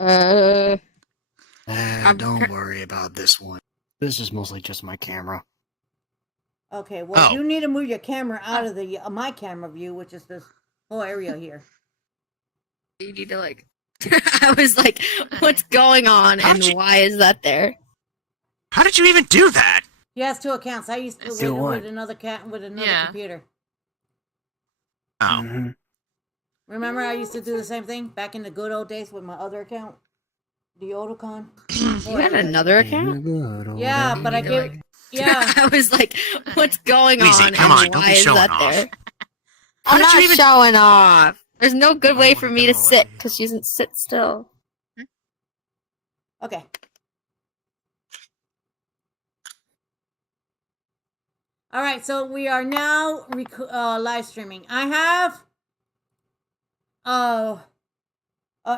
Uh, Don't worry about this one. This is mostly just my camera. Okay, well, you need to move your camera out of the my camera view, which is this whole area here. You need to like. I was like, what's going on, and why is that there? How did you even do that? He has two accounts. I used to with another computer. Oh. Remember, I used to do the same thing back in the good old days with my other account, the Otacon. You had another account? Yeah, but I gave. Yeah, I was like, what's going Lizzie, on, come and on, don't why be is showing that off. there? I'm not showing off. There's no good way for me to sit because she doesn't sit still. Okay. All right, so we are now live streaming. I have an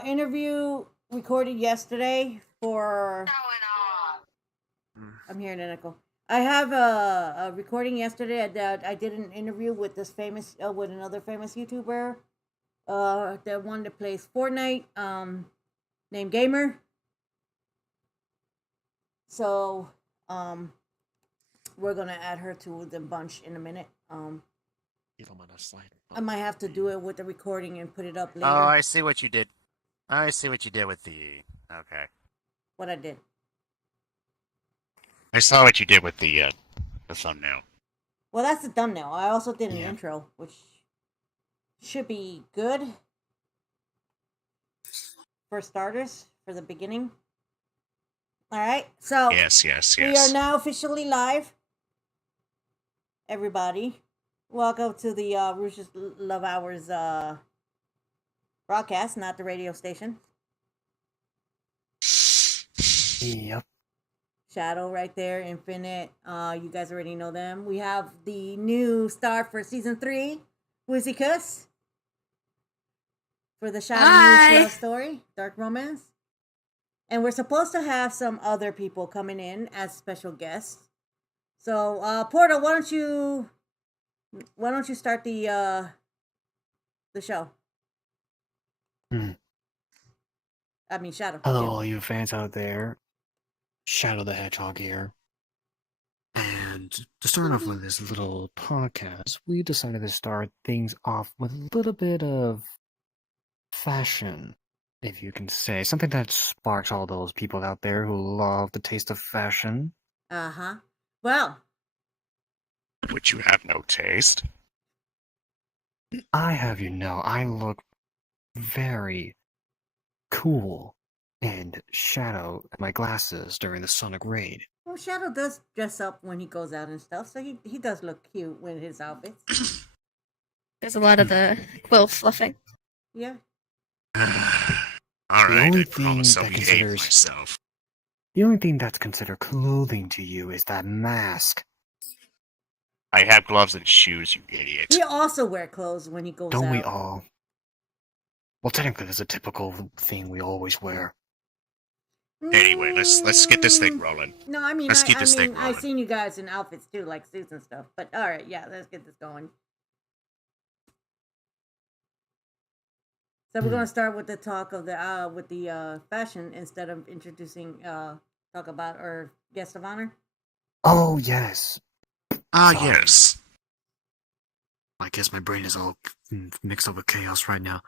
interview recorded yesterday for. I'm hearing an echo. I have a recording yesterday that I did an interview with this famous with another famous YouTuber, the one that plays Fortnite, named Gamer. So, we're gonna add her to the bunch in a minute. I might have to do it with the recording and put it up later. Oh, I see what you did. I see what you did with the... Okay. What I did. I saw what you did with the thumbnail. Well, that's the thumbnail. I also did an intro, which should be good for starters, for the beginning. All right, so yes. We are now officially live. Everybody, welcome to the Rouge's Love Hours broadcast, not the radio station. Yep. Shadow right there, Infinite. You guys already know them. We have the new star for season 3, Wizzy Cuss, for the Shadow News love story, Dark Romance. And we're supposed to have some other people coming in as special guests. So, Portal, why don't you start the show? I mean, Shadow. Hello, all you fans out there. Shadow the Hedgehog here. And to start off with this little podcast, we decided to start things off with a little bit of fashion, if you can say. Something that sparks all those people out there who love the taste of fashion. Uh-huh. Well. But you have no taste. I have you know, I look very cool and Shadow at my glasses during the Sonic Raid. Well, Shadow does dress up when he goes out and stuff, so he does look cute with his outfits. There's a lot of the quill fluffing. Yeah. Alright, I promise I'll behave myself. The only thing that's considered clothing to you is that mask. I have gloves and shoes, you idiot. He also wears clothes when he goes out. Don't we all? Well, technically, it's a typical thing we always wear. Anyway, let's get this thing rolling. No, I mean, let's keep this thing rolling. I've seen you guys in outfits too, like suits and stuff. But all right, yeah, let's get this going. So we're gonna start with the talk of the fashion instead of introducing talk about our guest of honor. Oh yes. Yes. I guess my brain is all mixed up with chaos right now.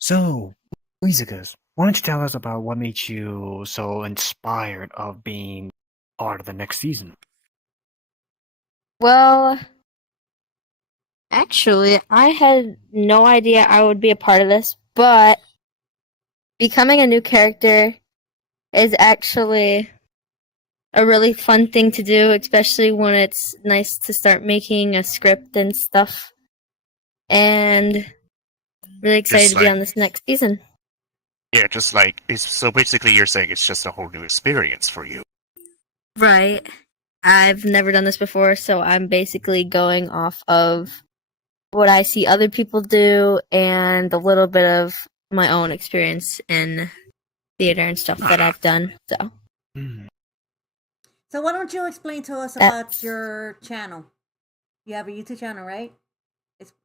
So, Weezikus, why don't you tell us about what made you so inspired of being part of the next season? Well, actually, I had no idea I would be a part of this, but becoming a new character is actually a really fun thing to do, especially when it's nice to start making a script and stuff. And really excited to be on this next season. Yeah, just like, so basically you're saying it's just a whole new experience for you. Right. I've never done this before, so I'm basically going off of what I see other people do and a little bit of my own experience in theater and stuff that I've done. So why don't you explain to us about your channel? You have a YouTube channel, right?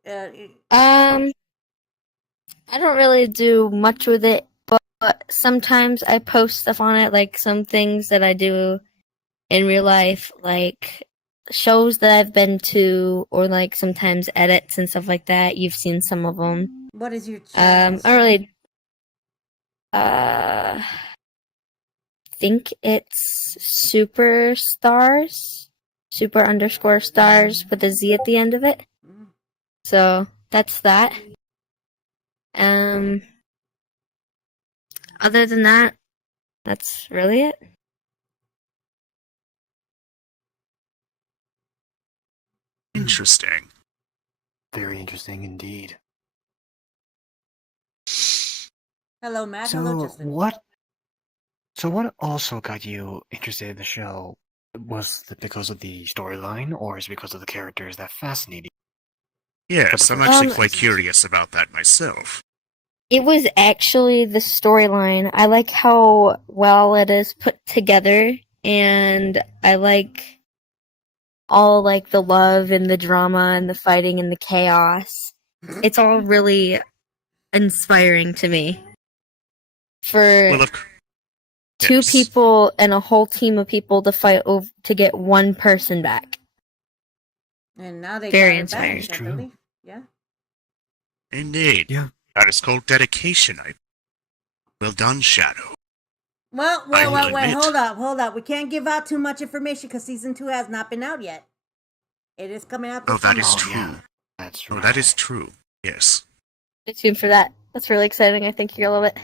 I don't really do much with it, but but sometimes I post stuff on it, like some things that I do in real life, like shows that I've been to, or like sometimes edits and stuff like that. You've seen some of them. What is your channel? I really, think it's super_stars with a Z at the end of it. Mm. So that's that. Other than that, that's really it. Interesting. Very interesting indeed. Hello, Matt. Hello, So Justin. what? So what also got you interested in the show? Was it because of the storyline, or is it because of the characters that fascinated you? Yes, I'm Um, actually quite curious about that myself. It was actually the storyline. I like how well it is put together, and I like all like the love and the drama and the fighting and the chaos. It's all really inspiring to me. For Well, two yes. people and a whole team of people to fight over to get one person back. And now they Very got her inspiring. back, I True. believe. Yeah. Indeed. Yeah. That is called dedication. Well done, Shadow. Well, I will wait, admit. hold up. We can't give out too much information because season 2 has not been out yet. It is coming out this Oh, that is summer. Oh, true. yeah. That's Oh, right. that is true. Yes. Stay tuned for that. That's really exciting. I think you're gonna love it.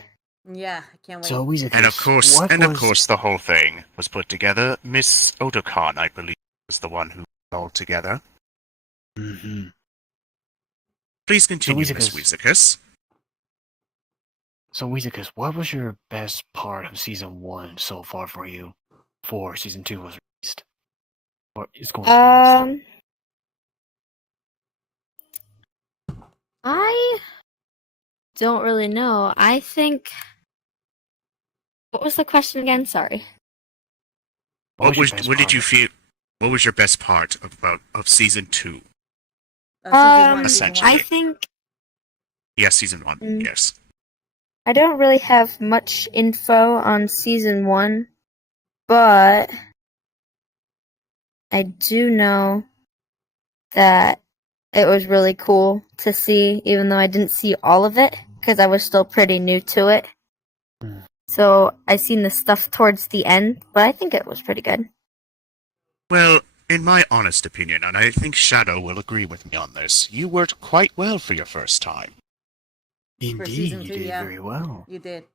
Yeah, I can't wait. So Weezy, And of course, what the whole thing was put together. Miss Otokan, I believe, was the one who put it all together. Mm-hmm. Please continue, So, Miss Weezikus. Weezikus. So Weezikus, what was your best part of season 1 so far for you? Before season 2 was released, or is going to be released? I don't really know. I think. What was the question again? Sorry. What was your best What did part you of- feel? What was your best part of season 2? Season 1, Essentially. I think Yes, season 1. Mm. Yes. I don't really have much info on season 1, but I do know that it was really cool to see, even though I didn't see all of it because I was still pretty new to it. Hmm. So I seen the stuff towards the end, but I think it was pretty good. Well, in my honest opinion, and I think Shadow will agree with me on this, you worked quite well for your first time. Indeed, season you 2, did yeah. very well. You did.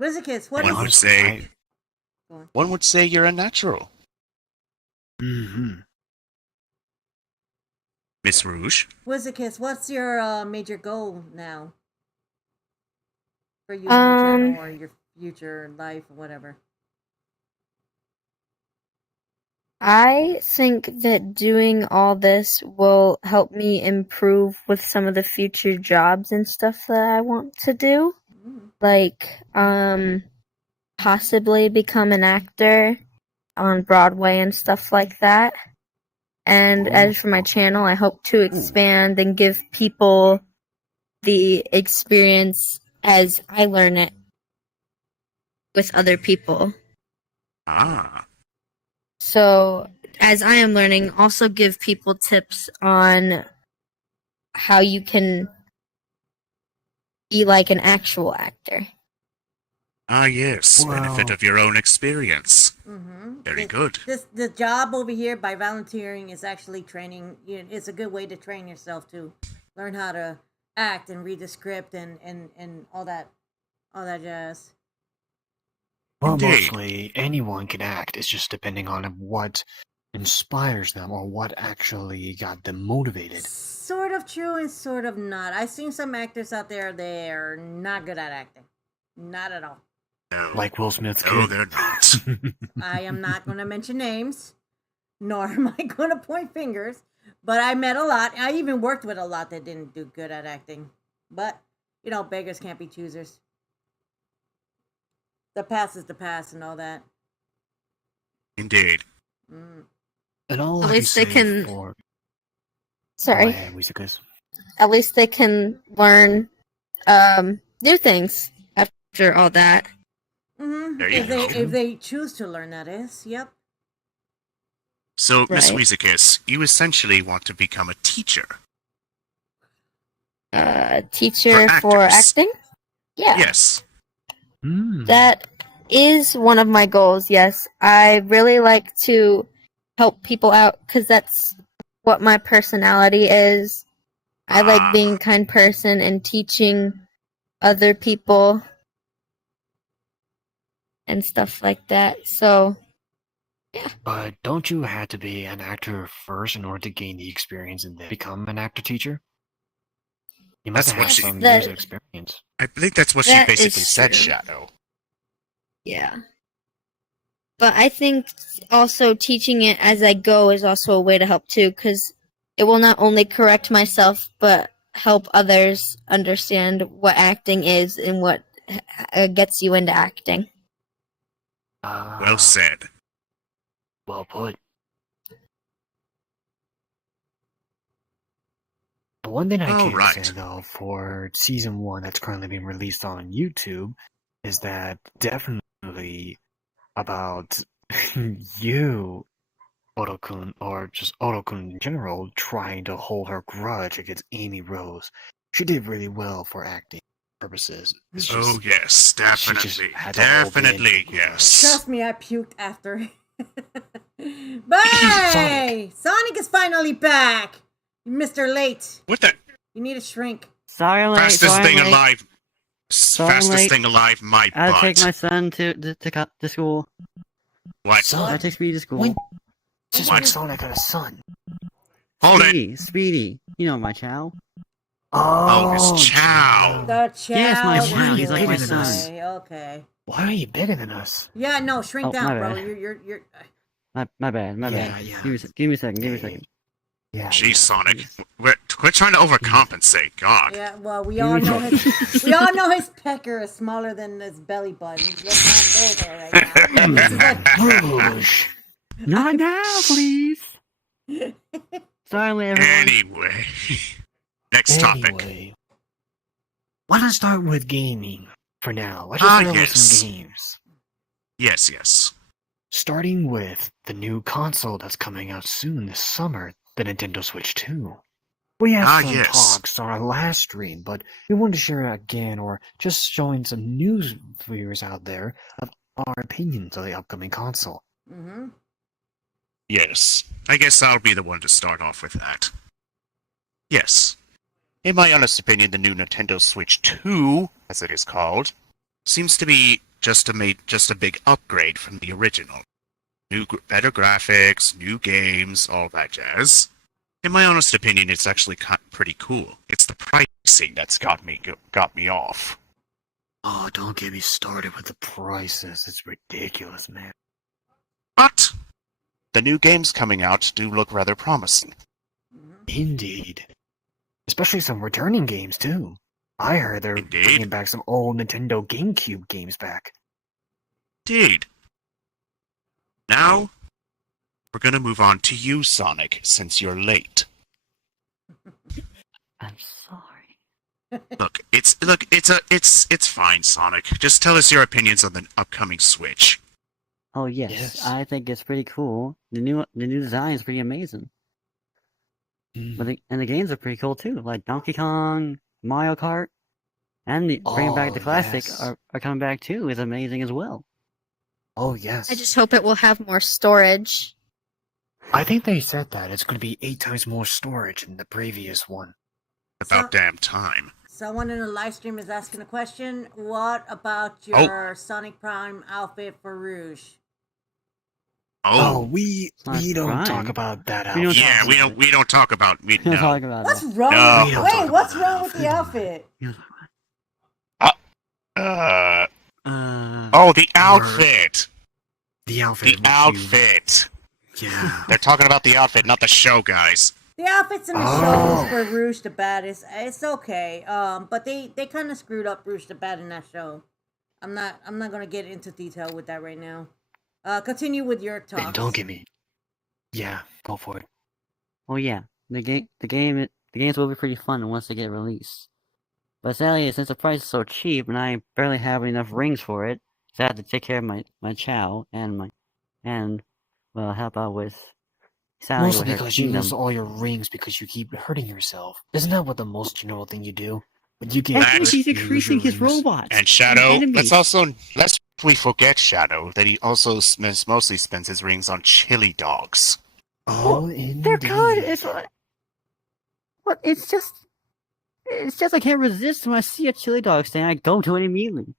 Wizikis, what And is... One would honestly, say- Go on. One would say you're a natural. Mm-hmm. Miss Rouge? Wizikis, what's your major goal now? For you and your channel or your future life or whatever. I think that doing all this will help me improve with some of the future jobs and stuff that I want to do. Mm. Like, possibly become an actor on Broadway and stuff like that. And as for my channel, I hope to expand and give people the experience as I learn it with other people. Ah. So, as I am learning, also give people tips on how you can be like an actual actor. Ah, yes. Well- Benefit of your own experience. Mm-hmm. Very good. The job over here by volunteering is actually training. It's a good way to train yourself to learn how to act and read the script and all that jazz. Well, Indeed. mostly anyone can act. It's just depending on what inspires them or what actually got them motivated. Sort of true and sort of not. I've seen some actors out there, they're not good at acting. Not at all. No. Like Will Smith's No, kid. they're not. I am not going to mention names, nor am I going to point fingers. But I met a lot. I even worked with a lot that didn't do good at acting. But, beggars can't be choosers. The past is the past and all that. Indeed. Mm. And all At I least can they say can- for... Go Sorry. ahead, Weezikus. at least they can learn new things after all that. Mm-hmm. There you go. If they choose to learn, that is. Yep. So, Miss Right. Weezicus, you essentially want to become a teacher. Teacher For for actors. acting? Yeah. Yes. That is one of my goals, yes. I really like to help people out because that's what my personality is. I like being a kind person and teaching other people and stuff like that. So, But don't you have to be an actor first in order to gain the experience and then become an actor teacher? You must That's have what she- some That- years of experience. I think that's what she That basically is said, true. Shadow. yeah. But I think also teaching it as I go is also a way to help too, because it will not only correct myself, but help others understand what acting is and what gets you into acting. Well said. Well put. The one thing I All can right. say, though, for Season 1 that's currently being released on YouTube is that definitely about you, Otokun, or just Otokun in general, trying to hold her grudge against Amy Rose. She did really well for acting purposes. It's just, Oh, yes, she just definitely. had to hold in Definitely, the grudge. yes. Trust me, I puked after. Bye! Sonic is finally back! Mr. Late. What the? You need a shrink. Sorry I'm late. Fastest sorry thing I'm late. alive. Sorry I'm Fastest late. thing alive, my I had butt. to take my son to school. What? I Son, had to take Speedy to school. when just What? when Sonic got a son. Hold it. Speedy. You know my chow. Oh, his chow. The chow. Yes, my the chow. He's like my boy. son. Okay. Why are you bigger than us? Yeah, no, shrink Oh, down, my bro. bad. You're. My bad. My Yeah, bad. yeah. Give me a second. Give me a second. Yeah. Jeez, Sonic. Quit trying to overcompensate. God. Yeah, well, we Give all me a know second. his. We all know his pecker is smaller than his belly button. Let's not go there right now. This is like, Rouge. Not now, please. Sorry I'm late, everyone. Anyway. Next topic. Anyway, why not start with gaming for now? Let's Ah, just start with yes. some games. Yes, yes. Starting with the new console that's coming out soon this summer, the Nintendo Switch 2. We had Ah, some yes. talks on our last stream, but we wanted to share it again, or just showing some news viewers out there of our opinions of the upcoming console. mm-hmm. Yes. I guess I'll be the one to start off with that. Yes. In my honest opinion, the new Nintendo Switch 2, as it is called, seems to be just a big upgrade from the original. Better graphics, new games, all that jazz. In my honest opinion, it's actually pretty cool. It's the pricing that's got me off. Oh, don't get me started with the prices. It's ridiculous, man. But the new games coming out do look rather promising. Indeed. Especially some returning games, too. I heard they're Indeed. bringing back some old Nintendo GameCube games back. Indeed. Now, we're gonna move on to you, Sonic, since you're late. I'm sorry. It's fine, Sonic. Just tell us your opinions on the upcoming Switch. Oh yes, Yes. I think it's pretty cool. The new design is pretty amazing. But the games are pretty cool too, like Donkey Kong, Mario Kart, and bringing back the classic yes. are coming back too is amazing as well. Oh, yes. I just hope it will have more storage. I think they said that. It's going to be 8 times more storage than the previous one. About damn time. Someone in the live stream is asking a question. What about your Sonic Prime outfit for Rouge? Oh, Oh, we Sonic don't Prime. talk about that We don't outfit. yeah, we don't talk about We don't no. talk about What's it. wrong? No. With, We don't wait, talk what's about wrong with the outfit? We don't talk Uh about it. oh, the outfit. The outfit. The outfit. Yeah. They're talking about the outfit, not the show, guys. The outfits in the Oh. shows for Rouge the Bad is it's okay. But they kind of screwed up Rouge the Bad in that show. I'm not gonna get into detail with that right now. Continue with your talk. And don't get me. Yeah, go for it. Oh yeah, the game the games will be pretty fun once they get released. But sadly, since the price is so cheap and I barely have enough rings for it, so I have to take care of my Chow and help out with Sally Mostly with her because you kingdom. lose all your rings because you keep hurting yourself. Isn't that what the most general thing you do? When you get And hurt, he's you lose increasing your his rings. robots And Shadow, enemies. let's we forget Shadow that he also mostly spends his rings on chili dogs. Oh, They're indeed. good. It's just I can't resist when I see a chili dog stand. I go to it immediately.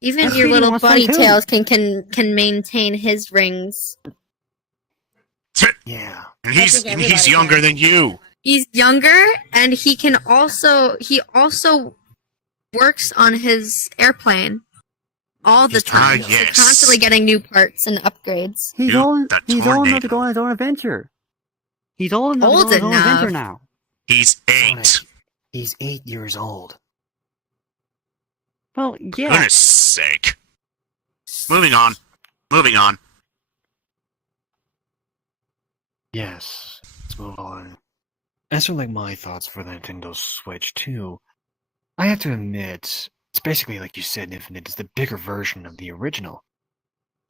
Even And your Speedy little wants some bunny too. tails can maintain his rings. Yeah. And I he's think everybody younger can. than you. He's younger, and he also works on his airplane all the His time. tornado. So Yes. constantly getting new parts and upgrades. He's Nuke old. the He's old enough to go tornado. on his own adventure. He's old enough to Old go on his own adventure enough. now. He's 8. Sonic, he's 8 years old. Well, yeah. Goodness sake. Moving on. Moving on. Yes. Let's move on. As for my thoughts for the Nintendo Switch 2, I have to admit, it's basically like you said, Infinite is the bigger version of the original.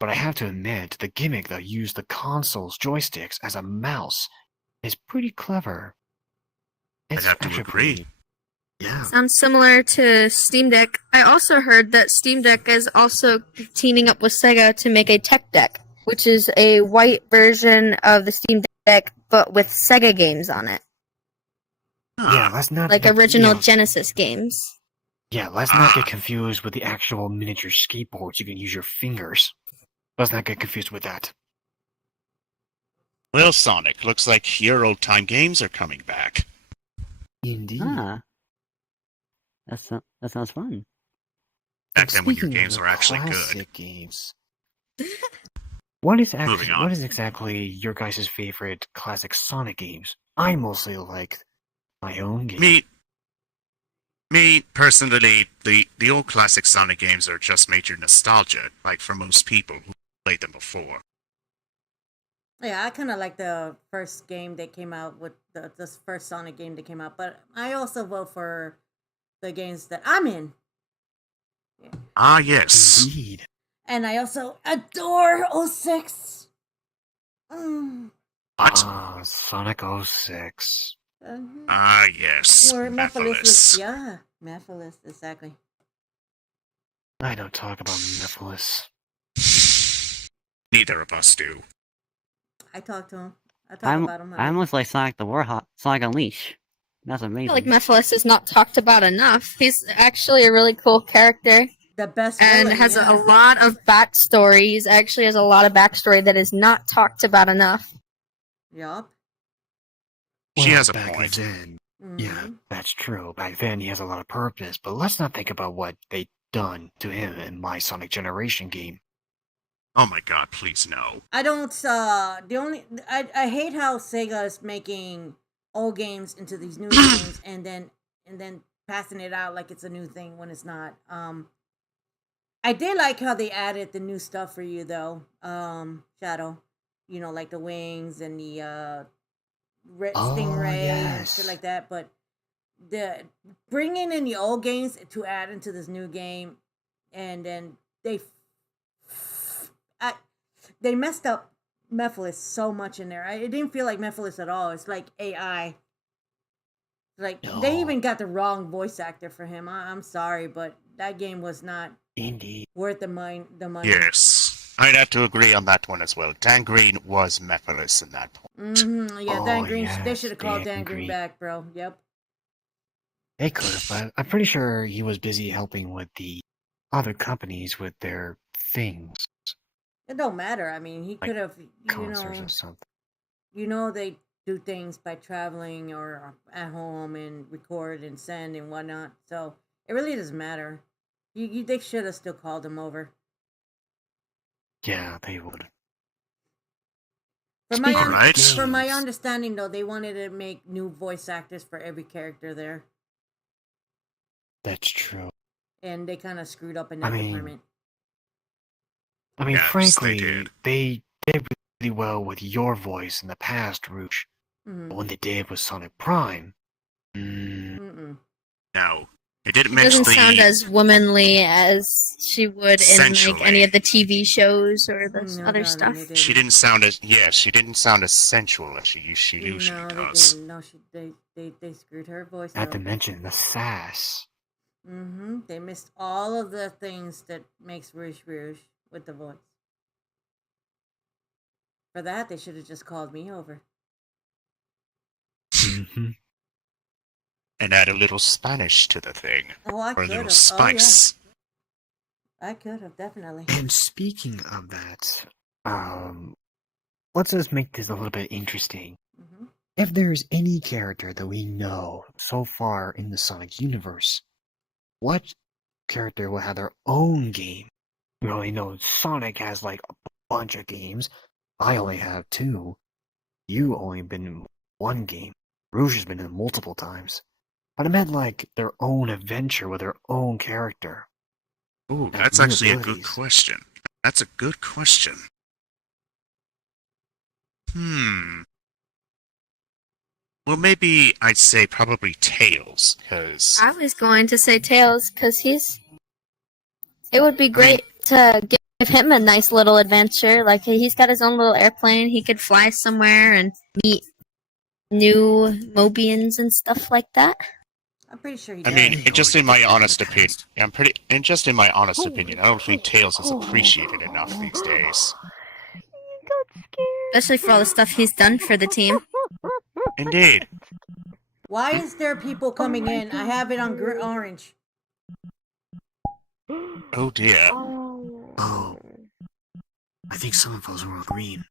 But I have to admit, the gimmick that used the console's joysticks as a mouse is pretty clever. It's have to actually agree. pretty- Yeah. Sounds similar to Steam Deck. I also heard that Steam Deck is also teaming up with Sega to make a Tech Deck, which is a white version of the Steam Deck, but with Sega games on it. Yeah, let's not Like get- original yeah, Genesis games. yeah, let's not get confused with the actual miniature skateboards. You can use your fingers. Let's not get confused with that. Well, Sonic, looks like your old-time games are coming back. Indeed. Ah. That sounds fun. Back then when your Speaking of games the were actually good. classic games, what is Moving on. what is exactly your guys' favorite classic Sonic games? I mostly like my own game. Me personally, the old classic Sonic games are just major nostalgia, like for most people who played them before. Yeah, I kind of like the first game that came out with this first Sonic game that came out, but I also vote for the games that I'm in. Ah, yes. Indeed. And I also adore 06. Mm. What? Ah, Sonic 06. Mhm. Ah, yes. Where Mephiles was, Mephiles. yeah, Mephiles, exactly. I don't talk about Mephiles. Neither of us do. I talked to him. I talk about him. I almost like Sonic the Warhawk, Sonic Unleash. That's I amazing. feel like Mephiles is not talked about enough. He's actually a really cool character The best and villain, has yeah. a lot of backstory. He actually has a lot of backstory that is not talked about enough. Yup. She Well, has a back point. then, Mhm. yeah, that's true. Back then, he has a lot of purpose, but let's not think about what they done to him in my Sonic Generation game. Oh my god, please no. I don't. I hate how Sega is making old games into these new games and then passing it out like it's a new thing when it's not. I did like how they added the new stuff for you though. Shadow, you know, like the wings and the stingray and yes. shit like that. But the bringing in the old games to add into this new game, and then they messed up Mephiles so much in there. It didn't feel like Mephiles at all. It's like AI. Like they No. even got the wrong voice actor for him. I'm sorry, but that game was not Indeed. worth the money. Yes. I'd have to agree on that one as well. Dan Green was Mephiles in that point. Yeah, Oh, Dan Green. They yes, should have called Dan Dan Green Green. back, bro. Yep. They could have, but I'm pretty sure he was busy helping with the other companies with their things, It don't matter. I mean, he Like could have. concerts or something. They do things by traveling or at home and record and send and whatnot. So it really doesn't matter. They should have still called him over. Yeah, they would. From my Speaking of Alright. from my games, understanding, though, they wanted to make new voice actors for every character there, that's true. and they kind of screwed up in I that mean, department. I mean, Yes, they frankly, did. they did really well with your voice in the past, Rouge. Mhm. But when they did with Sonic Prime, didn't She mention doesn't sound the as womanly as she would in like Sensually. any of the TV shows or the No, other darling, stuff. they she didn't sound as she didn't sound as sensual as she usually No, they does. didn't. No, they screwed her voice Not up. to mention the sass. They missed all of the things that makes Rouge Rouge with the voice. For that, they should have just called me over. Mm-hmm. And add a little Spanish to the thing. Oh, I Or a could little have. spice. Oh, yeah. I could have, definitely. And speaking of that, let's just make this a little bit interesting. hmm If there's any character that we know so far in the Sonic universe, what character will have their own game? We only know Sonic has like a bunch of games. I only have 2. You only been in 1 game. Rouge has been in multiple times. But I meant like their own adventure with their own character. Ooh, Have that's new actually a good abilities. question. That's a good question. Well, maybe I'd say probably Tails, because I was going to say Tails because it would be great to give him a nice little adventure. Like he's got his own little airplane. He could fly somewhere and meet new Mobians and stuff like that. I'm pretty sure he I does. mean, He just already in my did that in honest the opinion, past. I don't think Tails is appreciated enough these days. Especially for all the stuff he's done for the team. Indeed. Why is there people coming in? I have it on orange. Oh dear. Oh, I think some of us were all green.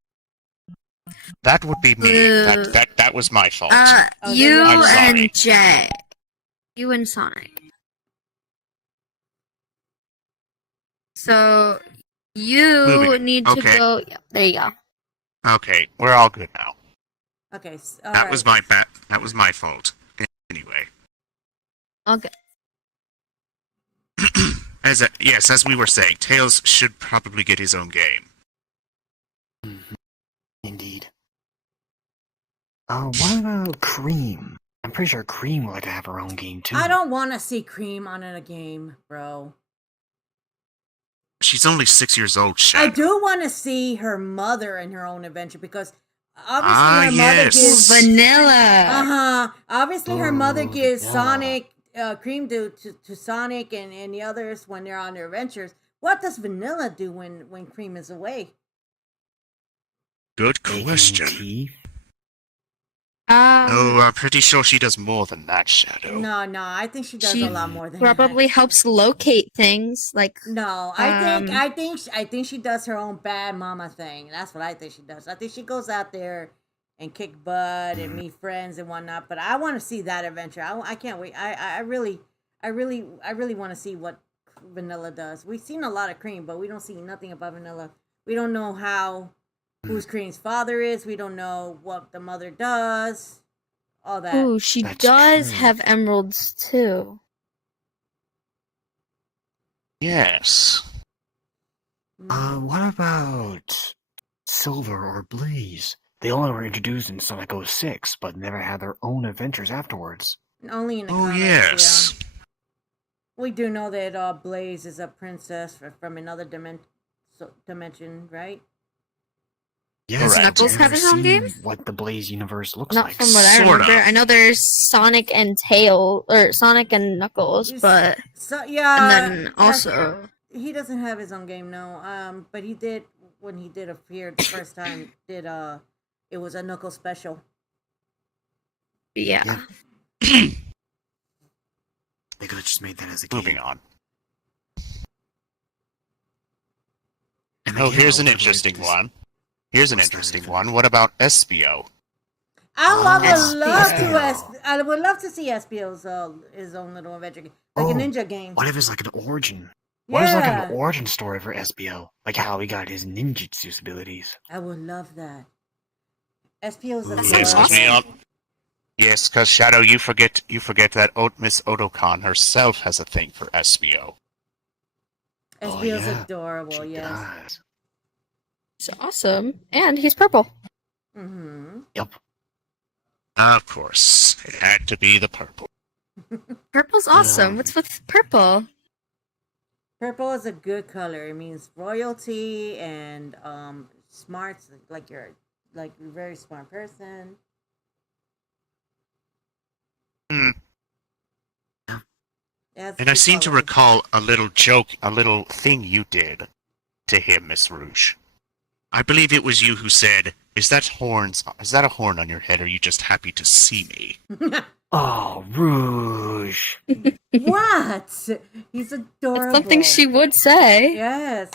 That would be me. Blue. That was my fault. Oh, You I'm sorry. and Jay. You and Sonic. So, you Moving. need to Okay. go. Yeah, there you go. Okay, we're all good now. Okay, That was my bad. That was my fault. Anyway. Okay. As we were saying, Tails should probably get his own game. Mhm. Indeed. What about Cream? I'm pretty sure Cream would like to have her own game too. I don't want to see Cream on a game, bro. She's only 6 years old, I Shadow. do want to see her mother in her own adventure because obviously her mother yes. gives Vanilla. Obviously her mother Oh, gives vanilla. Sonic Cream to Sonic and the others when they're on their adventures. What does Vanilla do when Cream is away? Good Making question. tea? Oh, I'm pretty sure she does more than that, Shadow. No, I think she does She a lot more than probably that. helps locate things. Like, No, I think she does her own bad mama thing. That's what I think she does. I think she goes out there and kick butt and meet friends and whatnot. But I want to see that adventure. I can't wait. I really want to see what Vanilla does. We've seen a lot of Cream, but we don't see nothing about Vanilla. We don't know who's Cream's father is. We don't know what the mother does. All that. ooh, she That's does true. have emeralds too. Yes. What about Silver or Blaze? They only were introduced in Sonic 06, but never had their own adventures afterwards. Only in the Oh, comics, yes. yeah. We do know that Blaze is a princess from another dimension, right? Yes, Correct. but Knuckles we've have never his own seen game? what the Blaze universe looks Not like. from what I Sort remember. of. I know there's Sonic and Sonic and Knuckles, but So yeah, and then also he doesn't have his own game, no. But he did when he did appear the first time. It was a Knuckles special. yeah. Yeah. They could have just made that as a game. Moving on. And Oh, again, here's an I would like interesting to- one. Here's an What's that interesting even? one. What about Espio? I Espio. would love to see Espio's his own little adventure game, like a Oh, ninja game. What if it's like an origin? What is like Yeah. an origin story for SBO? Like how he got his ninjutsu abilities. I would love that. Espio's That adorable. sounds awesome. Yes, because Shadow, you forget that Miss Otokan herself has a thing for Espio. Oh, Espio's yeah. adorable. She Yes. does. It's awesome. And he's purple. Mm-hmm. Yep. Of course, it had to be the purple. Purple's awesome. What's with purple? Purple is a good color. It means royalty and smart. Like you're a very smart person. Hmm. Yeah, it's a And I good seem to color. recall a little joke, a little thing you did to him, Miss Rouge. I believe it was you who said, Is that a horn on your head, or are you just happy to see me? Oh, Rouge. What? He's adorable. It's something she would say. Yes.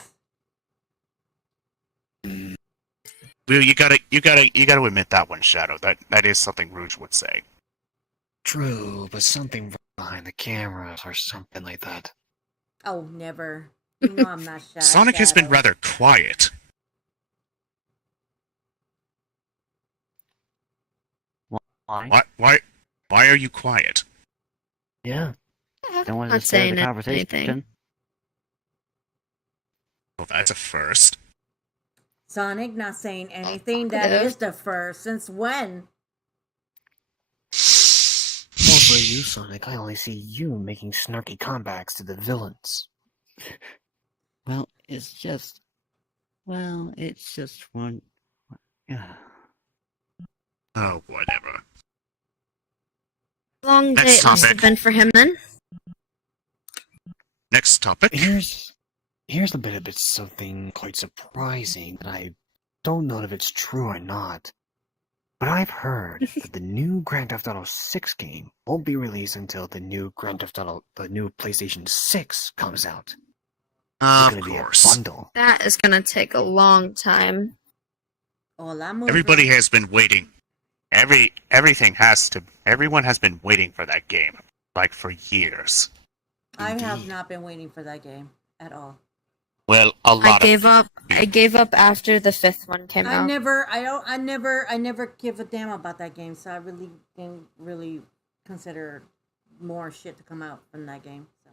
Well, you gotta admit that one, Shadow. That is something Rouge would say. True, but something behind the cameras or something like that. Oh, never. You know I'm not shy. Sonic has been Shadow. rather quiet. Why? Why are you quiet? Yeah. Don't want to Not disturb saying the conversation. anything. Well, that's a first. Sonic not saying anything. That Hello? is the first. Since when? Well, for you, Sonic, I only see you making snarky comebacks to the villains. Well, it's just one. Oh, whatever. Long day Next it must have topic. been for him then. Next topic. Here's a bit of something quite surprising that I don't know if it's true or not. But I've heard that the new Grand Theft Auto 6 game won't be released until the new PlayStation 6 comes out. It's Of gonna be a course. bundle. That is gonna take a long time. Hola, mujer. Everybody has been waiting. Everyone has been waiting for that game, like for years. I have Indeed. not been waiting for that game at all. Well, a I lot gave up. I gave up after the 5th one came I out. never give a damn about that game, so I really didn't really consider more shit to come out from that game. So I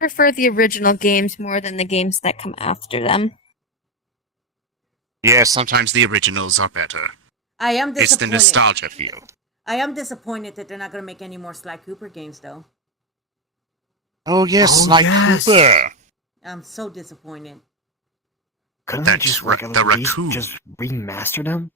prefer the original games more than the games that come after them. Yeah, sometimes the originals are better. I am It's the disappointed. nostalgia feel. I am disappointed that they're not going to make any more Sly Cooper games, though. Oh yes, Oh, like yes. Cooper. I'm so disappointed. Couldn't they That's just the at least raccoon. just remaster them?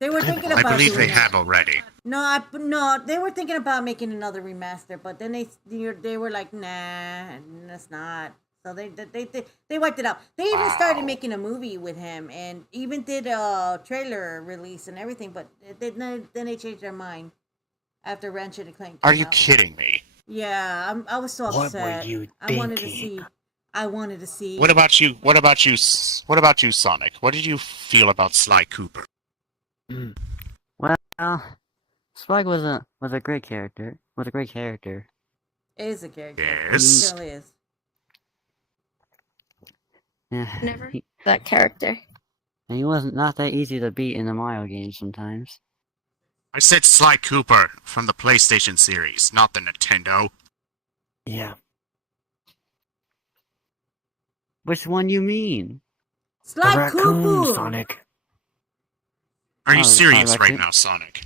They were Could've thinking been about I believe doing they that. have already. No, they were thinking about making another remaster, but then they were like, nah, that's not. So they wiped it out. They even started Wow. making a movie with him, and even did a trailer release and everything. But then they changed their mind after Ratchet and Clank came Are you out. kidding me? Yeah, I was so What were upset. you I wanted to thinking? see. I wanted to see. What about you, Sonic? What did you feel about Sly Cooper? Well, Spike was a great character. Was a great character. It is a character. Yes. It still is. Yeah, Never that character. and he wasn't not that easy to beat in the Mario games sometimes. I said Sly Cooper from the PlayStation series, not the Nintendo. Yeah. Which one you mean? The Sly raccoon, Cooper. Sonic. Are you Oh, serious I right reckon- now, Sonic?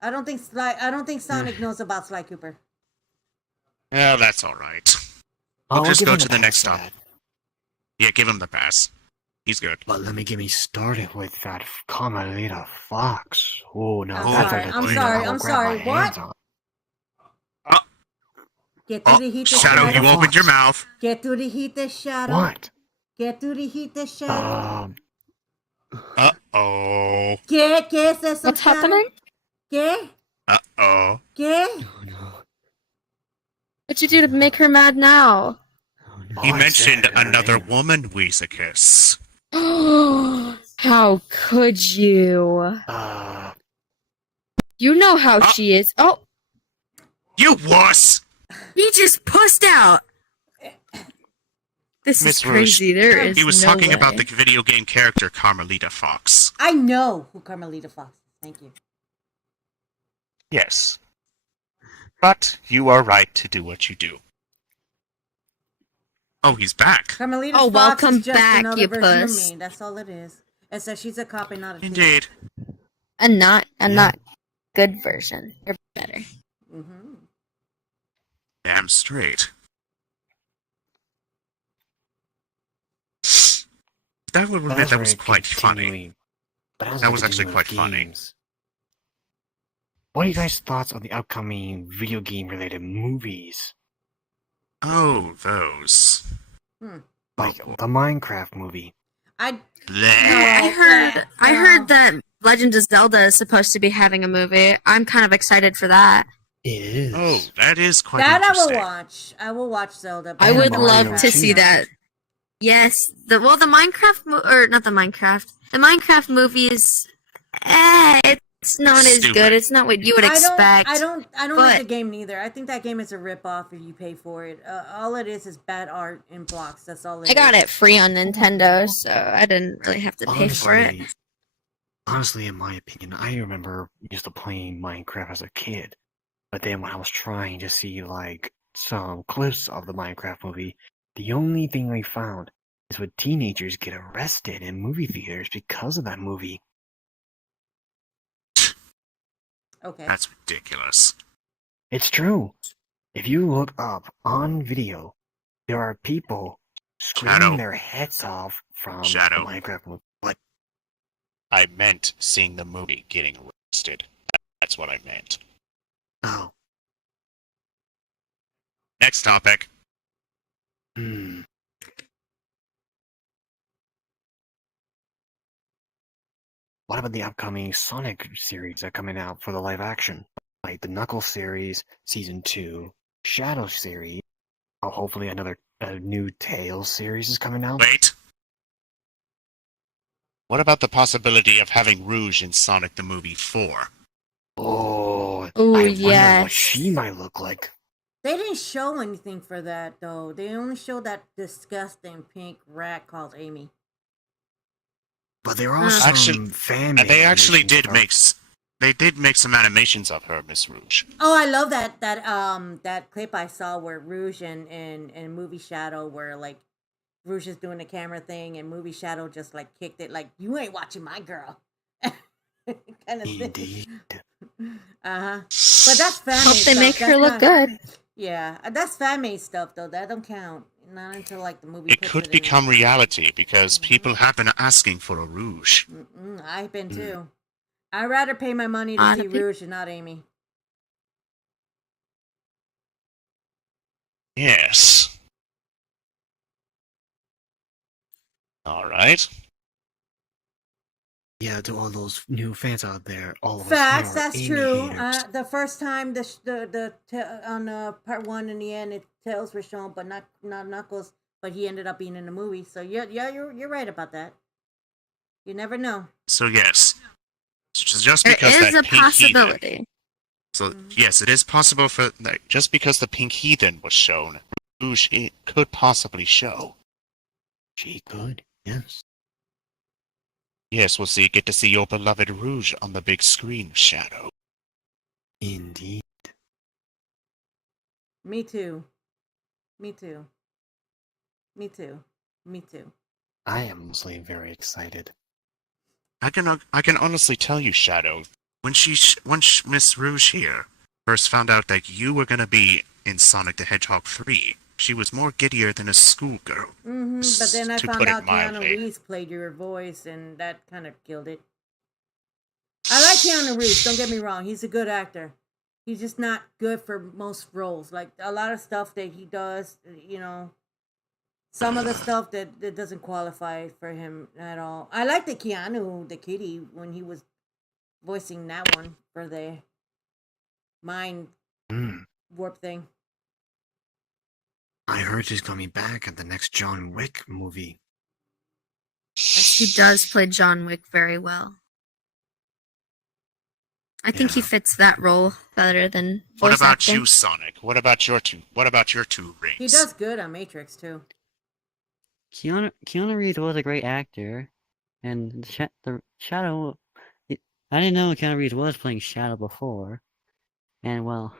I don't think Sonic knows about Sly Cooper. Yeah, that's all right. I'll just give go him to a the pass next for stop. that. Yeah, give him the pass. He's good. But let me get me started with that Carmelita Fox. Oh, now I'm that's sorry, a I'm potato sorry, I'll I'm grab sorry, my what? hands on. Get through Oh, the heat, Shadow, Shadow. you opened your mouth. Get through the heat, the Shadow. What? Get through the heat, the Shadow. Uh-oh. ¿Qué es eso, What's Shadow? happening? ¿Qué? Uh-oh. ¿Qué? Oh no. What'd you do to make her mad now? Oh no. He I mentioned said her another name. woman, Weezicus. How could you? You You know how she is. Oh, You wuss! he just pussed out. This Miss is crazy. There is He was no talking way. about the video game character Carmelita Fox. I know who Carmelita Fox is. Thank you. Yes. But you are right to do what you do. Oh, he's back. Carmelita Oh, Fox welcome is just back, another you version puss. of me. That's all it is. Except she's a cop and not a thief. Indeed. And not good version. You're better. Mm-hmm. damn straight. That would admit that was quite funny. But as That we're was actually continuing quite with funny. games, what are you guys' thoughts on the upcoming video game related movies? Oh, those. Like the Minecraft movie. I Bleh. I heard that Legend of Zelda is supposed to be having a movie. I'm kind of excited for that. It is. Oh, that is quite that I interesting. will watch. I will watch Zelda. I And would Mario love to see too. that. Yes, the Minecraft or not the Minecraft movies. It's not as Stupid. good. It's not what you would expect. I don't like but- the game neither. I think that game is a rip-off if you pay for it. All it is bad art in blocks. That's all it is. I got it free on Nintendo, so I didn't really have to pay for it. Honestly, in my opinion, I remember used to playing Minecraft as a kid. But then when I was trying to see like some clips of the Minecraft movie, the only thing I found is when teenagers get arrested in movie theaters because of that movie. Okay. That's ridiculous. It's true. If you look up on video, there are people screaming Shadow. their heads off from Shadow. the Minecraft movie. What? I meant seeing the movie getting arrested. That's what I meant. Oh. Next topic. What about the upcoming Sonic series that are coming out for the live action? Like the Knuckles series, Season 2, Shadow series, hopefully a new Tails series is coming out. Wait. What about the possibility of having Rouge in Sonic the Movie 4? Oh, Ooh, I wonder yes. what she might look like. They didn't show anything for that though. They only showed that disgusting pink rat called Amy. But there are some Actually- fan And they actually animations did that are- they did make some animations of her, Miss Rouge. Oh, I love that clip I saw where Rouge and Movie Shadow were like Rouge is doing the camera thing and Movie Shadow just like kicked it like you ain't watching my girl. kind of thing. Indeed. Uh-huh. But that's fan Hope they make her look good. Yeah, that's fan-made stuff though. That don't count. Not until like the movie. It puts could in. become reality because people have been asking for a Rouge. I've been too. I'd rather pay my money to see Rouge and not Amy. Yes. Alright. Yeah, to all those new fans out there, all of Facts, us who are that's Amy true. haters. The first time on part 1 in the end, Tails were shown, but not Knuckles. But he ended up being in the movie. So you're right about that. You never know. So yes. Just There because is that a pink heathen. possibility. So yes, it is possible for that. Just because the pink heathen was shown, Rouge it could possibly show. She could, yes. Yes, get to see your beloved Rouge on the big screen, Shadow. Indeed. Me too. Me too. Me too. Me too. I am honestly very excited. I can honestly tell you, Shadow, when Miss Rouge here first found out that you were gonna be in Sonic the Hedgehog 3, she was more giddier than a schoolgirl. But then I To found put it out Keanu mildly. Reeves played your voice, and that kind of killed it. I like Keanu Reeves. Don't get me wrong; he's a good actor. He's just not good for most roles. Like a lot of stuff that he does, some of the stuff that doesn't qualify for him at all. I like the Keanu, the kitty, when he was voicing that one for the mind warp thing. I heard she's coming back at the next John Wick movie. He does play John Wick very well. I think he Yeah. fits that role better than What voice about acting. you, Sonic? What about your two rings? He does good on Matrix too. Keanu Reeves was a great actor, and the Shadow. I didn't know Keanu Reeves was playing Shadow before, and well,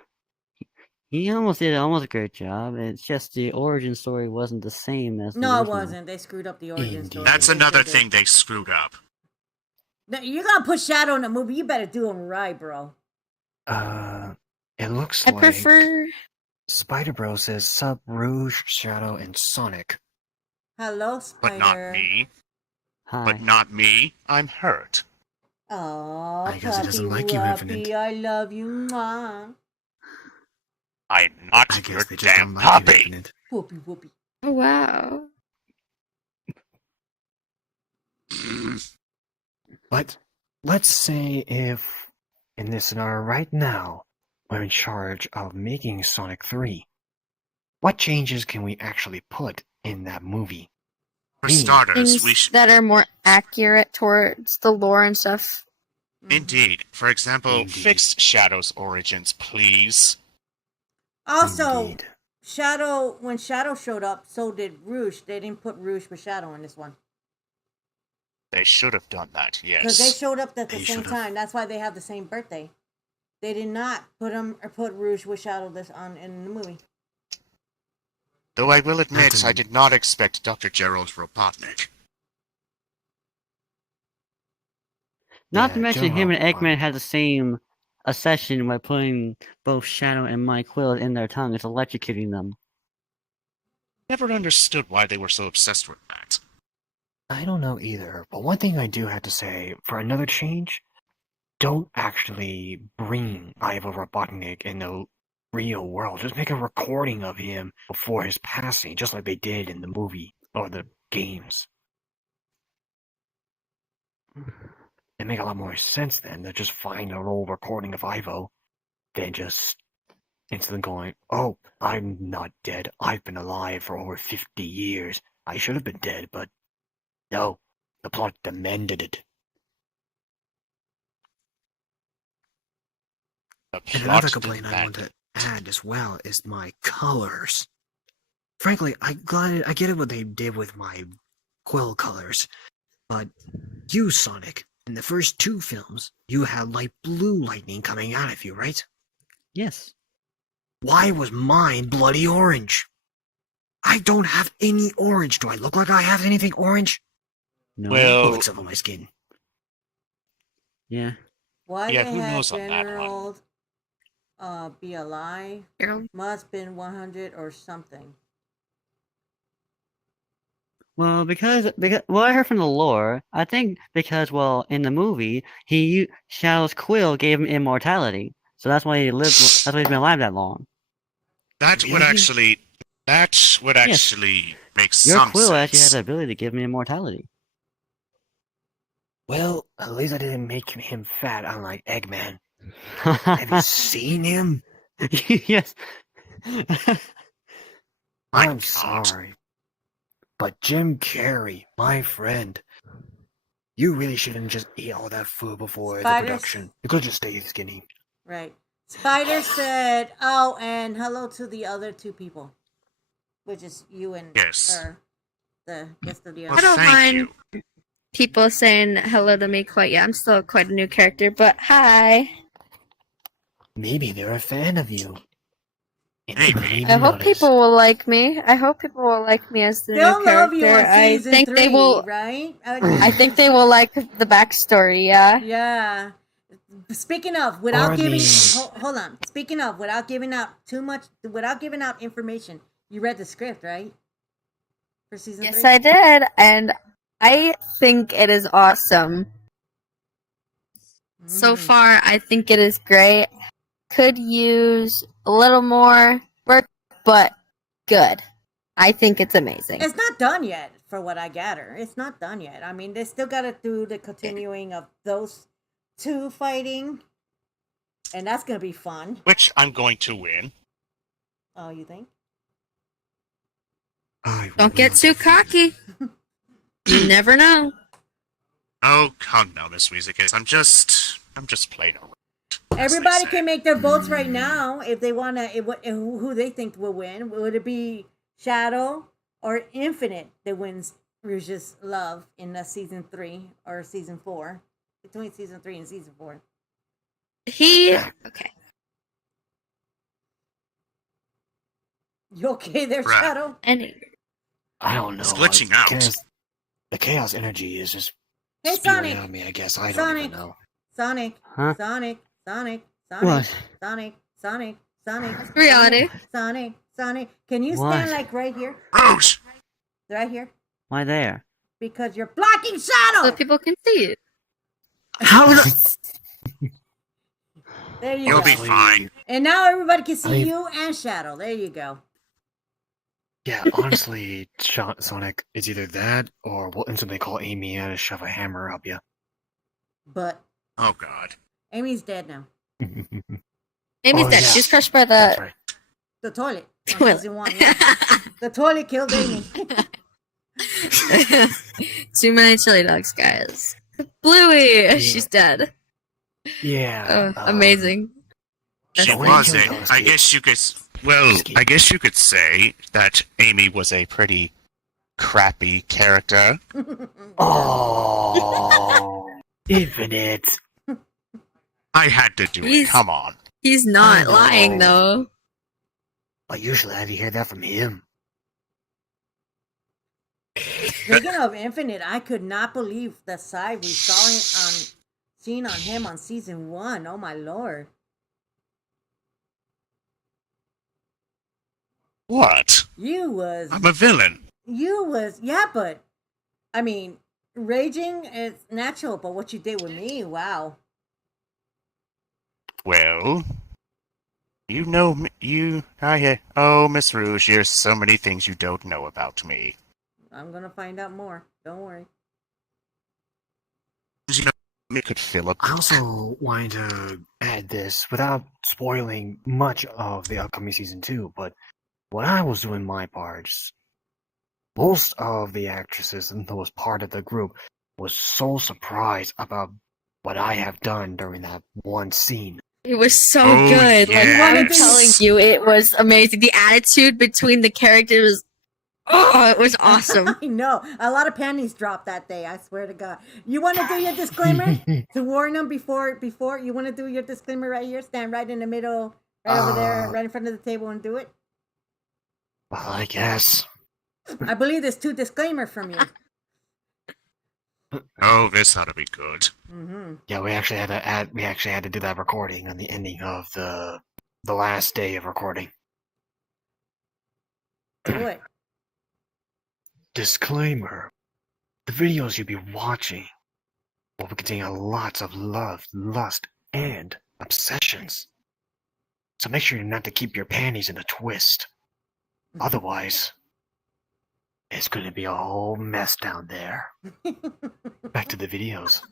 he almost did a great job. It's just the origin story wasn't the same as the No, it original. wasn't. They screwed up the origin Indeed. story. That's They another sure did. thing they screwed up. Now, you're gonna put Shadow in a movie. You better do him right, bro. It looks I like prefer Spider Bro says Sup Rouge, Shadow, and Sonic. Hello, But Spider. not me. Hi. But not me. I'm hurt. Oh, I guess he doesn't puppy like you, wuppy, Infinite. I love you, mwah. I'm not I your guess they just damn don't like you, puppy. Infinite. Whoopee whoopee. Oh, wow. But let's say if, in this scenario right now, we're in charge of making Sonic 3. What changes can we actually put in that movie? For Me. starters, we Things should. that are more accurate towards the lore and stuff. Indeed. For example, Indeed. fix Shadow's origins, please. Also, Indeed. Shadow, when Shadow showed up, so did Rouge. They didn't put Rouge with Shadow in this one. They should have done that, Because they yes. showed up at the They same should've. time. That's why they have the same birthday. They did not put him or put Rouge with Shadow this on in the movie. Though I will admit, That's I did not expect Dr. Gerald Robotnik. Not Yeah, to mention, him and Joe, Eggman had the same accession by putting both Shadow and Mike Quill in their tongue. It's electrocuting them. Never understood why they were so obsessed with that. I don't know either, but one thing I do have to say, for another change, don't actually bring Ivo Robotnik in the real world. Just make a recording of him before his passing, just like they did in the movie or the games. It make a lot more sense then to just find an old recording of Ivo than just instantly going, oh, I'm not dead. I've been alive for over 50 years. I should have been dead, but no, the plot demanded it. The And plot another complaint I want demanded. to add as well is my colors. Frankly, I get it what they did with my quill colors, but you, Sonic, in the first 2 films, you had light blue lightning coming out of you, right? Yes. Why was mine bloody orange? I don't have any orange. Do I look like I have anything orange? No. Well, Except for my skin. Yeah. Why Yeah, the who heck knows on that one? General be alive? Gerald? Must been 100 or something. Well, because well, I heard from the lore. I think because in the movie, Shadow's quill gave him immortality, so that's why he lived. That's why he's been alive that long. that would Really? actually make Your some quill actually has sense. the ability to give him immortality. Well, at least I didn't make him fat, unlike Eggman. Have you seen him? Yes. My I'm God. sorry. But Jim Carrey, my friend, you really shouldn't just eat all that food before Spiders. the production. You could just stay skinny. Right. Spider said, oh, and hello to the other 2 people. Which is you and Yes. her. The guest of the Well, I other. don't thank mind you. people saying hello to me quite yet. I'm still quite a new character, but hi. Maybe they're a fan of you. And Maybe. they didn't I even hope notice. people will like me. I hope people will like me as the They'll new love you character. on I season think 3, they will. right? I think they will like the backstory. Yeah. Yeah. Speaking of, Or without giving, the- hold on. Speaking of, without giving out too much, without giving out information, you read the script, right? For season 3. Yes, I did, and I think it is awesome. So Mm. far, I think it is great. Could use a little more work, but good. I think it's amazing. It's not done yet, for what I gather. It's not done yet. I mean, they still got to do the continuing of those 2 fighting, and that's gonna be fun. Which I'm going to win. Oh, you think? I Don't get will too defeat cocky. You never know. Oh, come now, Miss Weezikis. I'm just playing around. as they Everybody say. can make their votes right now if they want to. Who they think will win? Would it be Shadow or Infinite that wins Rouge's love in season 3 or season 4? Between season 3 and season 4. Okay. You okay there, Right. Shadow? Any. I don't know. It's glitching out. The chaos energy is just Hey, spewing Sonic. out of me, I guess. I don't Sonic. even know. Sonic. Huh? Sonic. Sonic. Sonic. What? Sonic. Sonic. Sonic. Reality. Sonic. Can you What? stand like right here? Rouge! Right here? Why there? Because you're blocking Shadow! So people can see it. How? There you You'll go. be fine. And now everybody can see I mean- you and Shadow. There you go. Yeah, honestly, Sonic, it's either that or we'll instantly call Amy and shove a hammer up you. But Oh, God. Amy's dead now. Amy's Oh, dead. yeah. She's crushed by That's the right. The toilet. On toilet. season 1, yeah. The toilet killed Amy. Too many chili dogs, guys. Bluey, she's dead. Yeah. Amazing. She when was you it. kill those I kids- guess you could. Well, I guess you could say that Amy was a pretty crappy character. Oh, Infinite. I had to do it. He's- Come on. He's not I know. lying, though. But usually I hear that from him. Speaking of Infinite, I could not believe the side we seen on him on season 1. Oh my lord. What? You I'm a villain. was, yeah, but, I mean, raging is natural, but what you did with me, wow. Well, you know, oh, Miss Rouge, there's so many things you don't know about me. I'm gonna find out more. Don't worry. You know, me could fill up. I also wanted to add this without spoiling much of the upcoming season 2, but when I was doing my parts, most of the actresses that was part of the group was so surprised about what I have done during that one scene. It was so Oh, good. Like, I'm yes. telling you, it was amazing. The attitude between the characters, oh, it was awesome. I know. A lot of panties dropped that day, I swear to God. You want to do your disclaimer? To warn them before you want to do your disclaimer right here? Stand right in the middle, right over there, right in front of the table and do it? Well, I guess. I believe there's 2 disclaimers from you. Oh, this ought to be good. Mm-hmm. Yeah, we actually had to do that recording on the ending of the last day of recording. Do it. Disclaimer. The videos you'll be watching will contain lots of love, lust, and obsessions. So make sure not to keep your panties in a twist. Otherwise, it's going to be a whole mess down there. Back to the videos.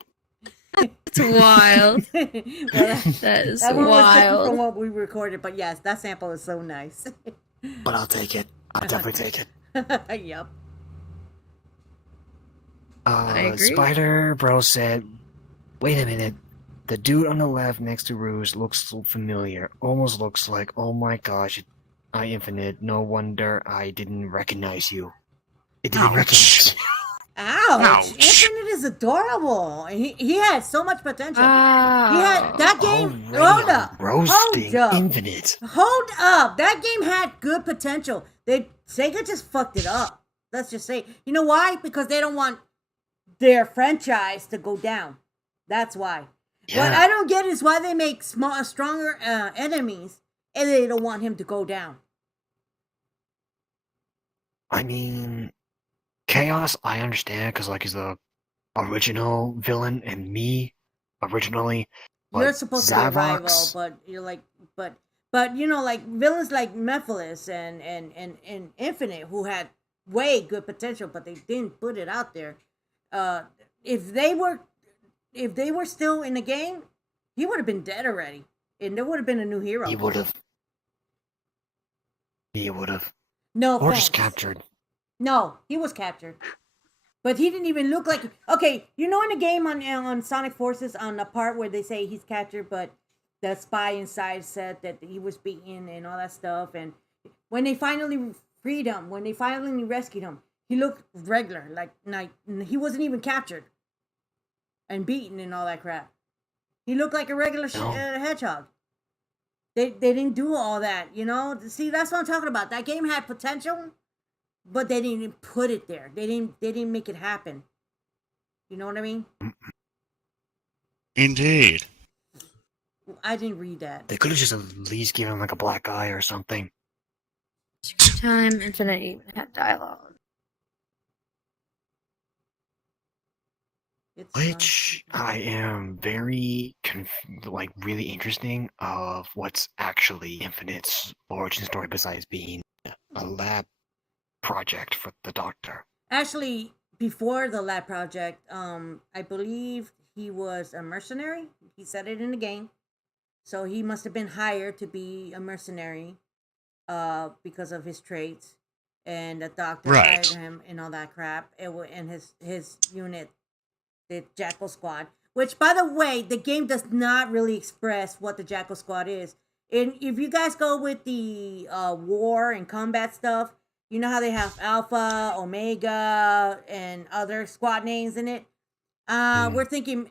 It's wild. Well, That is that one was different from wild. what we recorded, but yes, that sample is so nice. But I'll take it. I'll definitely take it. Yep. I agree. Spider Bro said, wait a minute. The dude on the left next to Rouge looks so familiar. Almost looks like, oh my gosh, I Infinite. No wonder I didn't recognize you. It didn't Ouch. recognize you. Ouch. Ouch. Infinite is adorable. He had so much potential. Oh. He had that game. Already Hold I'm up. roasting Hold up. Infinite. Hold up. That game had good potential. Sega just fucked it up. Let's just say. You know why? Because they don't want their franchise to go down. That's why. What Yeah. I don't get is why they make stronger enemies and they don't want him to go down. I mean, Chaos, I understand, because, like, he's the original villain, and me, originally. But You're supposed to be a rival, Zavox- but you're like, but you know, like villains like Mephiles and Infinite, who had way good potential, but they didn't put it out there. If they were still in the game, he would have been dead already, and there would have been a new hero. He would have. No, Or offense. just captured. No, he was captured. But he didn't even look like. Okay, you know, in the game on Sonic Forces, on the part where they say he's captured, but the spy inside said that he was beaten and all that stuff. And when they finally freed him, when they finally rescued him, he looked regular, like he wasn't even captured and beaten and all that crap. He looked like a regular No. hedgehog. They didn't do all that, you know. See, that's what I'm talking about. That game had potential, but they didn't put it there. They didn't make it happen. You know what I mean? Indeed. I didn't read that. They could have just at least given him like a black eye or something. Time, Infinite even had dialogue. It's Which I am very, really interesting of what's actually Infinite's origin story besides being a lab project for the Doctor. actually before the lab project. I believe he was a mercenary. He said it in the game, so he must have been hired to be a mercenary, because of his traits, and the Doctor hired Right. him and all that crap. And his unit, the Jackal Squad. Which, by the way, the game does not really express what the Jackal Squad is. And if you guys go with the war and combat stuff, you know how they have Alpha, Omega, and other squad names in it. I'm thinking,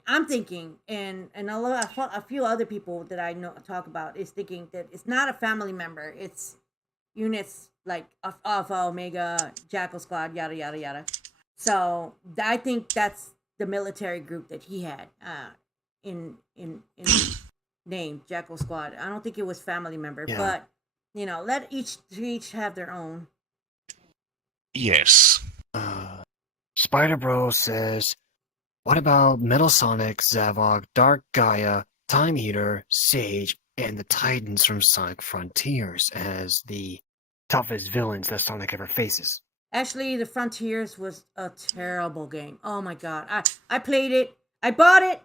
and a few other people that I know talk about is thinking that it's not a family member. It's units like Alpha, Omega, Jackal Squad, yada yada yada. So I think that's the military group that he had in name Jackal Squad. I don't think it was family member, Yeah. but let each have their own. Yes. Spider Bro says, what about Metal Sonic, Zavok, Dark Gaia, Time Eater, Sage, and the Titans from Sonic Frontiers as the toughest villains that Sonic ever faces? Actually, the Frontiers was a terrible game. Oh my god. I played it. I bought it.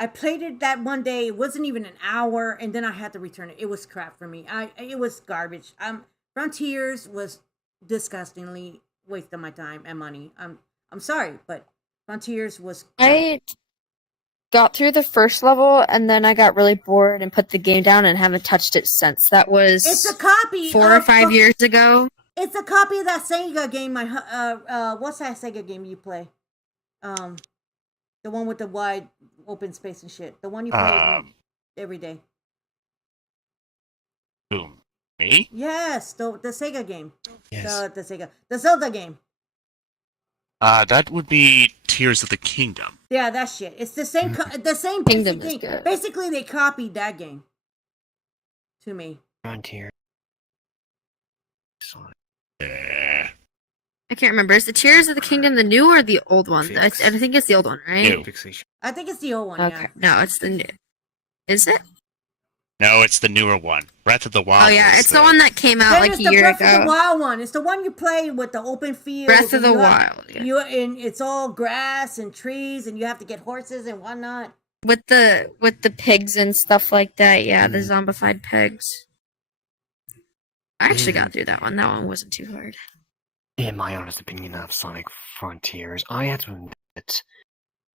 I played it that one day. It wasn't even an hour, and then I had to return it. It was crap for me. It was garbage. Frontiers was disgustingly waste of my time and money. I'm sorry, but Frontiers was crap. I got through the first level and then I got really bored and put the game down and haven't touched it since. That was It's a copy 4 or of 5 years ago. It's a copy of that Sega game. What's that Sega game you play? The one with the wide open space and shit. The one you play every day. Boom. Me? Yes, the Sega game. Yes. The Zelda game. That would be Tears of the Kingdom. Yeah, that shit. It's the same. The same Kingdom basic is thing. good. Basically, they copied that game. To me. Frontier. Sonic. I can't remember. Is the Tears of the Kingdom the new or the old one? I Fix. think it's the old one, right? New. Fixation. I think it's the old one. Okay. Yeah. No, it's the new. Is it? No, it's the newer one. Breath of the Wild. Oh yeah, was it's the one that came out Then like it's a the year Breath of the ago. Wild one. It's the one you play with the open field. Breath of the Wild. Yeah. It's all grass and trees, and you have to get horses and whatnot. With the pigs and stuff like that. Yeah, the zombified pigs. I actually got through that one. That one wasn't too hard. In my honest opinion of Sonic Frontiers, I have to admit,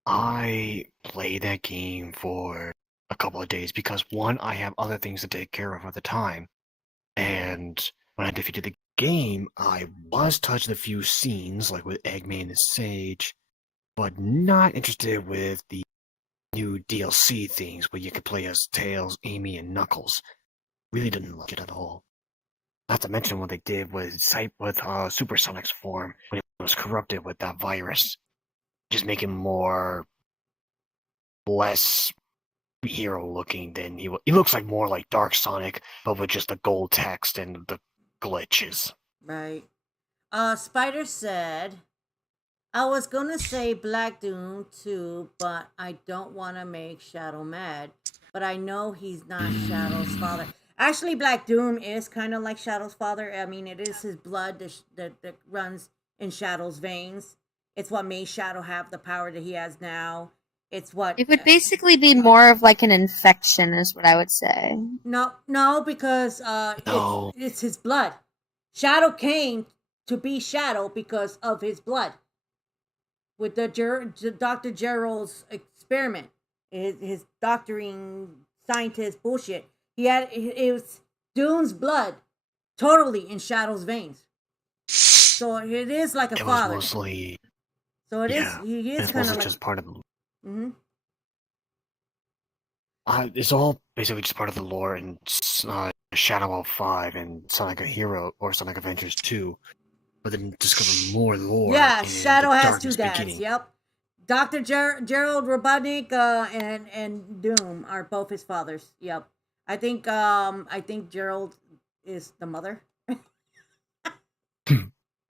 I played that game for a couple of days because, one, I have other things to take care of at the time, and when I defeated the game, I was touched a few scenes, like with Eggman and Sage, but not interested with the new DLC things where you could play as Tails, Amy, and Knuckles. Really didn't like it at all. Not to mention what they did with Supersonic's form when it was corrupted with that virus. Just make him less hero looking than he looks like more like Dark Sonic, but with just the gold text and the glitches. Right. Spider said, I was gonna say Black Doom too, but I don't want to make Shadow mad. But I know he's not Shadow's father. Actually, Black Doom is kind of like Shadow's father. I mean, it is his blood that runs in Shadow's veins. It's what made Shadow have the power that he has now. It's what... It would basically be more of like an infection, is what I would say. No, because No. it's his blood. Shadow came to be Shadow because of his blood. With the Dr. Gerald's experiment, his doctoring scientist bullshit. It was Doom's blood totally in Shadow's veins. So it is like a It father. was mostly... So it is. yeah, He is it's kind of mostly like... just part of the... Mm-hmm. It's all basically just part of the lore in Shadow 5 and Sonic a Hero or Sonic Adventures 2, but then discover more lore. Yeah, in Shadow the has Darkness two dads. Beginning. Yep. Dr. Gerald Robotnik and Doom are both his fathers. Yep. I think Gerald is the mother.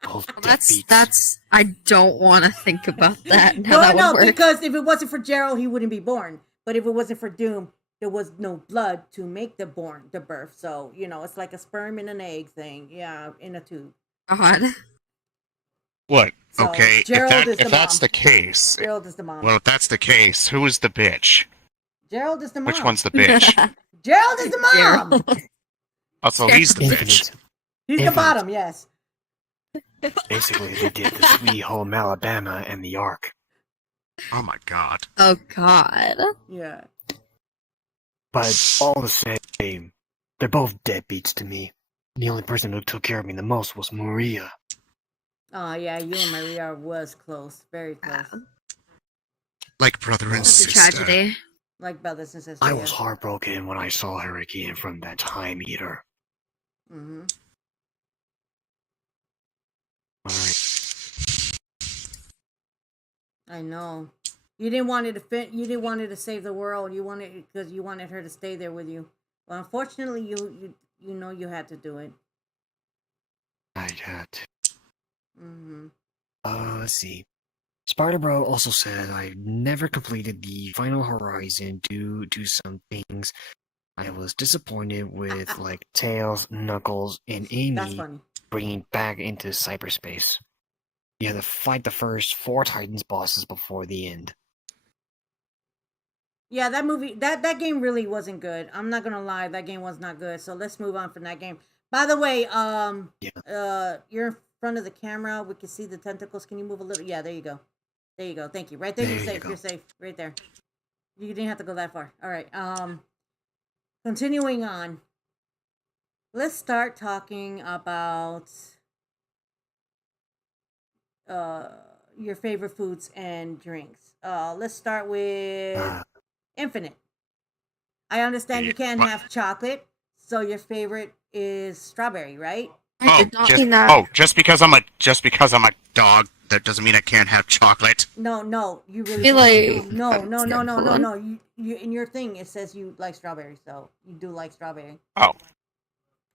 Both That's deadbeats. I don't want to think about that and how that would work. Because if it wasn't for Gerald, he wouldn't be born. But if it wasn't for Doom, there was no blood to make the birth. So, it's like a sperm and an egg thing. Yeah, in a tube. God. What? So, Okay, Gerald is the if that's mom. the case, Gerald is the mom. well, if that's the case, who is the bitch? Gerald is the mom. Which one's the bitch? Gerald is the mom. Gerald. Also, he's the bitch. Infinite. He's the Infinite. bottom, yes. Basically, they did the Sweet Home Alabama and the Ark. Oh my god. Oh God. Yeah. But all the same, they're both deadbeats to me. The only person who took care of me the most was Maria. Oh, yeah, you and Maria was close. Very close. Like brother and That's a sister. tragedy. Like brothers and sisters. I was heartbroken when I saw her again from that time eater. Mm-hmm. Alright. I know. You didn't want it to fit. You didn't want it to save the world. Because you wanted her to stay there with you. Well, unfortunately, you had to do it. I had to. Mm-hmm. Let's see. Spider Bro also said I never completed the final horizon due to some things. I was disappointed with like Tails, Knuckles, and That's Amy funny. bringing back into cyberspace. You had to fight the first 4 Titans bosses before the end. Yeah, that movie, that game really wasn't good. I'm not gonna lie, that game was not good. So let's move on from that game. By the way, you're in front of the camera. We can see the tentacles. Can you move a little? Yeah, there you go. There you go. Thank you. Right there, There you're you safe. go. You're safe. Right there. You didn't have to go that far. All right. Continuing on. Let's start talking about your favorite foods and drinks. Let's start with Uh, Infinite. I understand you can't What? have chocolate, so your favorite is strawberry, right? I did not mean that. just because I'm a dog, that doesn't mean I can't have chocolate. No, you really feel like no. fun. You in your thing it says you like strawberry, so you do like strawberry. Oh.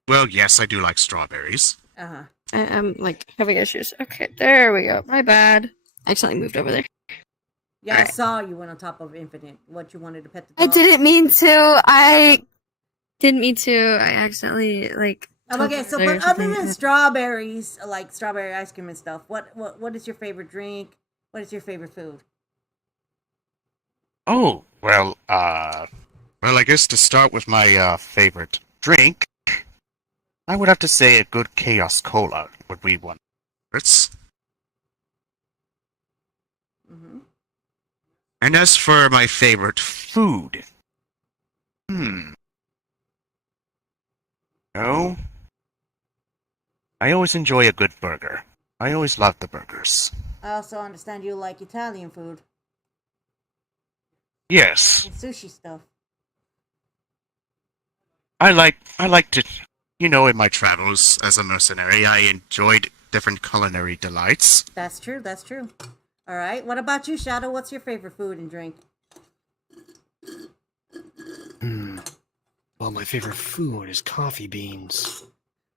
Well, yes, I do like strawberries. Uh-huh. I'm like having issues. Okay, there we go. My bad. I accidentally moved over there. Yeah, I Alright. saw you went on top of Infinite. What you wanted to pet the I dog? didn't mean to. I didn't mean to. I accidentally like. Okay, so but other than strawberries, like strawberry ice cream and stuff, what is your favorite drink? What is your favorite food? Oh, well, I guess to start with my favorite drink, I would have to say a good Chaos Cola would be one of my favorites. Mm-hmm. And as for my favorite food, no, I always enjoy a good burger. I always love the burgers. I also understand you like Italian food Yes, and sushi stuff. I like to, in my travels as a mercenary, I enjoyed different culinary delights. That's true. All right. What about you, Shadow? What's your favorite food and drink? Well, my favorite food is coffee beans.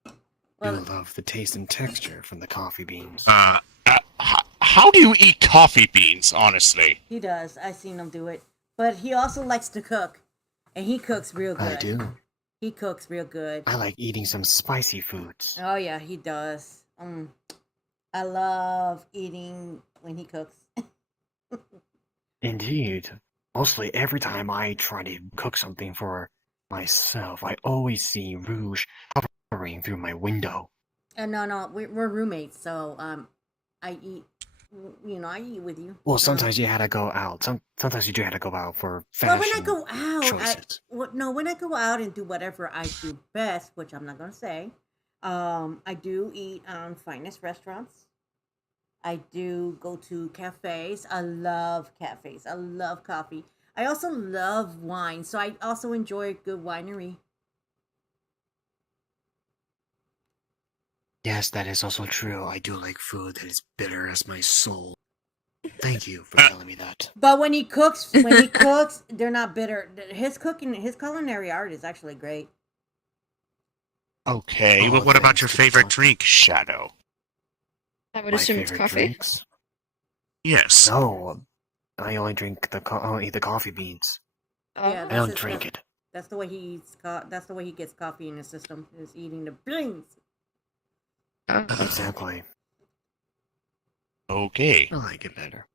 I Well, love the taste and texture from the coffee beans. How do you eat coffee beans, honestly? he does. I seen him do it. But he also likes to cook, and he cooks real good. I do. He cooks real good. I like eating some spicy foods. Oh yeah, he does. I love eating when he cooks. Indeed. Mostly every time I try to cook something for myself, I always see Rouge hovering through my window. No, we're roommates, so I eat. I eat with you. Well, sometimes you had to go out. Sometimes you do have to go out for Well, fashion when I go out, choices. when I go out and do whatever I do best, which I'm not gonna say, I do eat finest restaurants. I do go to cafes. I love cafes. I love coffee. I also love wine, so I also enjoy a good winery. Yes, that is also true. I do like food that is bitter as my soul. Thank you for telling me that. But when he cooks, they're not bitter. His culinary art is actually great. Okay, Oh, but what about thanks, your good favorite talk. drink, Shadow? I would My assume it's favorite coffee. drinks? Yes. No, I only drink I only eat the coffee beans. Oh. Yeah, I that's don't his- drink it. That's the way he eats. That's the way he gets coffee in his system. Is eating the beans. Oh, okay. Exactly. Okay, I like it better.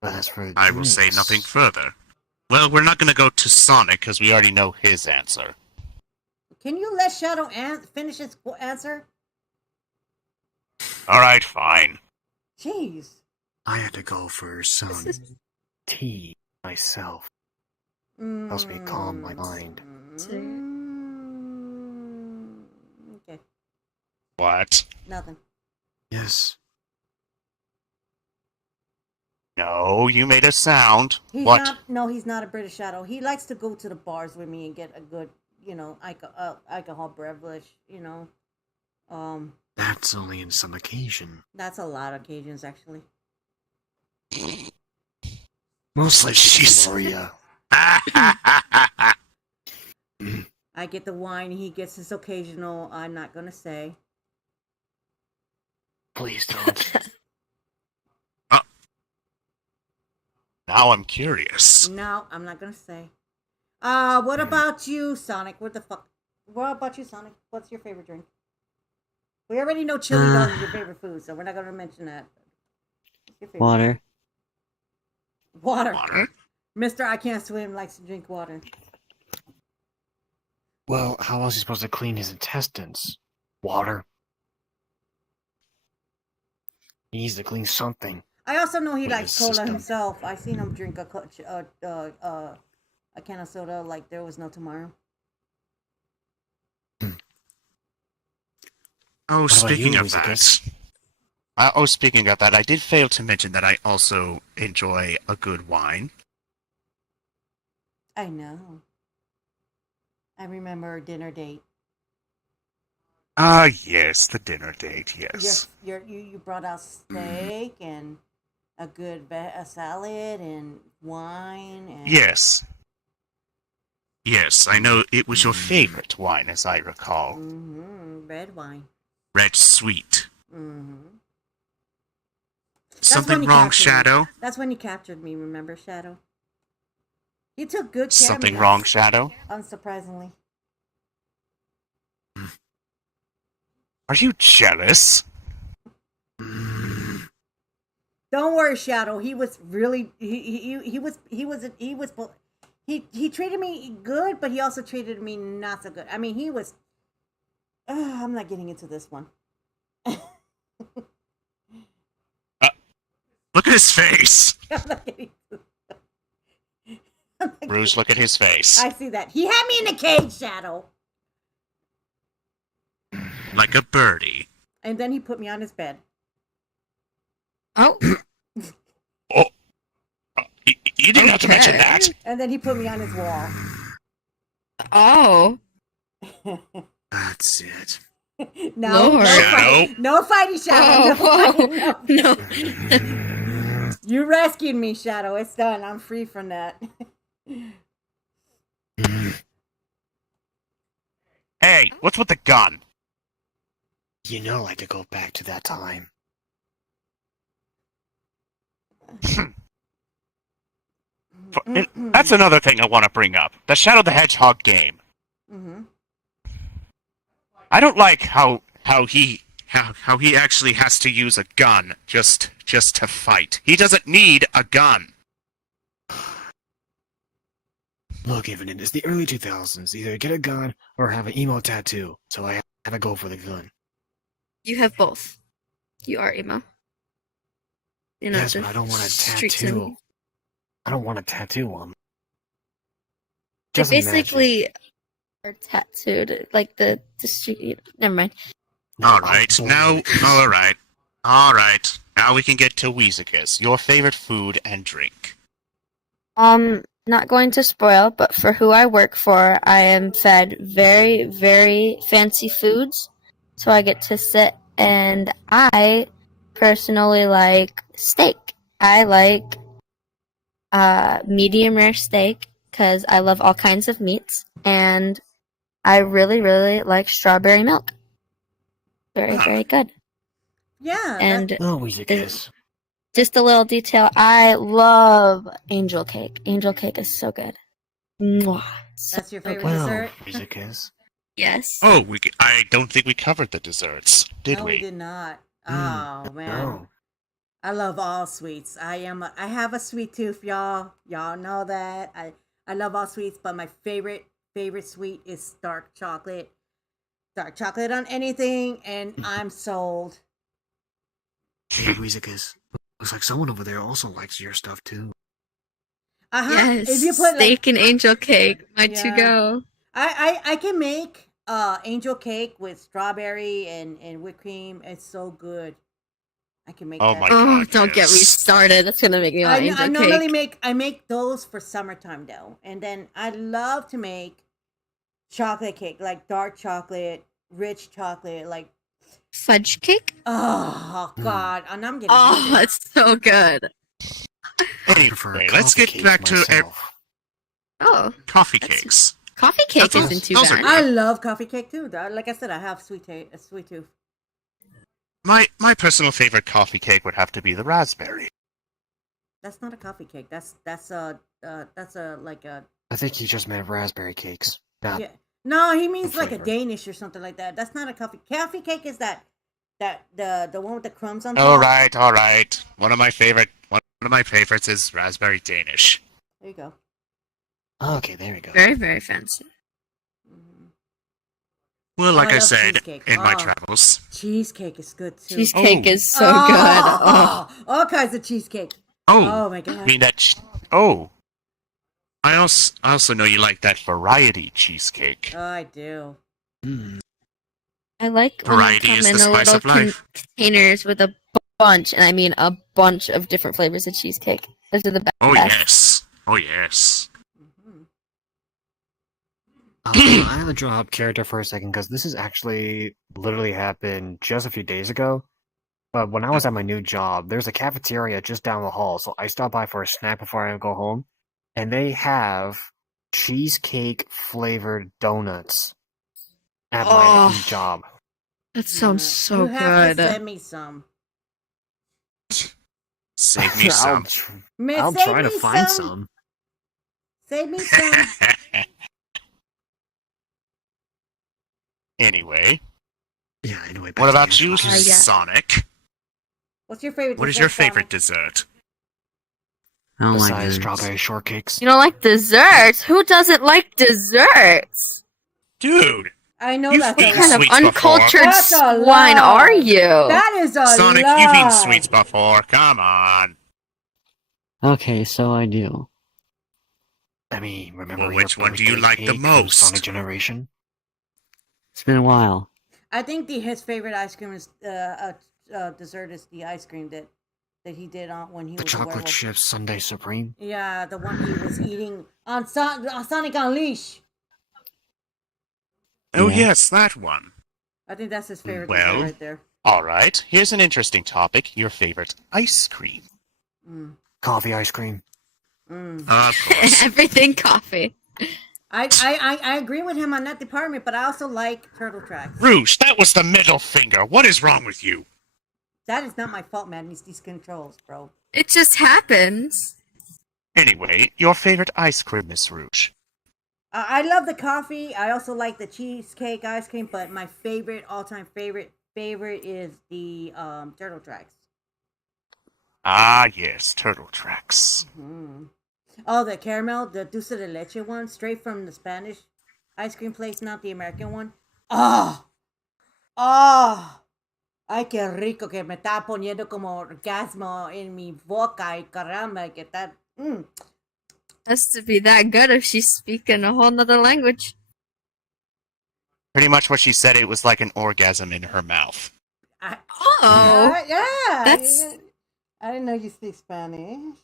But as for I will say drinks- nothing further. Well, we're not going to go to Sonic because we already know his answer. Can you let Shadow finish his answer? Alright, fine. Jeez. I had to go for some tea myself. Helps me calm my mind. Okay, What? nothing. Yes. No, you made a sound. He's What? not. No, he's not a British Shadow. He likes to go to the bars with me and get a good, alcohol beverage. That's only in some occasion. That's a lot of occasions actually. Mostly Jeez. Maria. I get the wine. He gets his occasional. I'm not gonna say. Please don't. Now I'm curious. No, I'm not gonna say. What about you, Sonic? What about you, Sonic? What's your favorite drink? We already know chili dog is your favorite food, so we're not gonna mention that. What's your favorite? Water. Water. Water? Mr. I Can't Swim likes to drink water. Well, how else is he supposed to clean his intestines? Water. He needs to clean something. I also know he In likes his cola system. himself. I seen him drink a can of soda like there was no tomorrow. Oh, about speaking you, of that. Musicus? Speaking of that, I did fail to mention that I also enjoy a good wine. I know. I remember our dinner date. Ah, yes, the dinner date, yes. You brought out steak and a good a salad and wine and Yes. Yes, I know it was your favorite wine, as I recall. red wine. Red Sweet. That's Something when he wrong, captured me. Shadow? That's when he captured me. Remember, Shadow? He took good care of Something me. wrong, Shadow? Unsurprisingly. Are you jealous? Don't worry, Shadow. He was really he treated me good, but he also treated me not so good. I mean, he was. I'm not getting into this one. Look at his face! I'm not getting into Rouge, look at his face. I see that. He had me in a cage, Shadow. Like a birdie. And then he put me on his bed. Oh, Oh! You didn't have to mention Okay. that! And then he put me on his wall. oh. That's it. No, Lord. no fighting, Shadow. Oh, No whoa. fighting, No. You rescued me, Shadow. It's done. I'm free from that. Hey, what's with the gun? You know I could go back to that time. That's another thing I want to bring up. The Shadow the Hedgehog game. I don't like how he actually has to use a gun just to fight. He doesn't need a gun. Look, Evan, it's the early 2000s. Either get a gun or have an emo tattoo. So I had to go for the gun. You have both. You are emo. You know, Yes, the but I don't want a streaks tattoo. and- I don't want a tattoo on. They Just imagine. basically are tattooed, like the streak. Never mind. No, All I'm right, born now, with this. all right. Now we can get to Weezicus, your favorite food and drink. Not going to spoil, but for who I work for, I am fed very, very fancy foods. So I get to sit and I personally like steak. I like medium rare steak because I love all kinds of meats, and I really, really like strawberry milk. Very, very good. Yeah, And Oh, we should kiss. just a little detail, I love angel cake. Angel cake is so good. Mwah. that's your So favorite good. Well, dessert? we should kiss. Yes. Oh, I don't think we covered the desserts, did No, we we? did not. Mm, Oh man, No. I love all sweets. I have a sweet tooth, y'all. Y'all know that. I love all sweets, but my favorite sweet is dark chocolate. Dark chocolate on anything, and I'm sold. Hey, Weezikus. Looks like someone over there also likes your stuff too. Yes. If you put steak and angel cake, my Yeah. to go. I can make angel cake with strawberry and whipped cream. It's so good. I can make Oh that. my Oh, God, don't get me yes. started. That's gonna make me want angel I normally cake. make those for summertime though, and then I love to make chocolate cake, like dark chocolate, rich chocolate, like Fudge cake? oh god, and I'm getting Oh, hungry. it's so good. I prefer Anyway, let's coffee get cakes back to myself. Oh, coffee That's- cakes. coffee cake Those- isn't too those are bad. I love coffee cake too. Like I said, I have sweet tooth. My personal favorite coffee cake would have to be the raspberry. That's not a coffee cake. That's a like a I think he just meant raspberry cakes. Not yeah. No, he means like a flavor. Danish or something like that. That's not a coffee. Coffee cake is that the one with the crumbs on top. All right. One of my favorites is raspberry Danish. There you go. Okay, there we go. Very, very fancy. Mhm. Well, like I I love said, cheesecake. in my Oh. travels. Cheesecake is good too. Cheesecake Oh. is so good. Oh. All kinds of cheesecake. Oh, Oh my god. I mean that. Oh, I also know you like that variety cheesecake. Oh, I do. Mm. I like when they Variety come is in the the spice little of life. containers with a bunch, and I mean a bunch of different flavors of cheesecake. Those are the best. Oh yes. Oh yes. Mhm. I have to drop character for a second because this has actually literally happened just a few days ago. But when I was at my new job, there's a cafeteria just down the hall, so I stopped by for a snack before I go home, and they have cheesecake flavored donuts at my Oh. job. That sounds Yeah. so You have to good. send me some. Save me some. I'll Save try to me find some. Save me some. Anyway, Yeah, anyway. what about you, yeah. Sonic? What's your favorite? What is dessert, your favorite Sonic? dessert? I don't like Besides desserts. strawberry shortcakes. You don't like desserts? Who doesn't like desserts? Dude, I know You've that's What eaten a kind lot. of sweets before. uncultured That's a swine lie. are you? That is a Sonic, lie. you've eaten sweets before. Come on. Okay, so I do. I mean, remember Well, your which one do you birthday like the cake from most? Sonic Generation? It's been a while. I think his favorite ice cream is dessert is the ice cream that he did on when he The was a chocolate werewolf. chip Sundae Supreme? Yeah, the one he was eating on Sonic Unleashed. Oh Yeah. yes, that one. I think that's his favorite Well. dessert right there. All right, here's an interesting topic. Your favorite ice cream. Mm. Coffee ice cream. Mm. Of course. Everything coffee. I agree with him on that department, but I also like Turtle Tracks. Rouge, that was the middle finger. What is wrong with you? That is not my fault, man. These controls, bro. It just happens. Anyway, your favorite ice cream, Miss Rouge. I love the coffee. I also like the cheesecake ice cream, but my favorite, all-time favorite is the Turtle Tracks. Ah, yes, Turtle Tracks. Mm. Oh, the caramel, the dulce de leche one, straight from the Spanish ice cream place, not the American one. Oh, ay, qué rico, que me está poniendo como orgasmo en mi boca y caramba, que está. Has to be that good if she's speaking a whole nother language. Pretty much what she said, it was like an orgasm in her mouth. Oh, Yeah. That's- I didn't know you speak Spanish.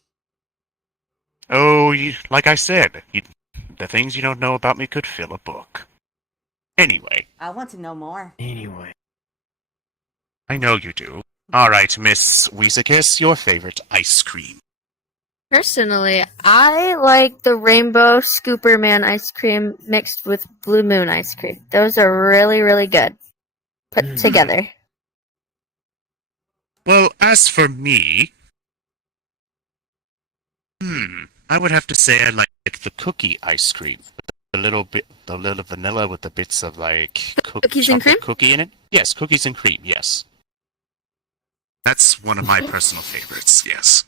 Oh, like I said, the things you don't know about me could fill a book. Anyway, I want to know more. Anyway. I know you do. Alright, Miss Weezicus, your favorite ice cream. Personally, I like the Rainbow Scooper Man ice cream mixed with Blue Moon ice cream. Those are really, really good. Put together. Well, as for me, I would have to say I like the cookie ice cream. The little vanilla with the bits of like Cookies and chocolate cream? cookie in it. Yes, cookies and cream. Yes, that's one of my personal favorites. Yes.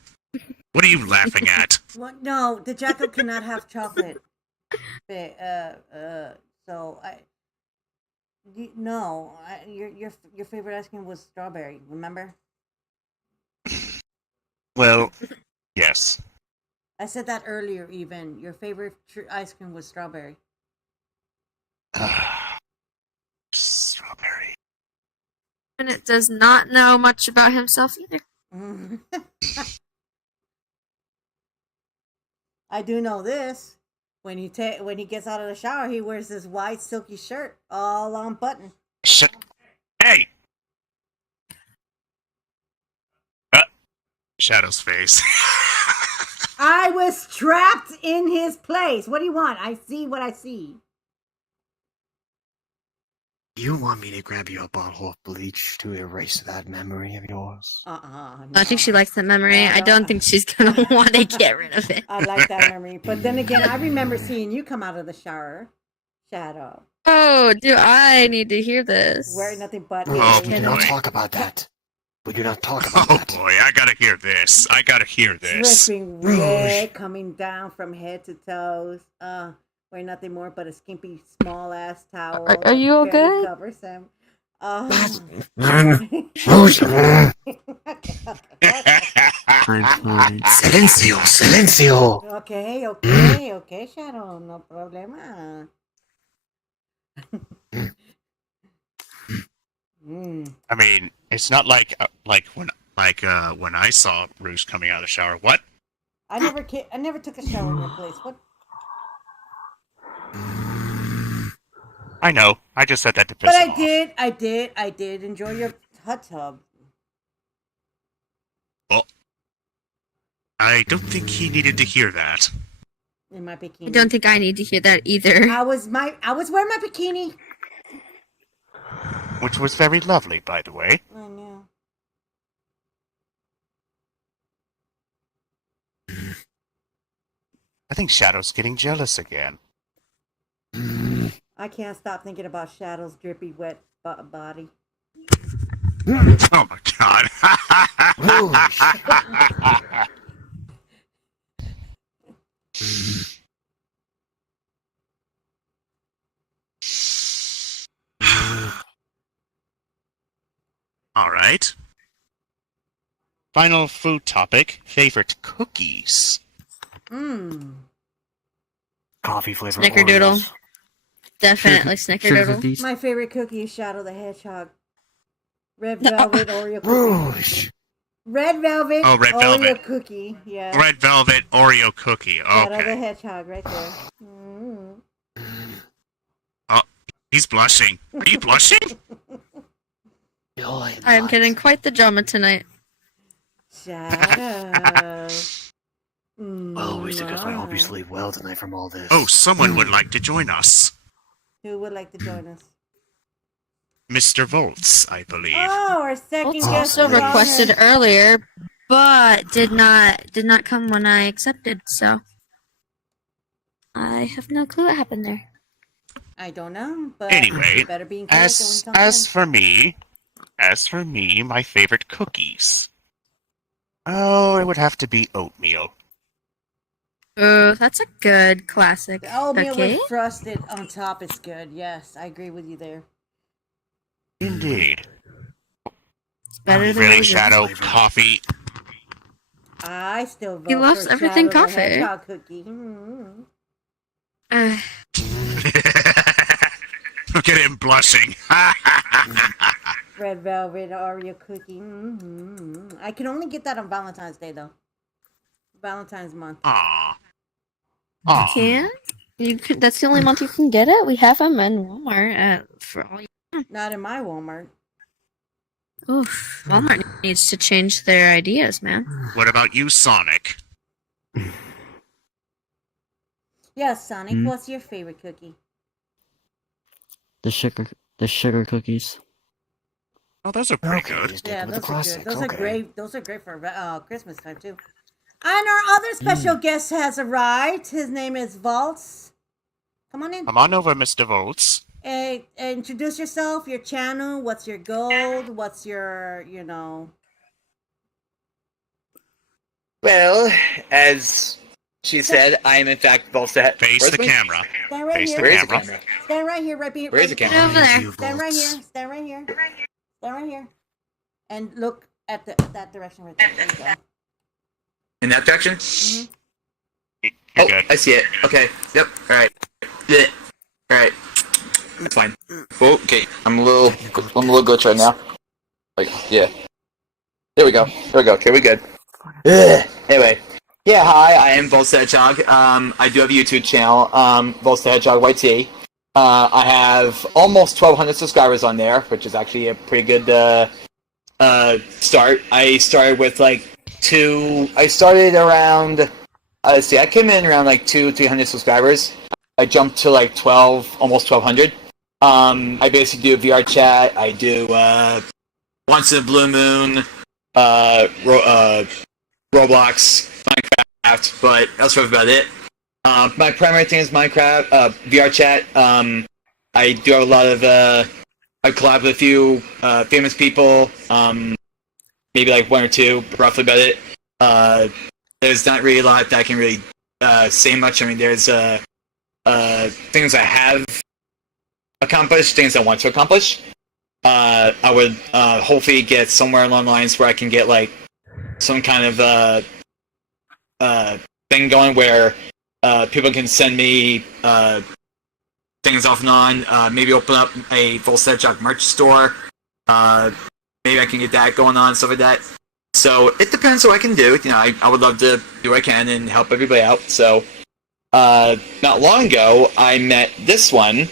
What are you laughing at? What? No, the jackal cannot have chocolate. So your favorite ice cream was strawberry. Remember? Well, yes. I said that earlier. Even your favorite ice cream was strawberry. Strawberry. And it does not know much about himself either. I do know this. When he gets out of the shower, he wears this white silky shirt, all on button. Hey! Shadow's face. I was trapped in his place. What do you want? I see what I see. You want me to grab you a bottle of bleach to erase that memory of yours? No. I think she likes that memory. I don't think she's gonna want to get rid of it. I like that memory. But then again, I remember seeing you come out of the shower, Shadow. Oh, do I need to hear this? Wearing nothing but... Oh, We do not boy. talk about that. We do not talk about Oh that. boy, I gotta hear this. I gotta hear this. Dripping red, coming down from head to toes. Wearing nothing more but a skimpy, small-ass towel. Are you that barely okay? covers him. Silencio, silencio. Okay, Shadow, no problema. I mean, it's not like when I saw Rouge coming out of the shower. What? I never took a shower in your place. What? I know. I just said that to piss But him off. I did enjoy your hot tub. Well, I don't think he needed to hear that. In my bikini. I don't think I need to hear that either. I was wearing my bikini. Which was very lovely, by the way. I know. I think Shadow's getting jealous again. I can't stop thinking about Shadow's drippy, wet body. Oh my god. Alright. Final food topic. Favorite cookies. Coffee flavored Snickerdoodle. Oreos. Definitely Snickerdoodle. Cookies. My favorite cookie is Shadow the Hedgehog. Red velvet Oreo cookie. Rouge. Red velvet. Oh, red Oreo velvet. cookie. Yeah. Red velvet Oreo cookie. Shadow the Okay. Hedgehog right there. Oh, he's blushing. Are you blushing? Joy I am not. getting quite the drama tonight. Shadow. Oh, Weezicus, I hope you sleep well tonight from all this. Oh, someone would like to join us. Who would like to join us? Mr. Volts, I believe. Oh, our second It's guest. also is on requested here. earlier, but did not come when I accepted. So I have no clue what happened there. I don't know, but Anyway, you better be in character when he comes as for me, my favorite cookies. Oh, it would have to be oatmeal. Oh, that's a good classic. in. The oatmeal Okay. with frosted on top is good. Yes, I agree with you there. Indeed. It's better than Really, roses. Shadow coffee. I still vote He loves for everything Shadow the coffee. Hedgehog cookie. Uh, Look at him blushing. Red velvet Oreo cookie. I can only get that on Valentine's Day though. Valentine's month. Aw. you can? You can. That's the only month you can get it. We have them in Walmart for all. Not in my Walmart. Oof, Walmart needs to change their ideas, man. What about you, Sonic? Yes, Sonic. What's your favorite cookie? The sugar cookies. Oh, those are pretty Okay, good. just Yeah, stick with the those are classics. good. Those are okay. great. Those are great for Christmas time too. And our other special guest has arrived. His name is Valtz. Come on in. Come on over, Mr. Volts. Introduce yourself, your channel. What's your goal? What's your, Well, as she said, I am in fact Volset. Face the camera. Stand right Face here. the Where's the camera. camera? Stand right here, right behind. Where's the Get camera? over there. Stand right here. Stand right here. Stand right here. And look at that direction right there. There you go. In that direction? You're Oh, good. I see it. Okay. Yep. All right. Yeah. All right. That's fine. Oh, okay. I'm a little glitch right now. Like, yeah. There we go. Okay, we good. Ugh. Anyway. Yeah, hi, I am Volts the Hedgehog. I do have a YouTube channel, Volts the Hedgehog YT. I have almost 1,200 subscribers on there, which is actually a pretty good start. I started with I started around, I came in around 300 subscribers. I jumped to 12, almost 1,200. I basically do Vrchat, I do Once in a Blue Moon, Roblox, Minecraft, but that's about it. My primary thing is Minecraft, Vrchat. I do have a lot of, I collab with a few famous people, maybe one or two, roughly about it. There's not really a lot that I can really say much. I mean, there's things I have accomplished, things I want to accomplish. I would hopefully get somewhere along the lines where I can get some kind of thing going where people can send me things off and on. Maybe open up a full Hedgehog merch store. Maybe I can get that going on, stuff like that. So it depends what I can do. I would love to do what I can and help everybody out. So not long ago, I met this one.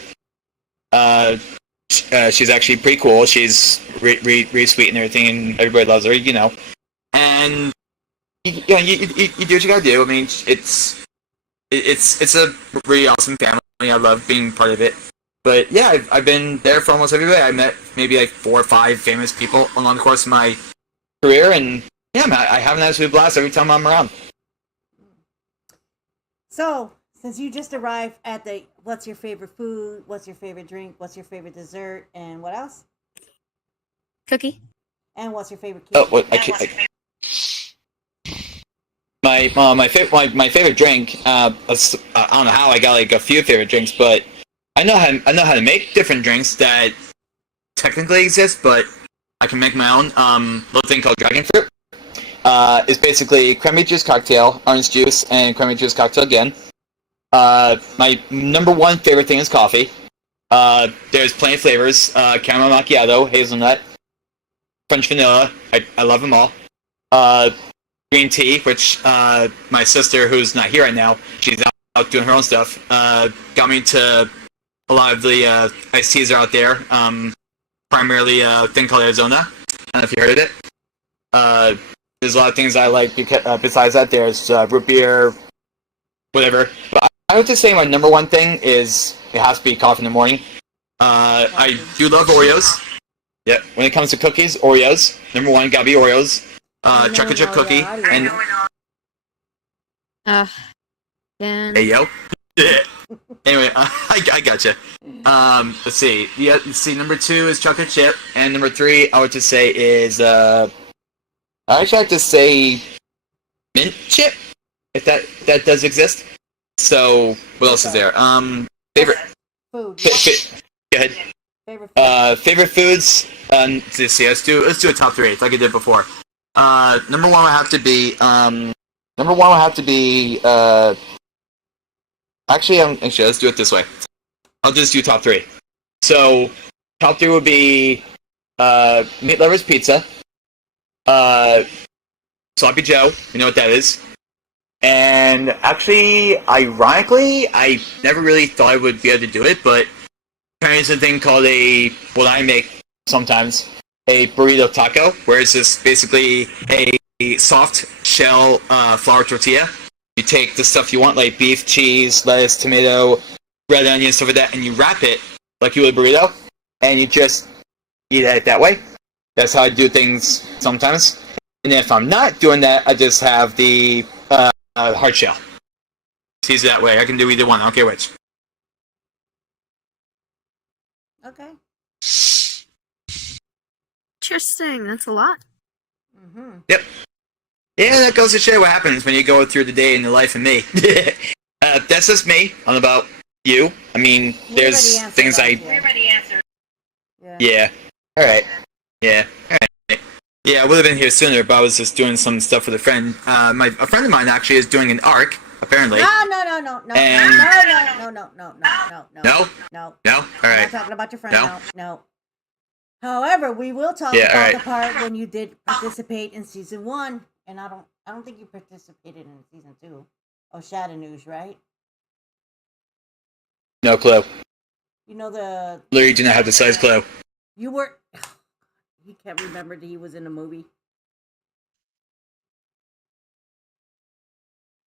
She's actually pretty cool. She's really sweet and everything, and everybody loves her, And you do what you gotta do. I mean, it's a really awesome family. I love being part of it. But yeah, I've been there for almost everybody. I met maybe 4 or 5 famous people along the course of my career, and yeah, man, I have an absolute blast every time I'm around. So, since you just arrived at what's your favorite food, what's your favorite drink, what's your favorite dessert, and what else? Cookie? And what's your favorite cake? Oh, what? My favorite drink. I don't know how I got a few favorite drinks, but I know how to make different drinks that technically exist, but I can make my own. Little thing called dragon fruit. It's basically cranberry juice cocktail, orange juice, and cranberry juice cocktail again. My number one favorite thing is coffee. There's plenty of flavors: caramel macchiato, hazelnut, French vanilla. I love them all. Green tea, which my sister, who's not here right now, she's out doing her own stuff, got me to a lot of the iced teas are out there. Primarily a thing called Arizona. I don't know if you heard of it. There's a lot of things I like besides that. There's root beer, whatever. But I would just say my number one thing is it has to be coffee in the morning. I do love Oreos. Yeah, when it comes to cookies, Oreos. Number one, gotta be Oreos. Chocolate chip cookie. And Again. hey, yo. Anyway, I gotcha. Let's see. Yeah, let's see. Number 2 is chocolate chip, and number 3, I would just say is I actually like to say mint chip, if that does exist. So what else is there? Favorite Food. Go ahead. Favorite food. Favorite foods. Let's see. Let's do a top 3 like I did before. Number one would have to be. Actually, let's do it this way. I'll just do top 3. So, top 3 would be Meat Lovers Pizza, Sloppy Joe. You know what that is. And actually, ironically, I never really thought I would be able to do it, but there's a thing called what I make sometimes a burrito taco, where it's just basically a soft shell flour tortilla. You take the stuff you want, like beef, cheese, lettuce, tomato, red onion, stuff like that, and you wrap it like you would a burrito, and you just eat it that way. That's how I do things sometimes. And if I'm not doing that, I just have the hard shell. It's easy that way. I can do either one. I don't care which. Okay. Interesting. That's a lot. Mm-hmm. Yep. Yeah, that goes to show what happens when you go through the day in the life of me. That's just me. On about you. I mean, there's things I. We already answered. Yeah. All right. Yeah. All right. Yeah, I would have been here sooner, but I was just doing some stuff with a friend. A friend of mine actually is doing an arc, apparently. No. And- No. No? All We're right. not talking about your friend. No? No. However, we will talk Yeah, about alright. the part when you did participate in season 1, and I don't think you participated in season 2. Oh, Shadow News, right? No clue. You know the Literally do not have the size clue. you were. He can't remember that he was in a movie.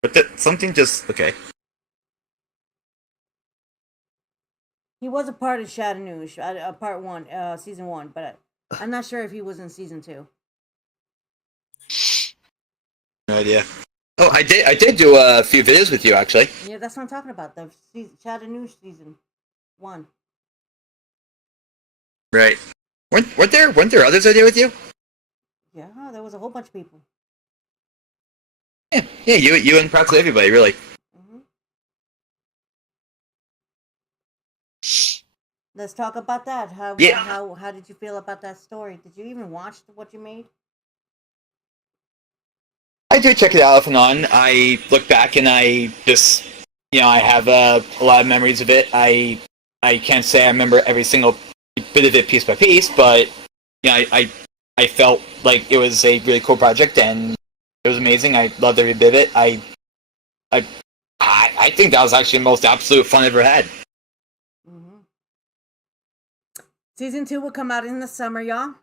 But something just... Okay. He was a part of Shadow News, part 1, season 1, but I'm not sure if he was in season 2. No idea. Oh, I did do a few videos with you, actually. Yeah, that's what I'm talking about. The Shadow News season 1. Right. Weren't there others I did with you? Yeah, there was a whole bunch of people. Yeah, you and practically everybody, really. Mm-hmm. Let's talk about that. How did you feel about that story? Did you even watch what you made? I do check it out off and on. I look back and I just, I have a lot of memories of it. I can't say I remember every single bit of it piece by piece, but I felt like it was a really cool project and it was amazing. I loved every bit of it. I think that was actually the most absolute fun I ever had. Mm-hmm. Season 2 will come out in the summer, y'all.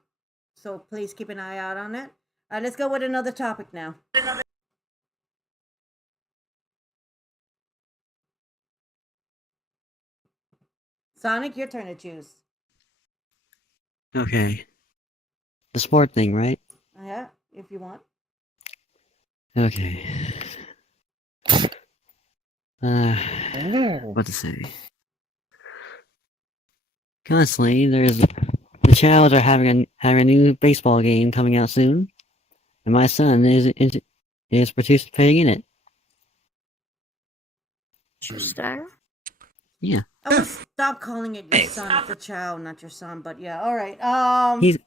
So please keep an eye out on it. All right, let's go with another topic now. Sonic, your turn to choose. Okay. The sport thing, right? Yeah, if you want. Okay. What to say? Constantly, the Chows are having a new baseball game coming out soon, and my son is participating in it. Interesting. Yeah. I would stop calling it your son. It's a Chow, not your son. But yeah, all right. He's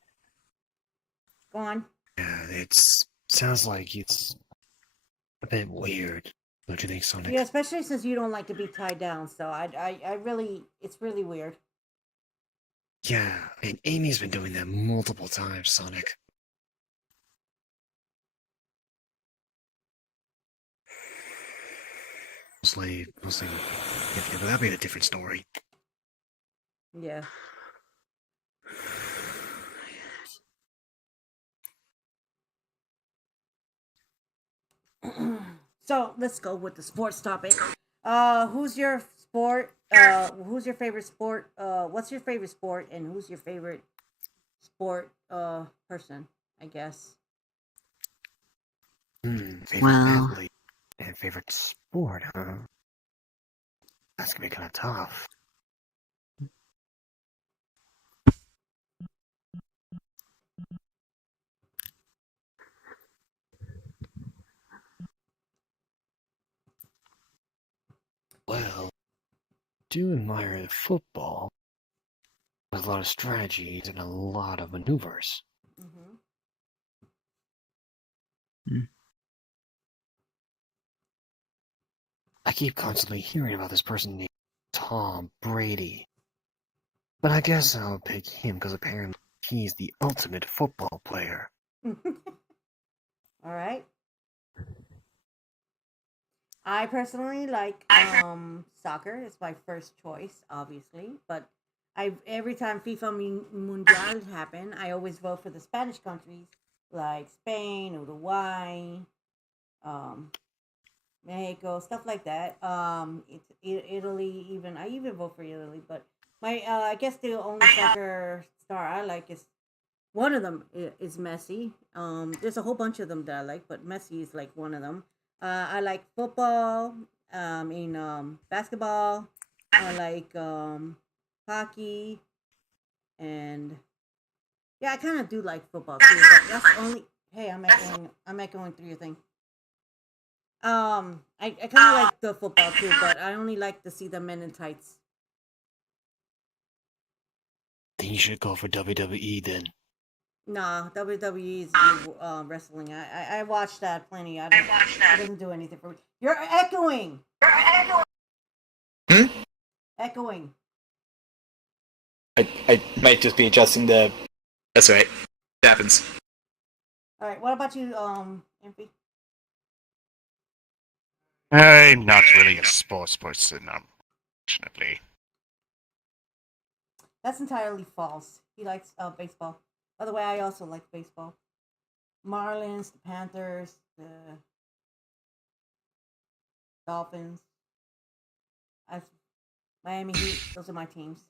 Go on. Yeah, sounds like it's a bit weird. Don't you think, Sonic? Yeah, especially since you don't like to be tied down. So I really, it's really weird. Yeah, and Amy's been doing that multiple times, Sonic. Mostly, but that'd be a different story. Yeah. So let's go with the sports topic. Who's your sport? Who's your favorite sport? What's your favorite sport? And who's your favorite sport person? I guess. Favorite Well- athlete and favorite sport, huh? That's gonna be kind of tough. Well, do admire football. With a lot of strategies and a lot of maneuvers. Mm-hmm. I keep constantly hearing about this person named Tom Brady. But I guess I'll pick him because apparently he's the ultimate football player. All right. I personally like soccer. It's my first choice, obviously, but every time FIFA Mundial happen, I always vote for the Spanish countries like Spain, Uruguay, Mexico, stuff like that. Italy, even I even vote for Italy, but my I guess the only soccer star I like is one of them is Messi. There's a whole bunch of them that I like, but Messi is like one of them. I like football. Basketball. I like hockey, and yeah, I kind of do like football too. But that's only. Hey, I'm echoing through your thing. I kind of like the football too, but I only like to see the men in tights. Then you should go for WWE then. Nah, WWE is wrestling. I watched that plenty. It doesn't do anything for me. You're echoing. Hmm? Echoing. I might just be adjusting the. That's right. It happens. All right. What about you, MP? I'm not really a sports person, unfortunately. That's entirely false. He likes baseball. By the way, I also like baseball. Marlins, the Panthers, the Dolphins. Miami Heat. Those are my teams.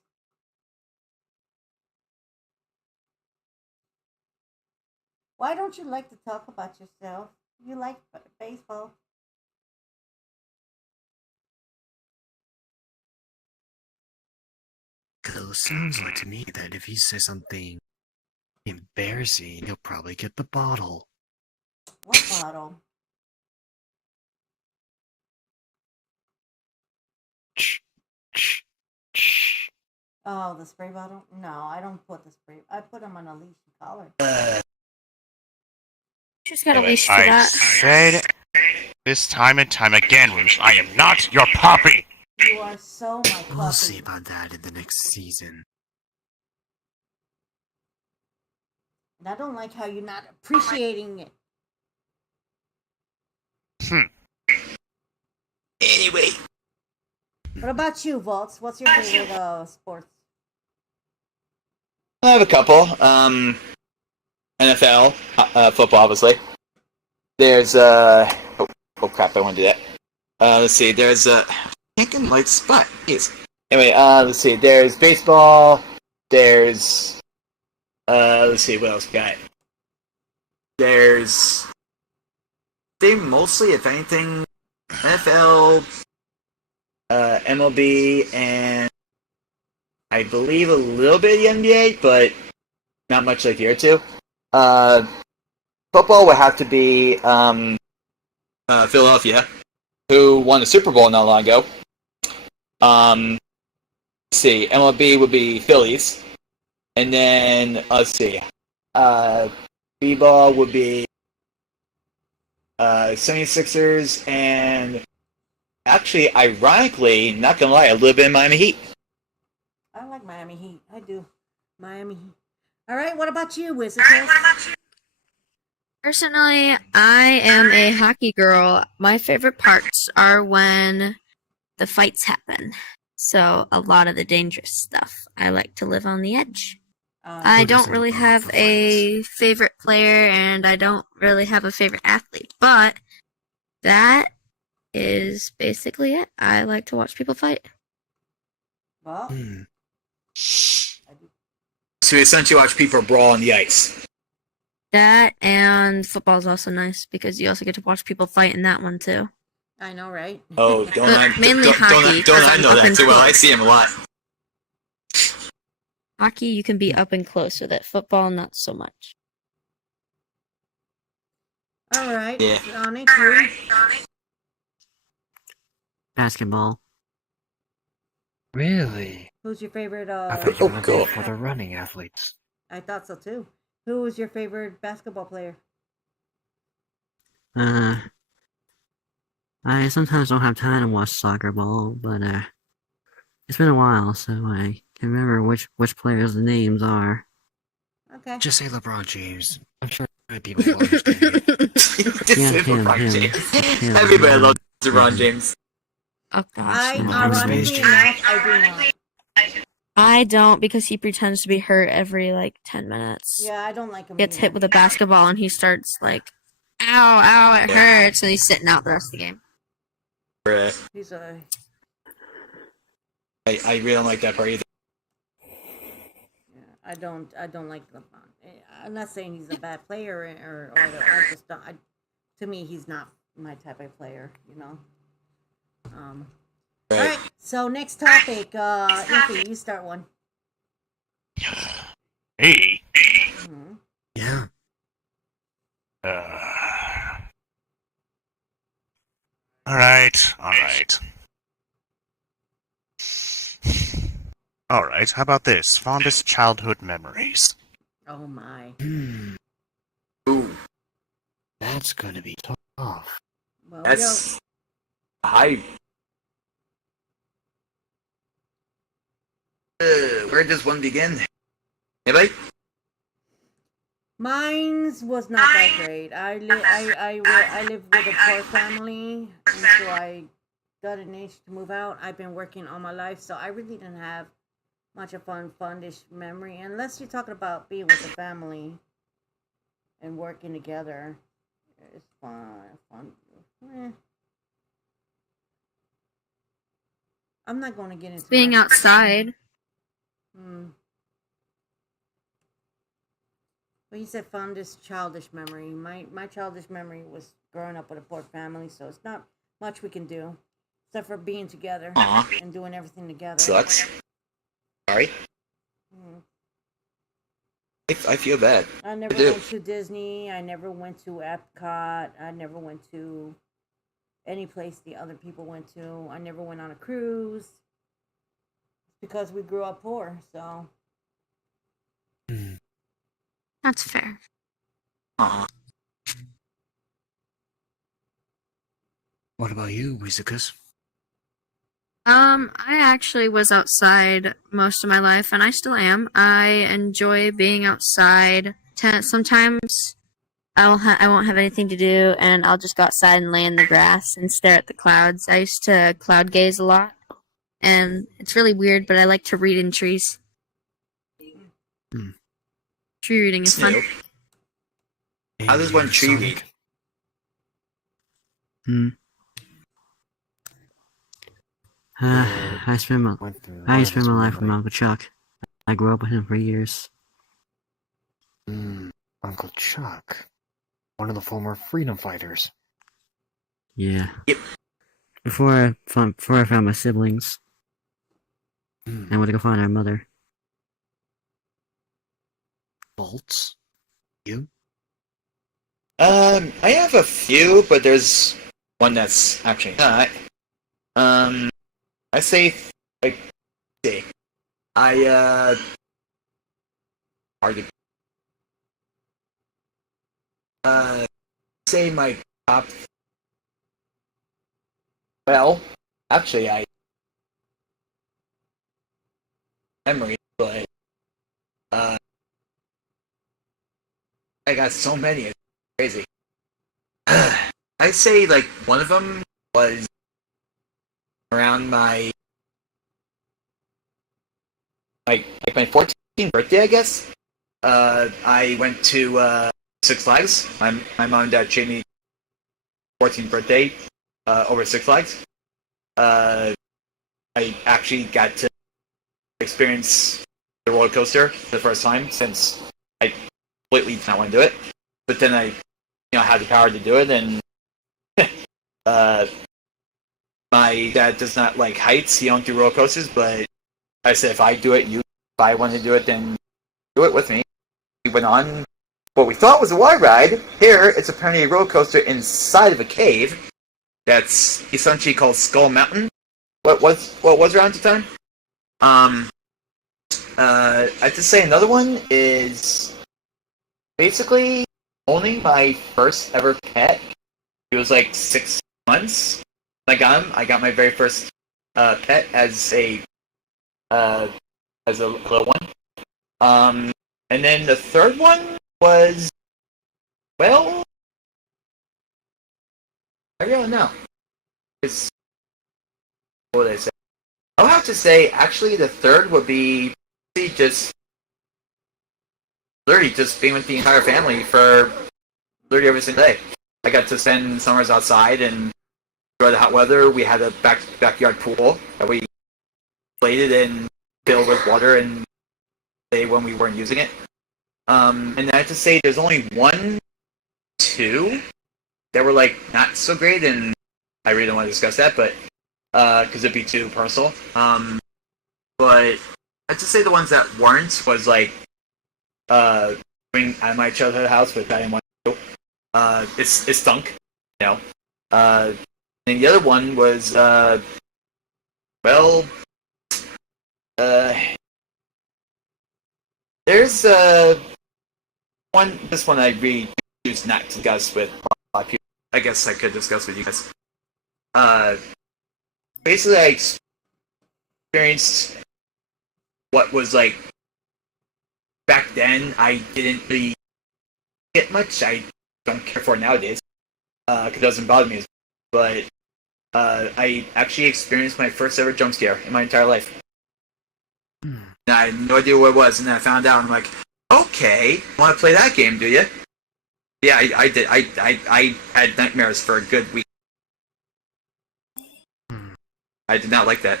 Why don't you like to talk about yourself? You like baseball. Because it sounds like to me that if he says something embarrassing, he'll probably get the bottle. What bottle? Oh, the spray bottle? No, I don't put the spray. I put them on a leash and collar. She's got a Anyway, leash for I that. said this time and time again, Rouge, I am not your puppy! You are so my puppy. We'll see about that in the next season. And I don't like how you're not appreciating it. Anyway. What about you, Volts? What's your favorite sports? I have a couple. NFL, football, obviously. There's oh crap! I want to do that. Let's see. There's can't get my spot. Jeez. Anyway, let's see. There's baseball. There's let's see what else we got. There's they mostly, if anything, NFL, MLB, and I believe a little bit of the NBA, but not much like the other two. Football would have to be Philadelphia, who won the Super Bowl not long ago. Let's see, MLB would be Phillies, and then let's see, B-ball would be 76ers, and actually, ironically, not gonna lie, a little bit of Miami Heat. I like Miami Heat. I do. Miami Heat. All right, what about you, Wizard? Personally, I am a hockey girl. My favorite parts are when the fights happen. So, a lot of the dangerous stuff. I like to live on the edge. I Who don't doesn't really love have the a favorite player, and I don't really have a favorite athlete. But that is basically it. I like to watch people fight. Well, So we essentially watch people brawl on the ice. That and football is also nice because you also get to watch people fight in that one too. I know, right? Oh, don't I, Mainly don't, hockey, don't 'cause I I'm know up that and too well? I close. see him a lot. Hockey, you can be up and close with it. Football, not so much. All right. Yeah. Sonic, you? Basketball. Really? Who's your favorite? I thought you were cool. there for the running athletes. I thought so too. Who was your favorite basketball player? I sometimes don't have time to watch soccer ball, but it's been a while, so I can remember which players the names are. Okay. Just say LeBron James. I'm sure people will understand. Just Yeah, say him, LeBron him. James. Him, Everybody him. loves LeBron James. Oh gosh. I no. Space ironically Jam. enough, I do not. I don't because he pretends to be hurt every like 10 minutes. Yeah, I don't like him. Gets hit either. with a basketball and he starts like, ow, ow, it hurts, and he's sitting out the rest of the game. Bruh. He's a. I really don't like that part either. Yeah, I don't like LeBron. I'm not saying he's a bad player or I just don't. To me, he's not my type of player. You know. All right. So next topic, Iffy, you start one. Hey. Mhm. Yeah. Alright. Alright, how about this? Fondest childhood memories. Oh my. Ooh, That's gonna be tough. Well, that's high. Where does one begin? Anybody? mine's was not that great. I lived with a poor family until I got an age to move out. I've been working all my life, so I really didn't have much of fondish memory, unless you're talking about being with the family and working together. It's fun. Eh. I'm not going to get into Being my- outside. Well, you said fondest childish memory. My childish memory was growing up with a poor family, so it's not much we can do except for being together Aw. and doing everything together. Sucks. Sorry. Mm. I feel bad. I never do. went to Disney. I never went to Epcot. I never went to any place the other people went to. I never went on a cruise because we grew up poor. So That's fair. Aw. What about you, Wizicus? I actually was outside most of my life, and I still am. I enjoy being outside. Sometimes I won't have anything to do, and I'll just go outside and lay in the grass and stare at the clouds. I used to cloud gaze a lot, and it's really weird, but I like to read in trees. Tree reading is fun. Snoop. How does one tree read? I spent my Went through I that spent my life with memory. my Uncle Chuck. I grew up with him for years. Uncle Chuck. One of the former freedom fighters. Yeah. Yep. Before I found my siblings, I went to go find our mother. Bolts? You? I have a few, but there's one that's actually not. I say, like, see, hard to, say my top. Well, actually, I memory, but I got so many, it's crazy. I'd say like one of them was around my like my 14th birthday, I guess. I went to Six Flags. My mom and dad treated me 14th birthday over Six Flags. I actually got to experience the roller coaster for the first time since I completely did not want to do it. But then I, had the power to do it, and my dad does not like heights. He don't do roller coasters, but I said if I do it, if I want to do it, then do it with me. We went on what we thought was a wide ride. Here, it's apparently a roller coaster inside of a cave that's essentially called Skull Mountain. What was around the time? I have to say another one is basically owning my first ever pet. He was like 6 months. I got him. I got my very first pet as a little one. And then the third one was, well, I don't know. It's, what would I say? I'll have to say, actually, the third would be just literally just being with the entire family for literally every single day. I got to spend summers outside and enjoy the hot weather. We had a backyard pool that we inflated and filled with water and day when we weren't using it. And I have to say, there's only 1, 2 that were like not so great, and I really don't want to discuss that, but because it'd be too personal. But I'd just say the ones that weren't was like being at my childhood house, but I didn't want to. It stunk, you know. And the other one was there's this one I really choose not to discuss with a lot of people. I guess I could discuss with you guys. Basically, I experienced what was like back then. I didn't really get much. I don't care for it nowadays because it doesn't bother me as much. But I actually experienced my first ever jump scare in my entire life. And I had no idea what it was, and then I found out, and I'm like, okay, want to play that game, do you? Yeah, I did. I had nightmares for a good week. I did not like that.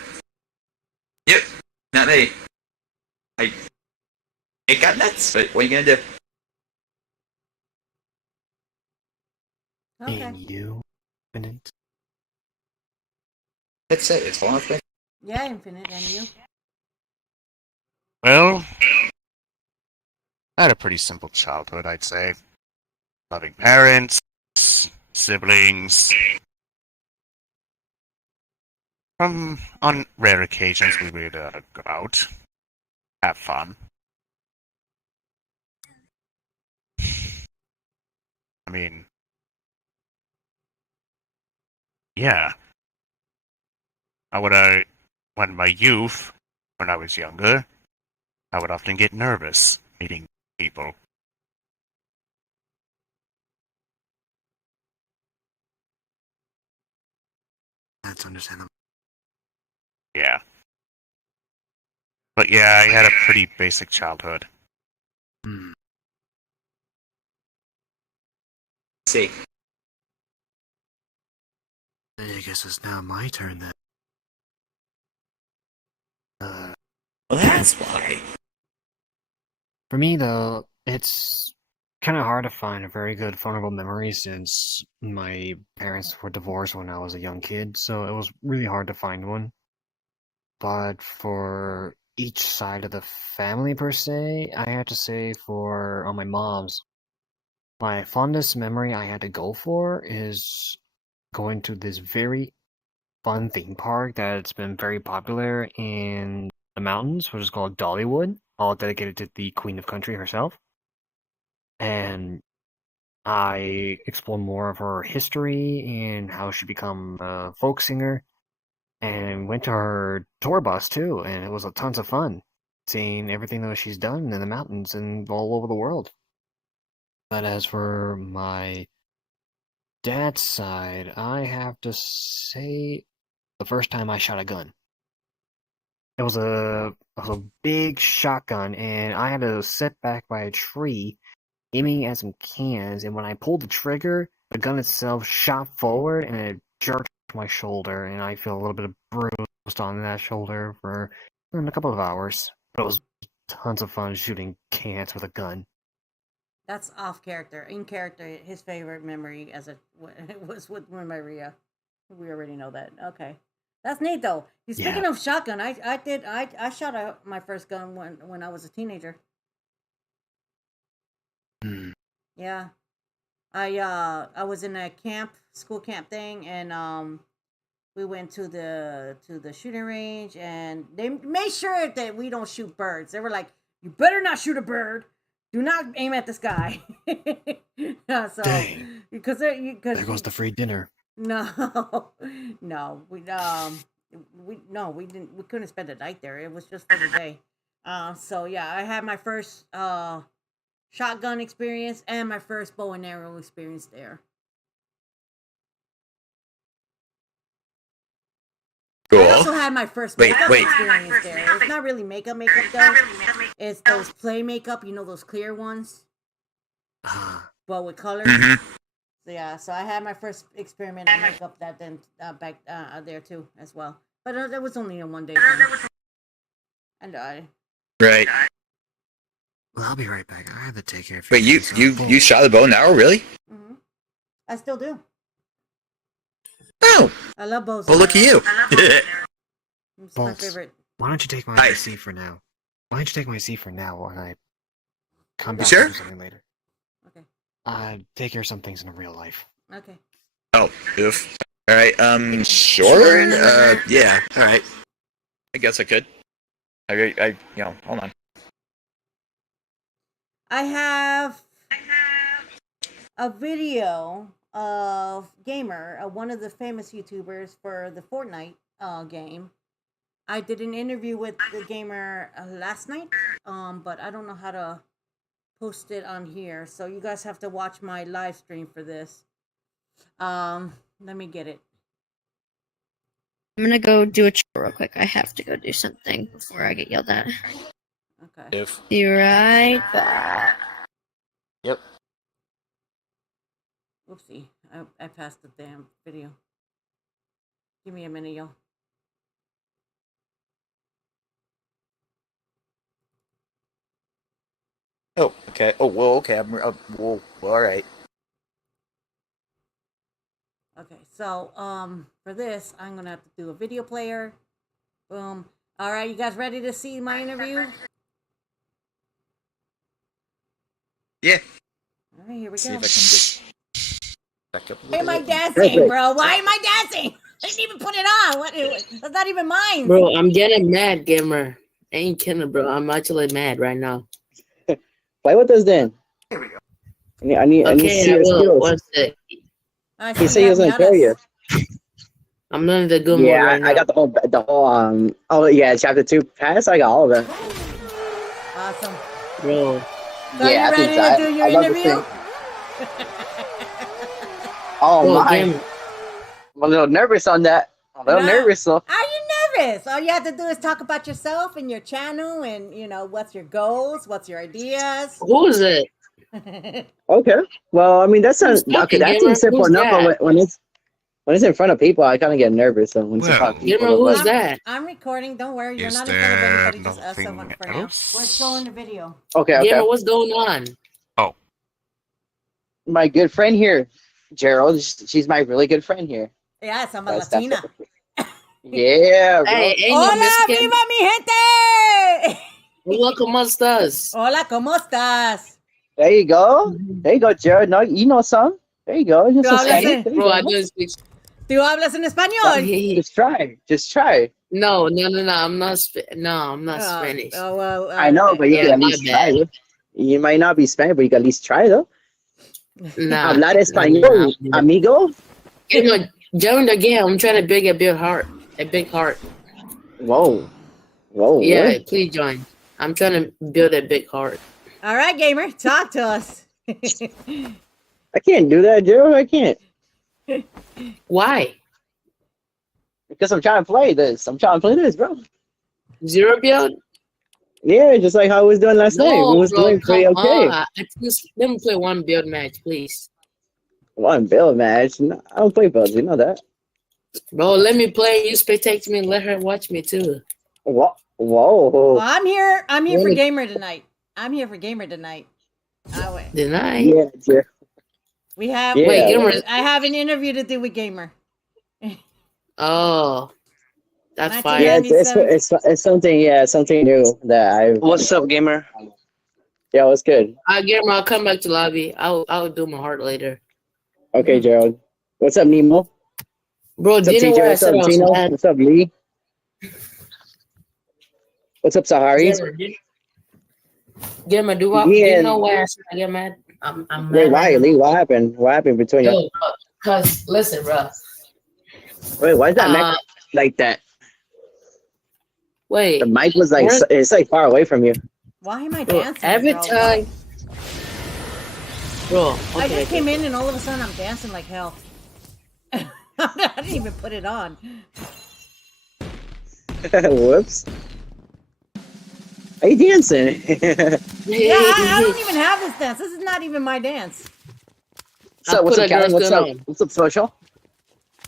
Yep, not me. It got nuts, but what are you gonna do? Okay. And you, Infinite? That's it. It's one thing. Yeah, Infinite, and you? Well, I had a pretty simple childhood, I'd say. Loving parents, siblings. On rare occasions, we would go out, have fun. I mean, yeah. When my youth, when I was younger, I would often get nervous meeting people. That's understandable. Yeah. But yeah, I had a pretty basic childhood. See. I guess it's now my turn then. Well, that's why. For me, though, it's kind of hard to find a very good vulnerable memory since my parents were divorced when I was a young kid, so it was really hard to find one. But for each side of the family, per se, I have to say on my mom's, my fondest memory I had to go for is going to this very fun theme park that's been very popular in the mountains, which is called Dollywood, all dedicated to the Queen of Country herself. And I explored more of her history and how she became a folk singer, and went to her tour bus too, and it was a tons of fun seeing everything that she's done in the mountains and all over the world. But as for my dad's side, I have to say the first time I shot a gun. It was a big shotgun, and I had to sit back by a tree, aiming at some cans, and when I pulled the trigger, the gun itself shot forward, and it jerked my shoulder, and I feel a little bit of bruised on that shoulder for a couple of hours. But it was tons of fun shooting cans with a gun. That's off character. In character, his favorite memory was with Maria. We already know that. Okay. That's neat though. Speaking of shotgun, I shot my first gun when I was a teenager. Yeah, I was in a school camp thing, and we went to the shooting range, and they made sure that we don't shoot birds. They were like, "You better not shoot a bird. Do not aim at the sky." So, Dang. because There goes the free dinner. no, we didn't. We couldn't spend the night there. It was just for the day. So yeah, I had my first shotgun experience and my first bow and arrow experience there. Cool. also had my first makeup experience there. It's not really makeup though. It's those play makeup, you know, those clear ones, but with colors. So yeah, so I had my first experiment of makeup that then back there too as well. But it was only a 1 day thing. And Right. Well, I'll be right back. I have to take care of Wait, you shot the bow and arrow, really? I still do. Oh. I love bows. Well, look at you. It's my favorite. Why don't you take my C for now? Why don't you take my C for now when I come back sure? to do something later? Okay. Take care of some things in real life. Okay. Oh, oof. All right. Sure. Yeah. All right. I guess I could. Hold on. I have a video of Gamer, one of the famous YouTubers for the Fortnite game. I did an interview with the Gamer last night, but I don't know how to post it on here, so you guys have to watch my live stream for this. Let me get it. I'm gonna go do a chore real quick. I have to go do something before I get yelled at. Okay. Be right back. Yep. Whoopsie. I passed the damn video. Give me a minute, y'all. Oh, okay. Oh, well, okay. Well, all right. Okay, so for this, I'm gonna have to do a video player. Boom. All right, you guys ready to see my interview? Yeah. All right, here we See go. if I can just back up. Why am I dancing, bro? Why am I dancing? I didn't even put it on. What? That's not even mine. Bro, I'm getting mad, Gamer. I ain't kidding, bro. I'm actually mad right now. Play with us then. Here we go. I need to see your skills. One sec. He said he was gonna carry you. I'm learning the good mode Yeah, right now. I got the whole oh yeah, chapter 2 pass. I got all of it. Awesome. Bro. So Yeah, you ready to do your interview? Oh Bro, my! Gamer. I'm a little nervous on that. I'm a little nervous though. Are you nervous? All you have to do is talk about yourself and your channel, and you know what's your goals, what's your ideas. Who is it? Okay. Well, I mean that's Who's talking, that Gamer? seems simple Who's enough. that? But when it's in front of people, I kind of get nervous. So when it's in front of Gamer, people, who's but- that? I'm recording. Don't worry, you're Is not in front of there anybody. Just us nothing someone for now. else? Let's go in the video. Okay. Gamer, what's going on? My good friend here, Gerald. She's my really good friend here. Yeah, I'm a That's Latina. Yeah, bro. Hey, ain't no Hola, Mexican. viva mi gente! Hola, ¿cómo estás? Hola, ¿cómo estás? There you go. There you go, Jared. No, you know some. There you go. You know Yo, some listen. Spanish. There you Bro, go. I don't speak. ¿Tú hablas en español? Just try. Just try. No. I'm not. I'm not Spanish. Oh, well, I know, but you Yeah, can at my least bad. try. You might not be Spanish, but you can at least try, though. Nah. Hablar español, Nah. amigo. Gamer, join the game. I'm trying to build a big heart. A big heart. Whoa. Whoa. Yeah, what? please join. I'm trying to build a big heart. All right, gamer, talk to us. I can't do that, Gerald. I can't. Why? Because I'm trying to play this. Bro. Zero build? Yeah, just like how I was doing last night. We was doing pretty come okay. on. Let me play one build match, please. One build match. No, I don't play builds. You know that. Bro, let me play. You spectate me and let her watch me too. Whoa. Well, I'm here for Really? gamer tonight. Oh, wait. Deny? Yeah, Gerald. We have. Yeah. Wait, gamer. I have an interview to do with gamer. Oh, that's Match fire. Yeah, it. it's something. Yeah, something new that I. What's up, gamer? Yeah, what's good? Gamer, I'll come back to lobby. I'll do my heart later. Okay, Gerald. What's up, Nemo? Bro, What's do up, you know TJ? what I What's said up, I was Tino? mad? What's up, Lee? What's up, Sahari? Gamer, do Yeah. you know why I said I get mad? I'm mad. Wait, why, right now. Lee? What happened? What happened between you? Yo, cause listen, bro. Wait, why is that Uh, mic like that? Wait, The mic was like Where- it's like far away from you. Why am I bro, dancing? every bro? time, bro. I Okay, just came in and all of a sudden I'm dancing like hell. I didn't even put it on. Whoops. Are you dancing? Yeah, I don't even have this dance. This is not even my dance. So what's up, Callie? What's up? What's up, Social?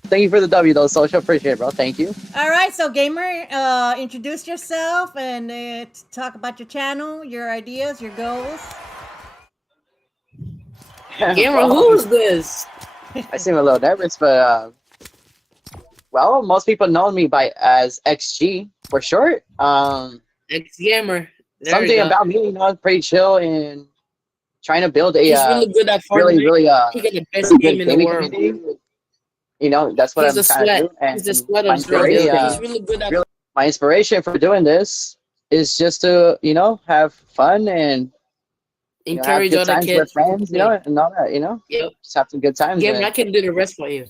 Thank you for the W, though, Social. Appreciate it, bro. Thank you. All right, so gamer, introduce yourself and talk about your channel, your ideas, your goals. Gamer, who is this? I seem a little nervous, but well, most people know me as XG for short. Ex gamer. Something about me, pretty chill and trying to build a He's really good at Fortnite. really he got the best really game good in the gaming world. community. That's what He's I'm a trying to do. And He's the sweat my of Zero. inspiration, He's really good at my inspiration for doing this is just to have fun and have encourage good other times with kids. friends, and all that. Yep. Just have some good times. Gamer, And I can do the rest for you.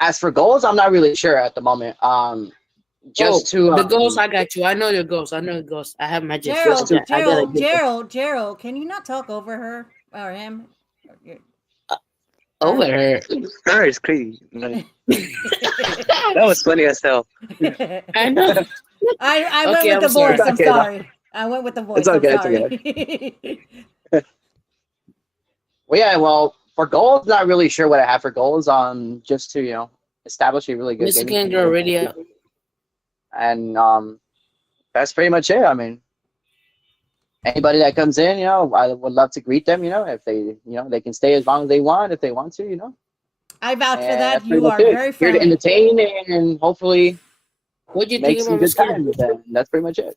as for goals, I'm not really sure at the moment. The goals, I got you. I know your goals. I know your goals. I have magic. Gerald, can you not talk over her or him? Over her. Her is crazy. That was funny as hell. I know. I went with the voice. I'm sorry. I went with the voice. It's okay. I'm sorry. Well, yeah. Well, for goals, not really sure what I have for goals. Just to establish a really good Michigan girl radio. And that's pretty much it. I mean, anybody that comes in, I would love to greet them. If they, they can stay as long as they want, if they want to. I vouch for that. You are very here to friendly. entertain and hopefully what you make think some about good times with them. That's pretty much it.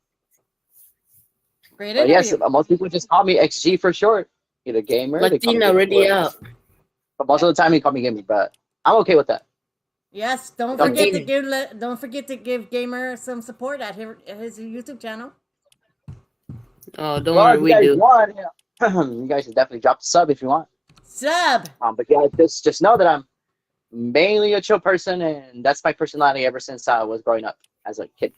Great But interview. yes, most people just call me XG for short. Either gamer. Latina radio. But most of the time, they call me gamer. But I'm okay with that. Yes, don't forget to give Gamer some support at his YouTube channel. Oh, don't worry, we do. You guys should definitely drop the sub if you want. Sub. But yeah, just know that I'm mainly a chill person, and that's my personality ever since I was growing up as a kid.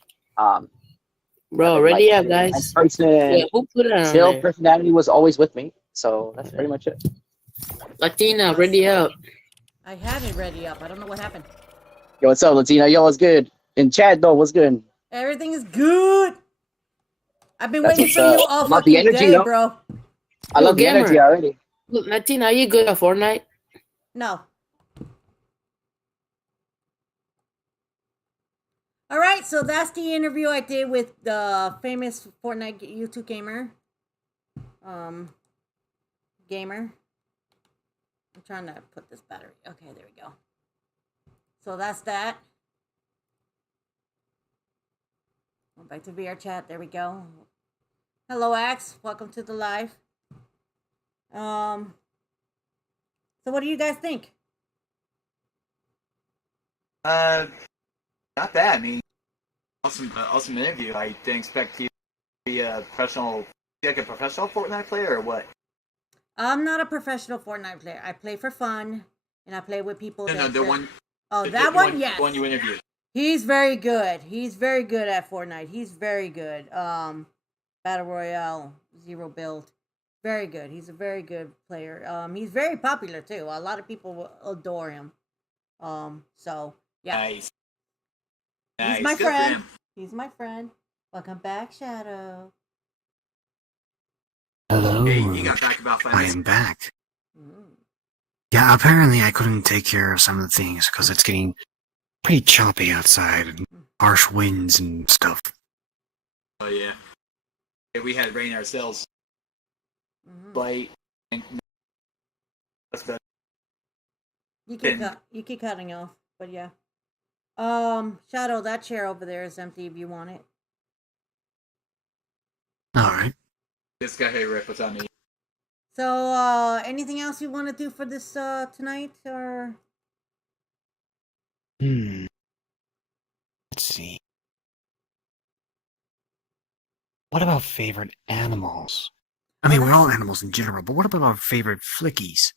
Bro, ready up, guys. Person, who put it on chill there? personality was always with me, so that's pretty much it. Latina, ready up. I had it ready up. I don't know what happened. Yo, what's up, Latina? Yo, what's good? In chat, though, what's good? Everything is good. I've been waiting for you all Love the fucking energy, day, though. bro. I love the energy already. Look, Latina, are you good at Fortnite? No. All right, so that's the interview I did with the famous Fortnite YouTube gamer. Gamer. I'm trying to put this battery. Okay, there we go. So that's that. Go back to Vrchat. There we go. Hello, Axe. Welcome to the live. So what do you guys think? Not bad. I mean, awesome interview. I didn't expect you to be a professional Fortnite player or what? I'm not a professional Fortnite player. I play for fun, and I play with people. No, the one. Oh, that one, yes. The one you interviewed. He's very good. He's very good at Fortnite. He's very good. Battle Royale, Zero Build. Very good. He's a very good player. He's very popular too. A lot of people adore him. So yeah. Nice. He's my friend. He's my friend. Welcome back, Shadow. Hello. Hey, you got back about 5 I minutes. am back. Yeah, apparently I couldn't take care of some of the things because it's getting pretty choppy outside and harsh winds and stuff. Oh yeah. We had rain ourselves. Light. That's better. You keep cutting off, but yeah. Shadow, that chair over there is empty if you want it. Alright. This guy here, Rick, what's on me? So, anything else you want to do for this tonight, or? Let's see. What about favorite animals? I mean, we're all animals in general, but what about our favorite flickies?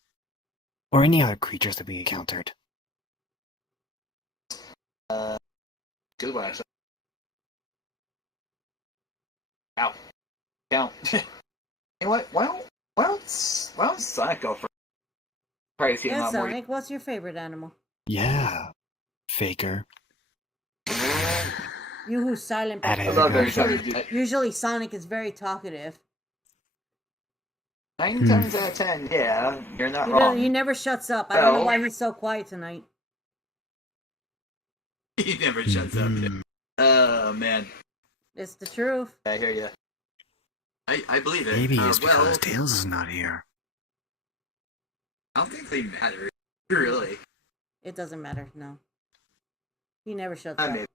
Or any other creatures that we encountered? Good one, actually. Ow. Count. You know what? Why don't Sonic go for? Probably see him a Yeah, lot more. Sonic, what's your favorite animal? Yeah. Faker. Yoo-hoo's silent, That but is I'm not very good. talkative. usually Sonic is very talkative. 9 times out of 10, yeah, you're not He wrong. never shuts up. I don't know Well- why he's so quiet tonight. He never shuts up. Mhm. Oh man, It's the truth. I hear you. I believe it. Maybe it's well, because Tails is not here. I don't think they matter, really. It doesn't matter. No, he never shuts I up. mean,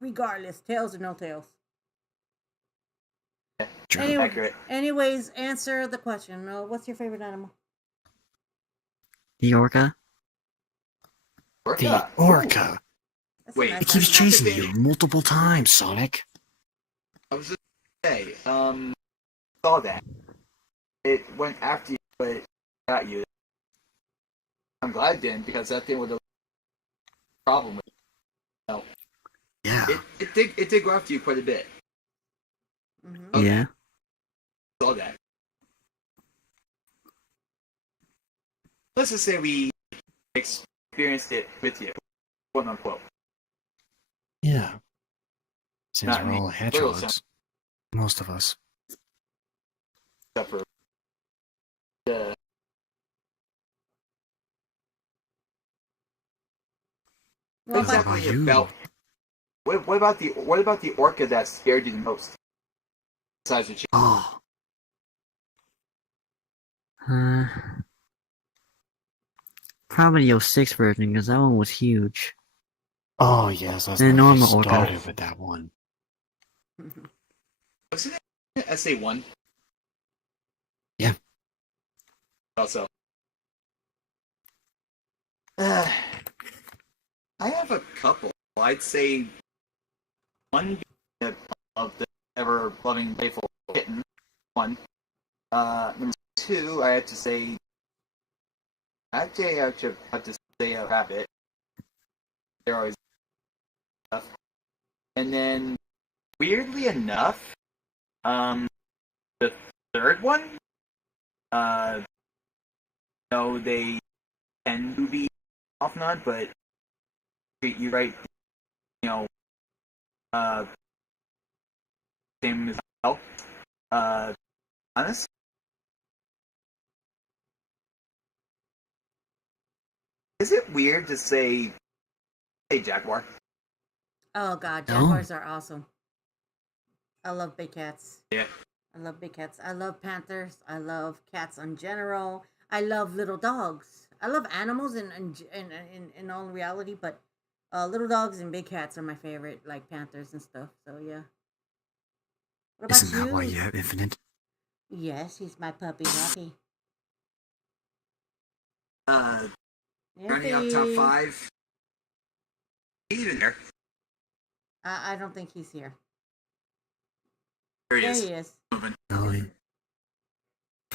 Regardless, tails or no tails. True. accurate. Anyways, answer the question. What's your favorite animal? The orca? The Orca. orca. That's a Wait, nice It keeps animal. chasing you multiple times, Sonic. I was just gonna say, saw that. It went after you, but it got you. I'm glad it didn't, because that thing would have a problem with it. No. Yeah. It did go after you quite a bit. Mhm. Okay. Yeah. Saw that. Let's just say we experienced it with you, quote unquote. Yeah. Since Not we're me. all Little hedgehogs. sense. Most of us. Except for the Well, What but about exactly you? about what about the orca that scared you the most? Besides the chief. Oh, Probably the 06 version, because that one was huge. oh yes, that's The the normal first orca. started with that one. Wasn't it SA1? Yeah. Also. I have a couple. I'd say one of the ever loving playful kitten. One. Number two, I have to say. Actually, I have to say a rabbit. They're always stuff. And then, weirdly enough, the third one, no, they tend to be off nod, but treat you right, you know, same as well. Honest? Is it weird to say jaguar? oh god, No. jaguars are awesome. I love big cats. Yeah. I love big cats. I love panthers. I love cats in general. I love little dogs. I love animals in all reality, but little dogs and big cats are my favorite, like panthers and stuff. So yeah. What about Isn't that why you have infinite? Yes, he's my puppy Muppy. Running up top 5. He's in there. I don't think he's here. There he There is. he is. Moving. No. You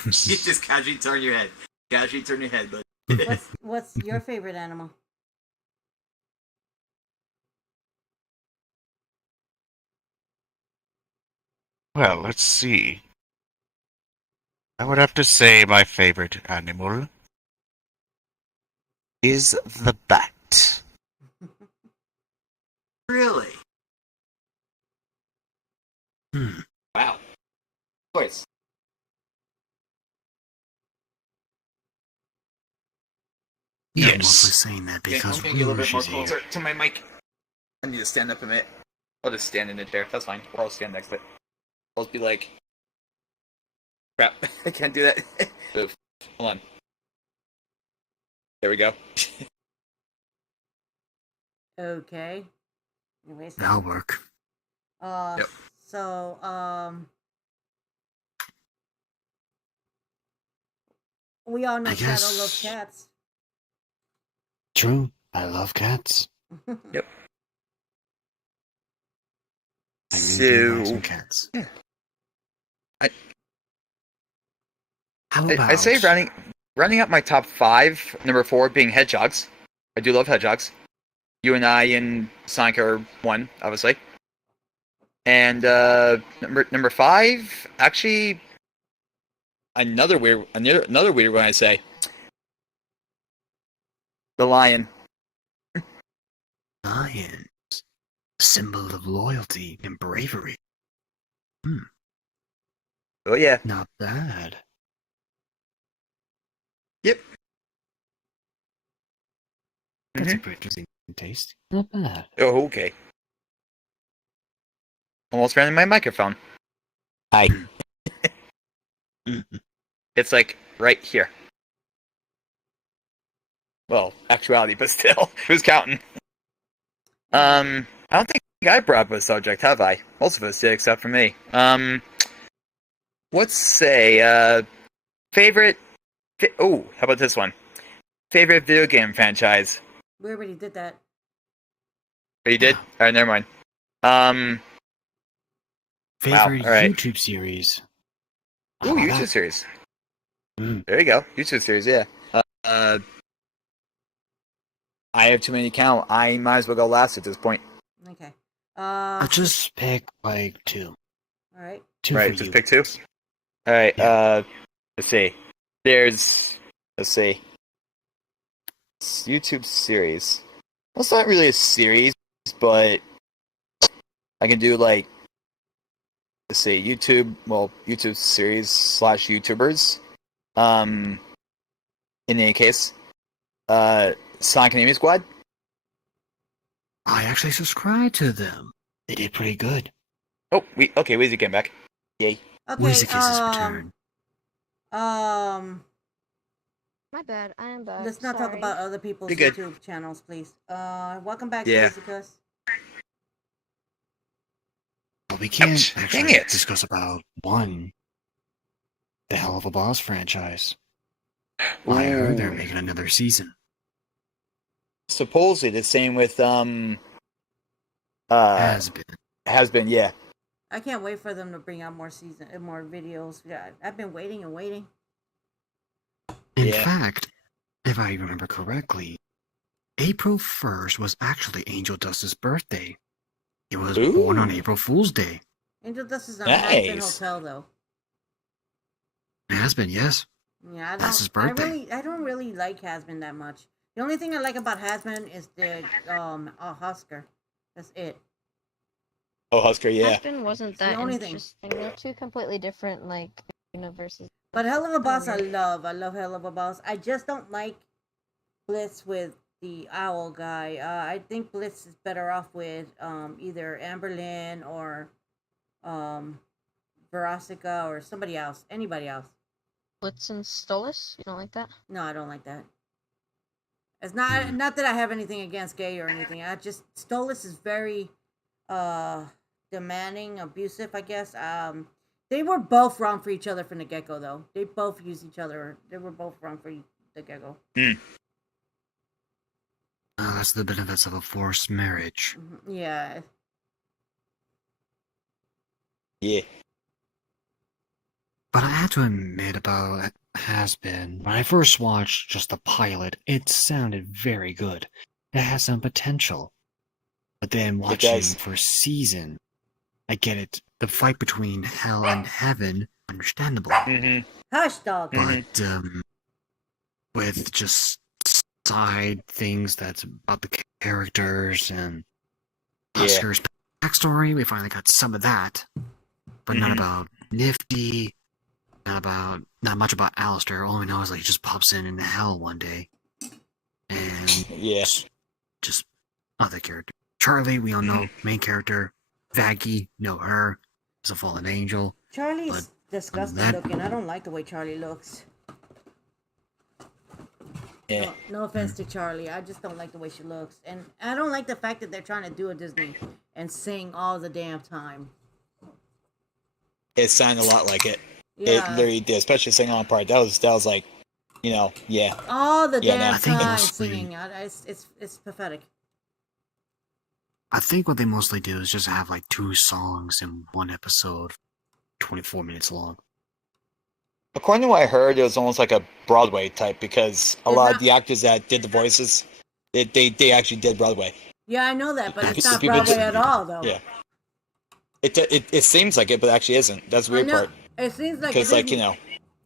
just casually turn your head. Casually turn your head, but What's your favorite animal? Well, let's see. I would have to say my favorite animal is the bat. really? Hmm. Wow. Choice. Yeah, I'm Yes. mostly saying that Okay, because I'm gonna get a little bit Rouge more is here. closer to my mic. I need to stand up a minute. I'll just stand in the chair. That's fine. Or I'll stand next to it. I'll just be like, crap, I can't do that. Move. Hold on. There we go. Okay. Anyways. That'll work. Yep. So, we all know I Shadow guess- loves cats. True. I love cats. Yep. I really do like So, some cats. yeah. How about I say rounding up my top 5, number 4 being hedgehogs. I do love hedgehogs. You and I and Sonic are one, obviously. And number 5, actually, another weird one. I say the lion. lions? symbol of loyalty and bravery. Oh yeah. Not bad. Yep. That's a pretty interesting taste. Not bad. Oh, okay. Almost ran in my microphone. Hi. It's like right here. Well, actuality, but still, who's counting? I don't think I brought up a subject, have I? Most of us did, except for me. Let's say, favorite. How about this one? Favorite video game franchise. We already did that. Oh, you did? Alright, never mind. Favorite alright. YouTube series. Ooh, YouTube series. There you go. YouTube series, yeah. I have too many to count. I might as well go last at this point. Okay. I'll just pick like 2. All right. 2 Right, for just you. pick 2? Alright, Yeah. let's see. Let's see. YouTube series. Well, it's not really a series, but I can do like, let's see, YouTube series / YouTubers. In any case, Sonic and Amy Squad. I actually subscribe to them. They did pretty good. Oh, Weezy came back. Yay. Okay. Whizzikiss's return. My bad. I am back. Let's not talk about other people's You're good. YouTube channels, please. Welcome back, Yeah. Jessica. But we can't Ouch, actually dang it. discuss about one. The Hell of a Boss franchise. I heard they're making another season. Supposedly the same with Has been. has been, yeah. I can't wait for them to bring out more videos. Yeah, I've been waiting and waiting. In Yeah. fact, if I remember correctly, April 1st was actually Angel Dust's birthday. He was born on Ooh. April Fool's Day. Angel Dust is on Aspen Nice. Hotel, though. Has been, yes. Yeah, That's his birthday. I don't really like Hasbin that much. The only thing I like about Hasbin is the Husker. That's it. Oh, Husker, yeah. Husband wasn't the that only thing. interesting. They're two completely different universes. But Hell of a Boss, I love. I love Hell of a Boss. I just don't like Blitz with the owl guy. I think Blitz is better off with either Amberlynn or Verosica or somebody else. Anybody else. Blitz and Stolas? You don't like that? No, I don't like that. It's not that I have anything against gay or anything. I just Stolas is very demanding, abusive, I guess. They were both wrong for each other from the get-go, though. They both used each other. They were both wrong for the get-go. That's the benefits of a forced marriage. Yeah. Yeah. But I have to admit about Has Been, when I first watched just the pilot, it sounded very good. It has some potential. But then watching does. for season, I get it. The fight between hell and heaven, understandable. Mm-hmm. Hush, dog. But with just side things that's about the characters and Yeah. Oscar's backstory, we finally got some of that. But not about Nifty, not much about Alistair. All we know is like he just pops in hell one day. And Yeah. just other characters. Charlie, we all know, main character. Vaggie, know her. Is a fallen angel. Charlie's disgusting that- looking. I don't like the way Charlie looks. Yeah. No offense to Charlie. I just don't like the way she looks. And I don't like the fact that they're trying to do a Disney and sing all the damn time. It sounded a lot like it. Yeah. It literally did, especially singing on part. That was like, yeah. All the Yeah, no, damn I think time mostly- singing. It's pathetic. I think what they mostly do is just have like 2 songs in one episode, 24 minutes long. According to what I heard, it was almost like a Broadway type because a It's lot not- of the actors that did the voices, they actually did Broadway. Yeah, I know that, but it's People not just- Broadway at all, though. Yeah. It seems like it, but it actually isn't. That's the I weird know. part. It seems like Because, like,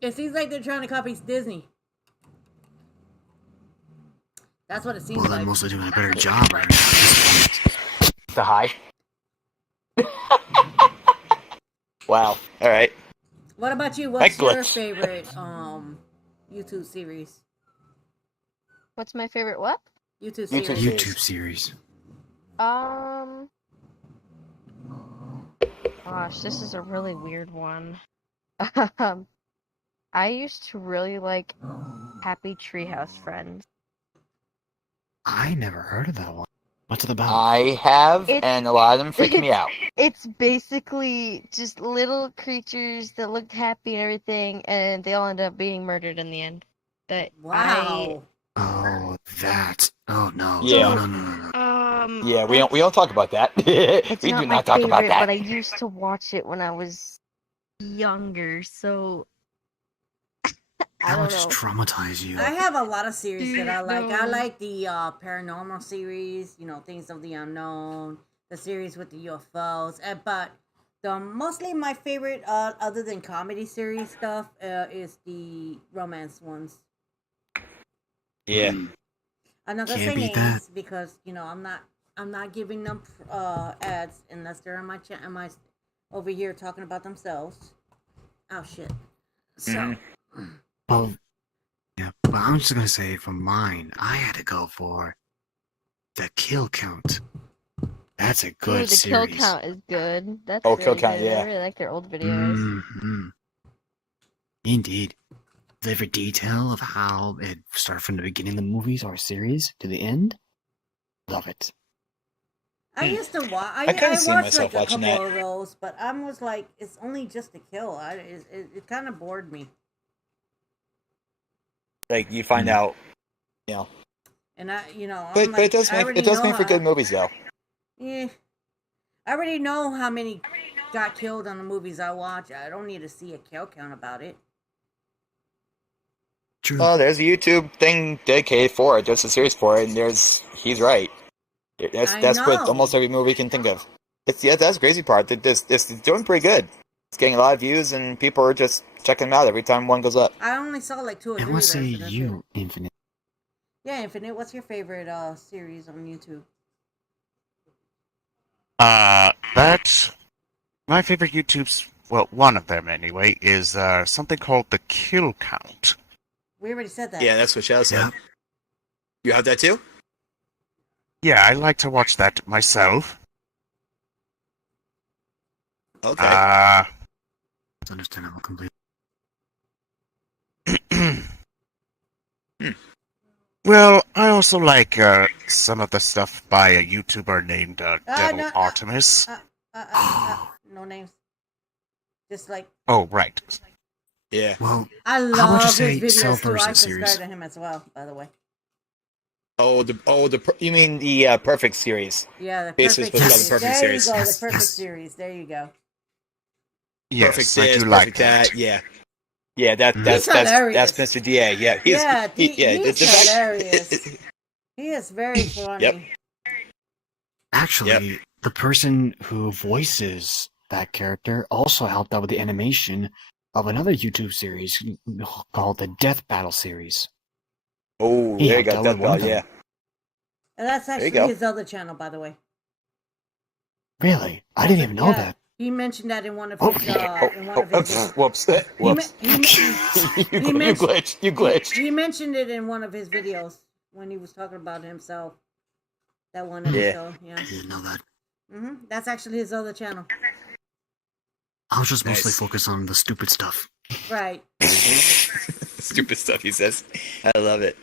It seems like they're trying to copy Disney. That's what it seems Well, they're like. mostly doing a better job right now. the high. Wow. All right. What about you? What's your glitch. favorite YouTube series? What's my favorite what? YouTube YouTube series. YouTube series. Gosh, this is a really weird one. I used to really like Happy Treehouse Friends. I never heard of that one. What's it about? I have, It's- and a lot of them freak me out. It's basically just little creatures that looked happy and everything, and they all end up being murdered in the end. That Wow. Oh, that. Oh no. Yeah. No. Yeah, we don't talk about that. It's we not do my not talk favorite, about that. but I used to watch it when I was younger, so I That don't would just know. traumatize you. I have a lot of series that I Dude, like. no. I like the paranormal series, you know, Things of the Unknown, the series with the UFOs. But mostly my favorite, other than comedy series stuff, is the romance ones. Yeah. I'm not gonna Can't say beat names that. because I'm not giving them ads unless they're on my over here talking about themselves. Oh shit. So. Well, yeah, but I'm just gonna say for mine, I had to go for the kill count. That's a good Ooh, the series. kill count is good. That's Oh, really kill count, good. yeah. I really like their old videos. Mhm. Indeed. Every detail of how it started from the beginning of the movies or series to the end. Love it. I used to watch. I kinda see watched myself like a watching couple that. of those, but I was like, it's only just a kill. It kind of bored me, Like you find out, and I'm but like, it does I make already it does know make for good movies though. Yeah, I already know how many got killed on the movies I watch. I don't need to see a kill count about it. True. Oh, there's a YouTube thing dedicated for it. There's a series for it, and he's right. That's what know. almost every movie can think of. That's the crazy part. That this is doing pretty good. It's getting a lot of views, and people are just checking them out every time one goes up. I only saw like 2 or 3 And of what those. say so that's you, it. Infinite? Yeah, Infinite. What's your favorite series on YouTube? That my favorite YouTube's one of them anyway is something called the Kill Count. We already said that. Yeah, that's what Shadow said. Yeah. You have that too? Yeah, I like to watch that myself. Okay. It's understandable completely. Well, I also like some of the stuff by a YouTuber named Devil no, Artemis. No names. Just like Oh, right. Yeah. Well, I How about love you his say videos too. I self-versus series? subscribe to him as well, by the way. You mean the Perfect series? Yeah, the Basically perfect supposed to be the series. perfect There series. you go, Yes, the perfect yes. series. There you go. Yes, Perfect I this, do like perfect that. Yeah. Yeah, that's He's hilarious. Mr. DA. Yeah, He's the fact- hilarious. He is very funny. Yep. actually, the person who voices that character also helped out with the animation of another YouTube series called the Death Battle series. Oh, He there you helped go. out with one of Yeah. them. And that's you actually go. his other channel, by the way. Really? I didn't even know Yeah, that. He mentioned that in one of Oh, his Whoops. Whoops. you mentioned- You glitched. He mentioned it in one of his videos when he was talking about himself. That one Yeah. episode, yeah. I didn't know that. That's actually his other channel. I was just mostly Nice. focused on the stupid stuff. Right. Stupid stuff he says. I love it.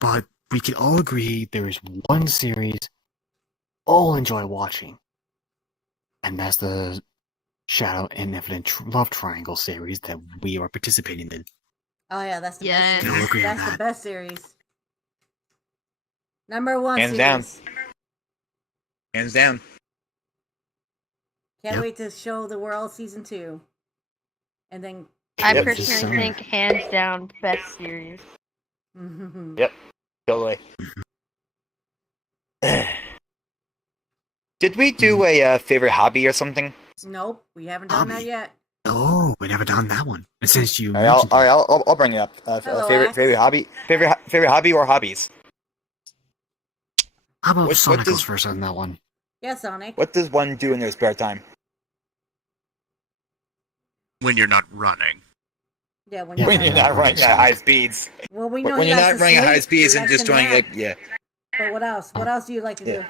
But we can all agree there is one series all enjoy watching. And that's the Shadow and Infinite Love Triangle series that we are participating in. Oh yeah, that's the Yes. best Can all series. agree on That's the that. best series. Number 1 Hands series. down. Hands down. Can't Yep. wait to show the world season 2. And then I Yep. personally Summer. think hands down best series. Yep. Totally. Did we do a favorite hobby or something? Nope, we haven't done that Hobby. yet. Oh, we never done that one. And since you All right, mentioned it, I'll bring it up. Hello, Favorite Axe. favorite hobby or hobbies? how about what Sonic does- goes first on that one? Yeah, Sonic. What does one do in their spare time? When you're not running. Yeah, when Yeah, you're When not you're running. not running at high speeds. Well, we know When he you're likes not to running at high sleep. speeds He and likes just to doing nap. yeah. But what else? What else do you like to do?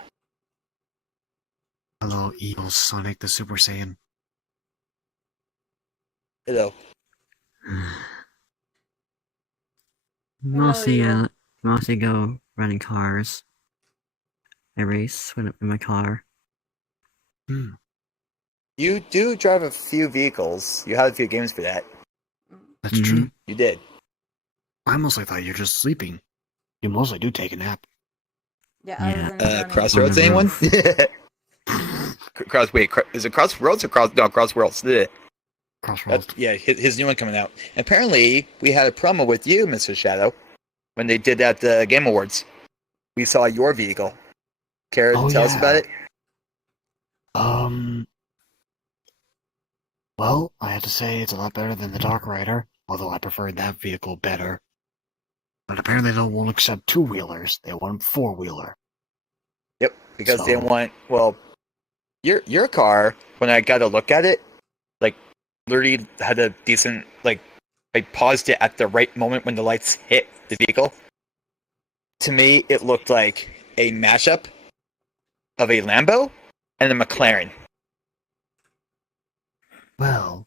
Hello, evil Sonic the Super Saiyan. Hello. Mostly, Evil. mostly go running cars. I race in my car. Hmm. You do drive a few vehicles. You have a few games for that. That's true. You did. I mostly thought you're just sleeping. You mostly do take a nap. Yeah, Yeah. other than running. Crossroads, On the anyone? roof. Is it Crossroads or Crossworlds? Crossroads. Yeah, his new one coming out. Apparently, we had a promo with you, Mr. Shadow, when they did that Game Awards. We saw your vehicle. Care to tell us about it? Well, I have to say it's a lot better than the Dark Rider, although I preferred that vehicle better. But apparently they won't accept two-wheelers. They want a four-wheeler. Yep, because they So- want, well, your car, when I got a look at it, like, literally had a decent, like, I paused it at the right moment when the lights hit the vehicle. To me, it looked like a mashup of a Lambo and a McLaren. Well,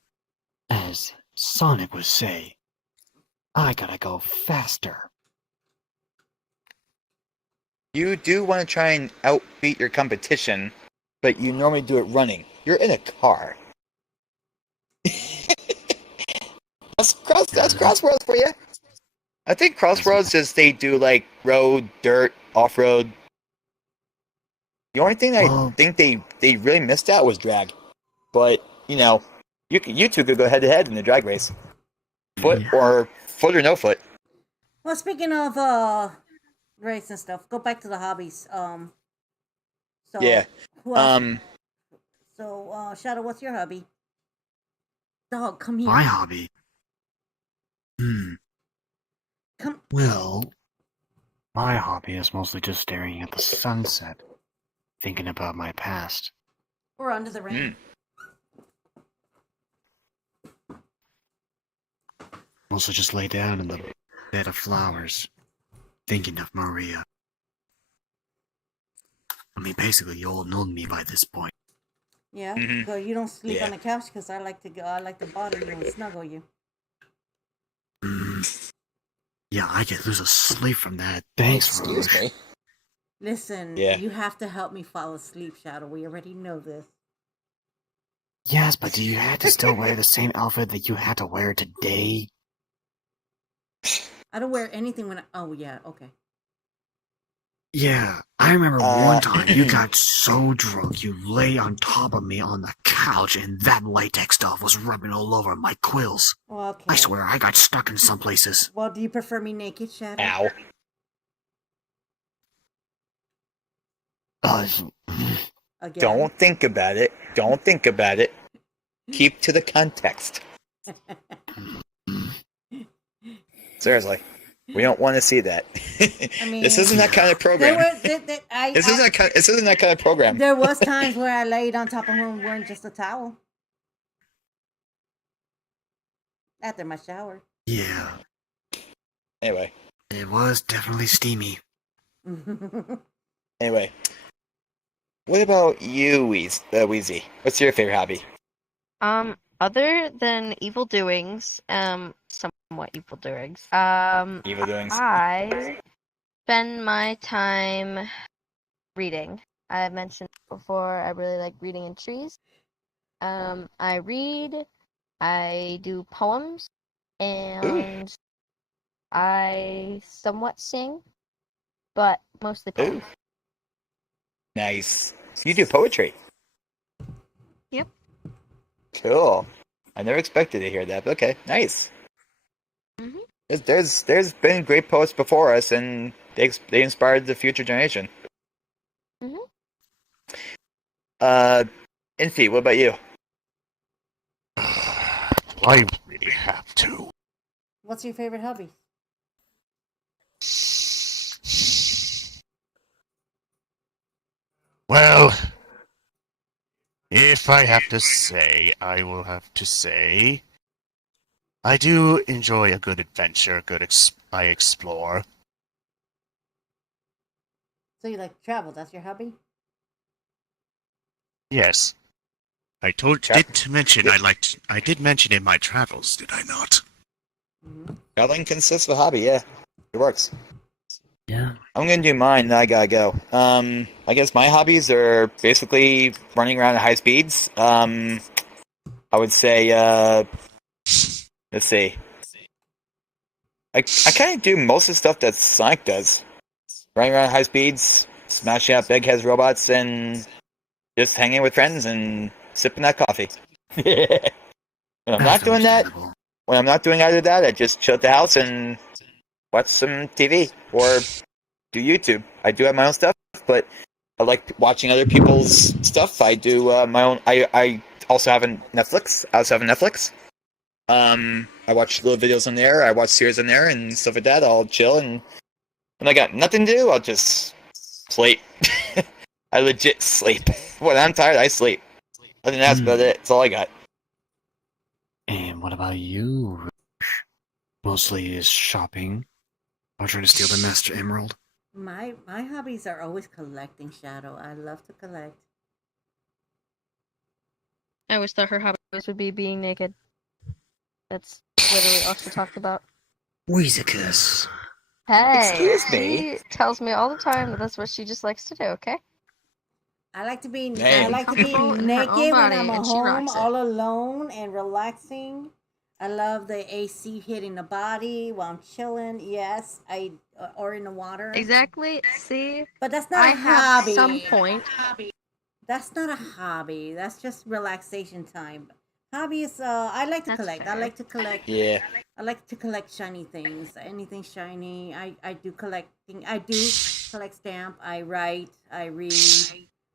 as Sonic would say, I gotta go faster. You do want to try and outbeat your competition, but you normally do it running. You're in a car. that's Crossroads for you. I think Crossroads just they do like road, dirt, off road. The only thing I think they really missed out was drag. But you two could go head to head in the drag race, foot or no foot. Well, speaking of race and stuff, go back to the hobbies. So Yeah. Who else? So Shadow, what's your hobby? Dog, come here. My hobby? Come. Well, my hobby is mostly just staring at the sunset, thinking about my past. We're under the rain. Mostly just lay down in the bed of flowers, thinking of Maria. I mean, basically, you all know me by this point. Yeah. Mhm. So you don't sleep Yeah. on the couch because I like to go. I like to bother you and snuggle you. Yeah, I could lose a sleep from that. Thanks, Excuse Rouge. me. Listen, Yeah. you have to help me fall asleep, Shadow. We already know this. Yes, but do you have to still wear the same outfit that you had to wear today? I don't wear anything when oh yeah, okay. Yeah, I remember one time you got so drunk you lay on top of me on the couch and that latex stuff was rubbing all over my quills. Well, okay. I swear I got stuck in some places. Well, do you prefer me naked, Shadow? Ow. Again. Don't think about it. Don't think about it. Keep to the context. Seriously. We don't want to see that. I mean, this isn't that kind of program. This isn't that kind of program. There was times where I laid on top of him wearing just a towel. After my shower. Yeah, Anyway. it was definitely steamy. Anyway. What about you, Wheezy? What's your favorite hobby? Other than evil doings, somewhat evil doings, Evil doings. I spend my time reading. I mentioned before I really like reading in trees. I read, I do poems, and I somewhat sing, but mostly poems. Ooh. Nice. You do poetry. Yep. Cool. I never expected to hear that, but okay. Nice. Mhm. There's been great poets before us, and they inspired the future generation. Mhm. Infi, what about you? I really have to. What's your favorite hobby? Well, If I have to say, I will have to say, I do enjoy a good adventure. I explore. So you like to travel? That's your hobby? Yes, I did mention in my travels, did I not? Mm-hmm. Traveling consists of a hobby, yeah. It works. Yeah. I'm gonna do mine, then I gotta go. I guess my hobbies are basically running around at high speeds. I would say, let's see. I kind of do most of the stuff that Sonic does. Running around at high speeds, smashing up eggheads robots, and just hanging with friends and sipping that coffee. When I'm not That's doing that, understandable. when I'm not doing either of that, I just chill at the house and watch some TV or do YouTube. I do have my own stuff, but I like watching other people's stuff. I do my own. I also have a Netflix. I also have a Netflix. I watch little videos on there. I watch series on there and stuff like that. I'll chill, and when I got nothing to do, I'll just sleep. I legit sleep. When I'm tired, I sleep. Other than that, that's about it. That's all I got. And what about you, Rouge? Mostly is shopping. Or trying to steal the Master Emerald. My hobbies are always collecting, Shadow. I love to collect. I always thought her hobbies would be being naked. That's literally all she talked about. Whizzicus. Hey, Excuse me? she tells me all the time that that's what she just likes to do, okay? I like to be Damn. Comfortable in her own naked when body, I'm at and she home, rocks it. all alone and relaxing. I love the AC hitting the body while I'm chilling. Yes, or in the water. Exactly. See, But that's not I a have hobby. some point. That's not a hobby. That's just relaxation time. Hobby is I like to That's collect. fair. I like to collect. Yeah. I like to collect shiny things. Anything shiny. I do collecting. I do collect stamp. I write. I read.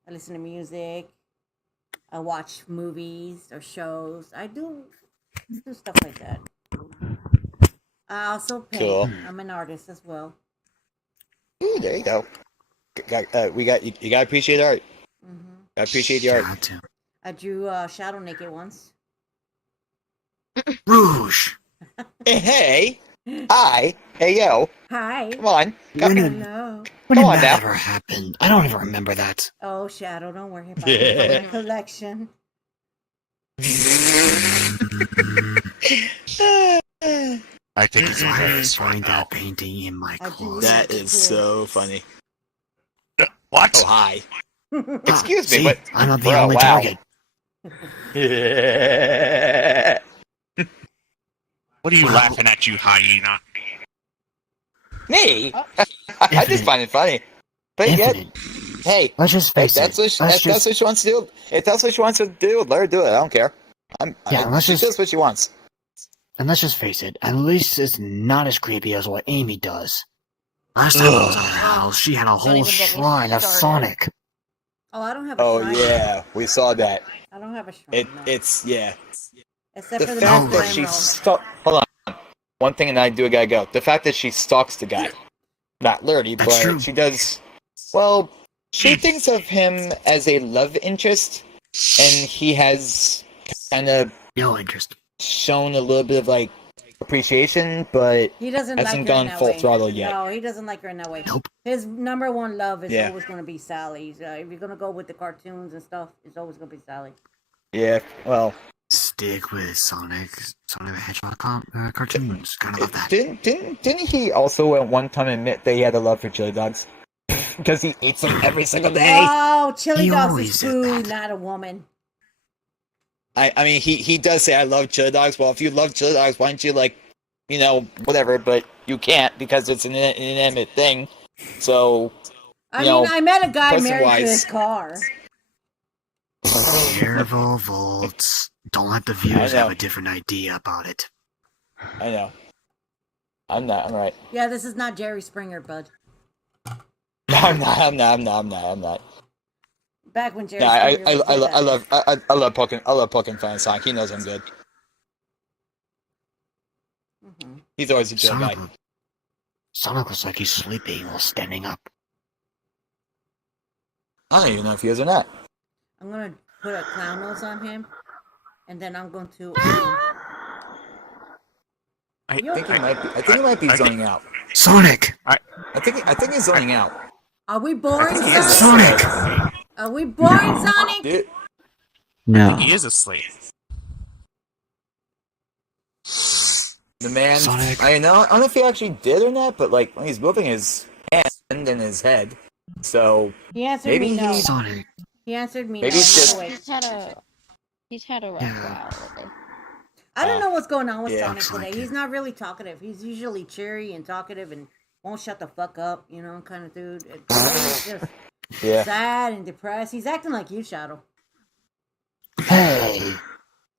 I listen to music. I watch movies or shows. I do stuff like that. I also paint. Cool. I'm an artist as well. Ooh, there you go. We got you. You gotta appreciate art. Hmm Gotta appreciate the art. Got to. I drew Shadow naked once. Rouge! Hey, hi, hey yo, Hi. come on. When did, Hello. when Come did on that now. ever happen? I don't even remember that. Oh, Shadow, don't worry about it. It's in the collection. I think he's So I embarrassed right find now. that painting in my I do closet. That is so funny. What? Oh, hi. Ah, Excuse me, see? but I'm not the bro, only wow. target. What are you Well- laughing at, you hyena? Me? I just Infinite. find it funny. But yet, Infinite. hey, Let's just if face that's it. what she wants to do, if that's what she wants to do, let her do it. I don't care. She does what she wants. And let's just face it, at least it's not as creepy as what Amy does. Last time I was at her house, she had a whole even get me shrine of started. Sonic. Oh, I don't have a Oh shrine. yeah, we saw that. I don't have a shrine. No. It's yeah. Except The for the fact Master that she Emerald. hold on. One thing, and I do gotta go. The fact that she stalks the guy, not literally, That's but true. she does. Well, she thinks of him as a love interest, and he has kind of No interest. shown a little bit of like appreciation, but He doesn't hasn't like her gone in that full way. throttle yet. No, he doesn't like her in that way. Nope. His number one love is Yeah. always going to be Sally. If you're going to go with the cartoons and stuff, it's always going to be Sally. Yeah, well, Stick with Sonic the Hedgehog cartoons. Kind of love that. didn't he also at one time admit that he had a love for chili dogs because he eats them every single day? Oh, chili He dogs always is did food, that. not a woman. I mean, he does say I love chili dogs. Well, if you love chili dogs, why don't you like, whatever? But you can't because it's an inanimate thing. So, I You mean, know, I met a guy married to person-wise- his car. Careful, Volts. Don't let the I viewers have know. a different idea about it. I know. I'm not. I'm right. Yeah, this is not Jerry Springer, bud. No, I'm not. I'm not. Back when Jerry No, I Springer was I love poking fun at Sonic. He knows I'm good. Mm-hmm. He's always a chill guy. Sonic looks like he's sleeping while standing up. I don't even know if he is or not. I'm gonna put a clown nose on him, and then I'm going to. I think he might be zoning out. Sonic! I think he's zoning out. Are we boring, He is Sonic? Sonic! Are we boring, Sonic? Dude, No. He is asleep. the man. Sonic. I don't know if he actually did or not, but like when he's moving his hands and his head, so He answered maybe me no. Sonic. He answered me Maybe no. it's just- Wait. He's had a rough Yeah. while lately. I don't know what's going on with Yeah. Sonic Looks today. like He's it. not really talkative. He's usually cheery and talkative and won't shut the fuck up, you know, kind of dude. He's just yeah. sad and depressed. He's acting like you, Shadow. Hey.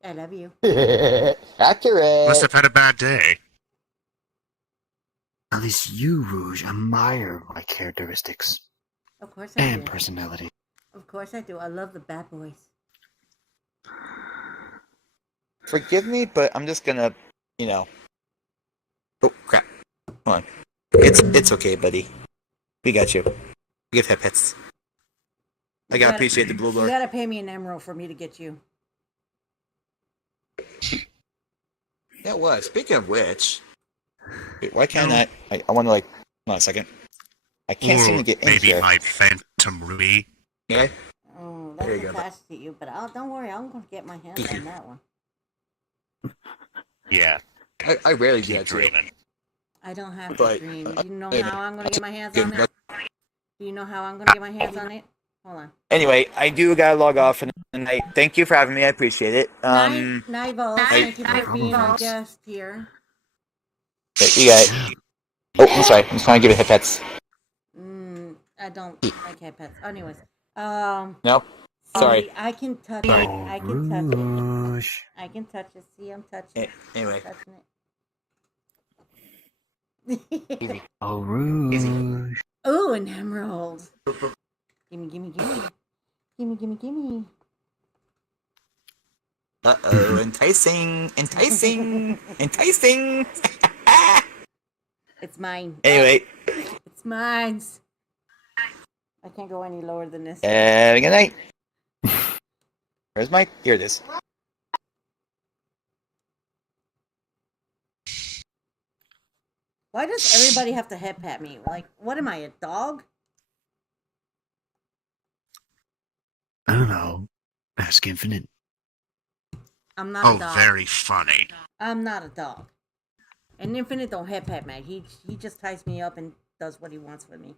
I love you. Accurate. Must have had a bad day. At least you, Rouge, admire my characteristics Of course I and do. personality. Of course I do. I love the bad boys. Forgive me, but I'm just gonna, Oh crap! Hold on. It's okay, buddy. We got you. We give hits. I gotta appreciate the blue You lord. gotta pay me an emerald for me to get you. That was. Speaking of which, wait, why can't I want to hold on a second. I can't seem to get in maybe here. my phantom ruby. Okay. Oh, There that's you go. attached to you, but don't worry, I'm gonna get my hands on that one. Yeah, I rarely do keep that too. dreaming. I don't have to But, dream. uh, Do you know uh, how I'm gonna get my hands Good. on it? Do you know how I'm gonna get my hands on it? Hold on. Anyway, I do gotta log off for the night. Thank you for having me. I appreciate it. Nivels, thank you for No being our problem. guest here. You got. Oh, I'm sorry. I'm just trying to give it hits. I don't like head pets. Anyways, No. Sorry. see, I can touch Oh, it. I can touch it. Rouge. I can touch it. See, I'm touching it. Anyway. Touching Easy. it. Oh, Rouge. Ooh, an emerald. Gimme, gimme, gimme. Gimme, gimme, gimme. Uh-oh. Enticing. Enticing. Enticing. It's mine. Anyway. It's mine. I can't go any lower than this. Good night. Where's my... Here it is. Why does everybody have to head pat me? Like, what am I, a dog? I don't know. Ask Infinite. I'm not a Oh, dog. very funny. I'm not a dog. And Infinite don't head pat me. He just ties me up and does what he wants with me.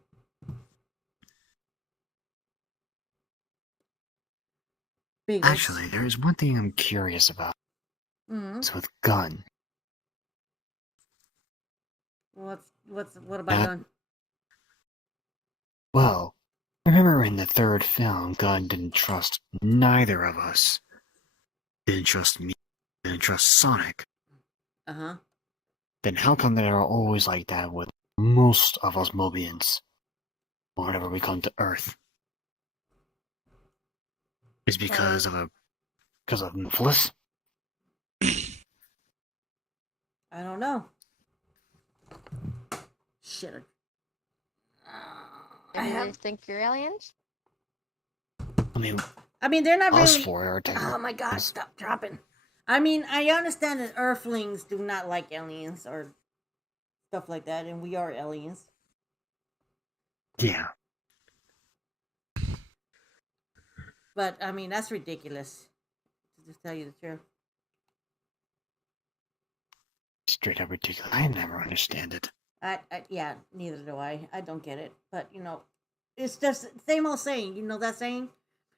Biggest. Actually, there is one thing I'm curious about. Mhm. It's with Gun. What have I done? Well, remember in the third film, Gun didn't trust neither of us. Didn't trust me. Didn't trust Sonic. Uh-huh. Then how come they are always like that with most of us Mobians? Whenever we come to Earth. It's because of Mephiles? I don't know. Shit. Do you think you're aliens? I mean, They're not us really. four are technically. Oh my god, stop dropping. I understand that Earthlings do not like aliens or stuff like that, and we are aliens. Yeah. But, that's ridiculous. To just tell you the truth. Straight up ridiculous. I never understand it. Yeah, neither do I. I don't get it. But, it's just same old saying. You know that saying?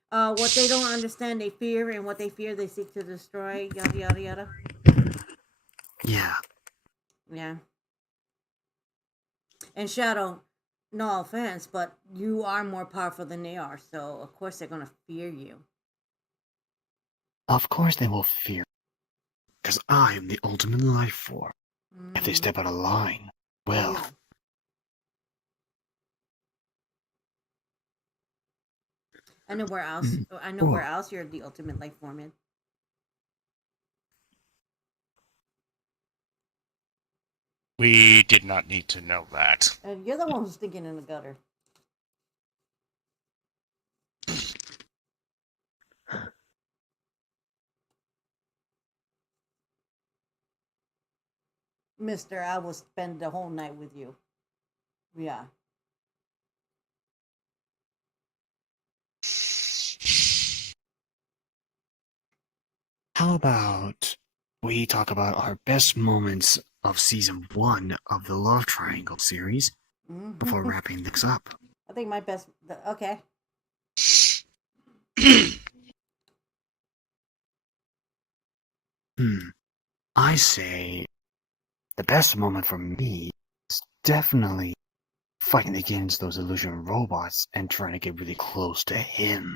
What they don't understand, they fear, and what they fear, they seek to destroy, yada, yada, yada. Yeah. Yeah. And Shadow, no offense, but you are more powerful than they are, so of course they're gonna fear you. Of course they will fear. Because I am the ultimate life form. If they step out of line, well, I know where else. I know where else you're the ultimate life form in. We did not need to know that. And you're the one who's thinking in the gutter. Mister, I will spend the whole night with you. Yeah. How about we talk about our best moments of season 1 of the Love Triangle series before wrapping things up? I think my best. Okay. I say the best moment for me is definitely fighting against those illusion robots and trying to get really close to him.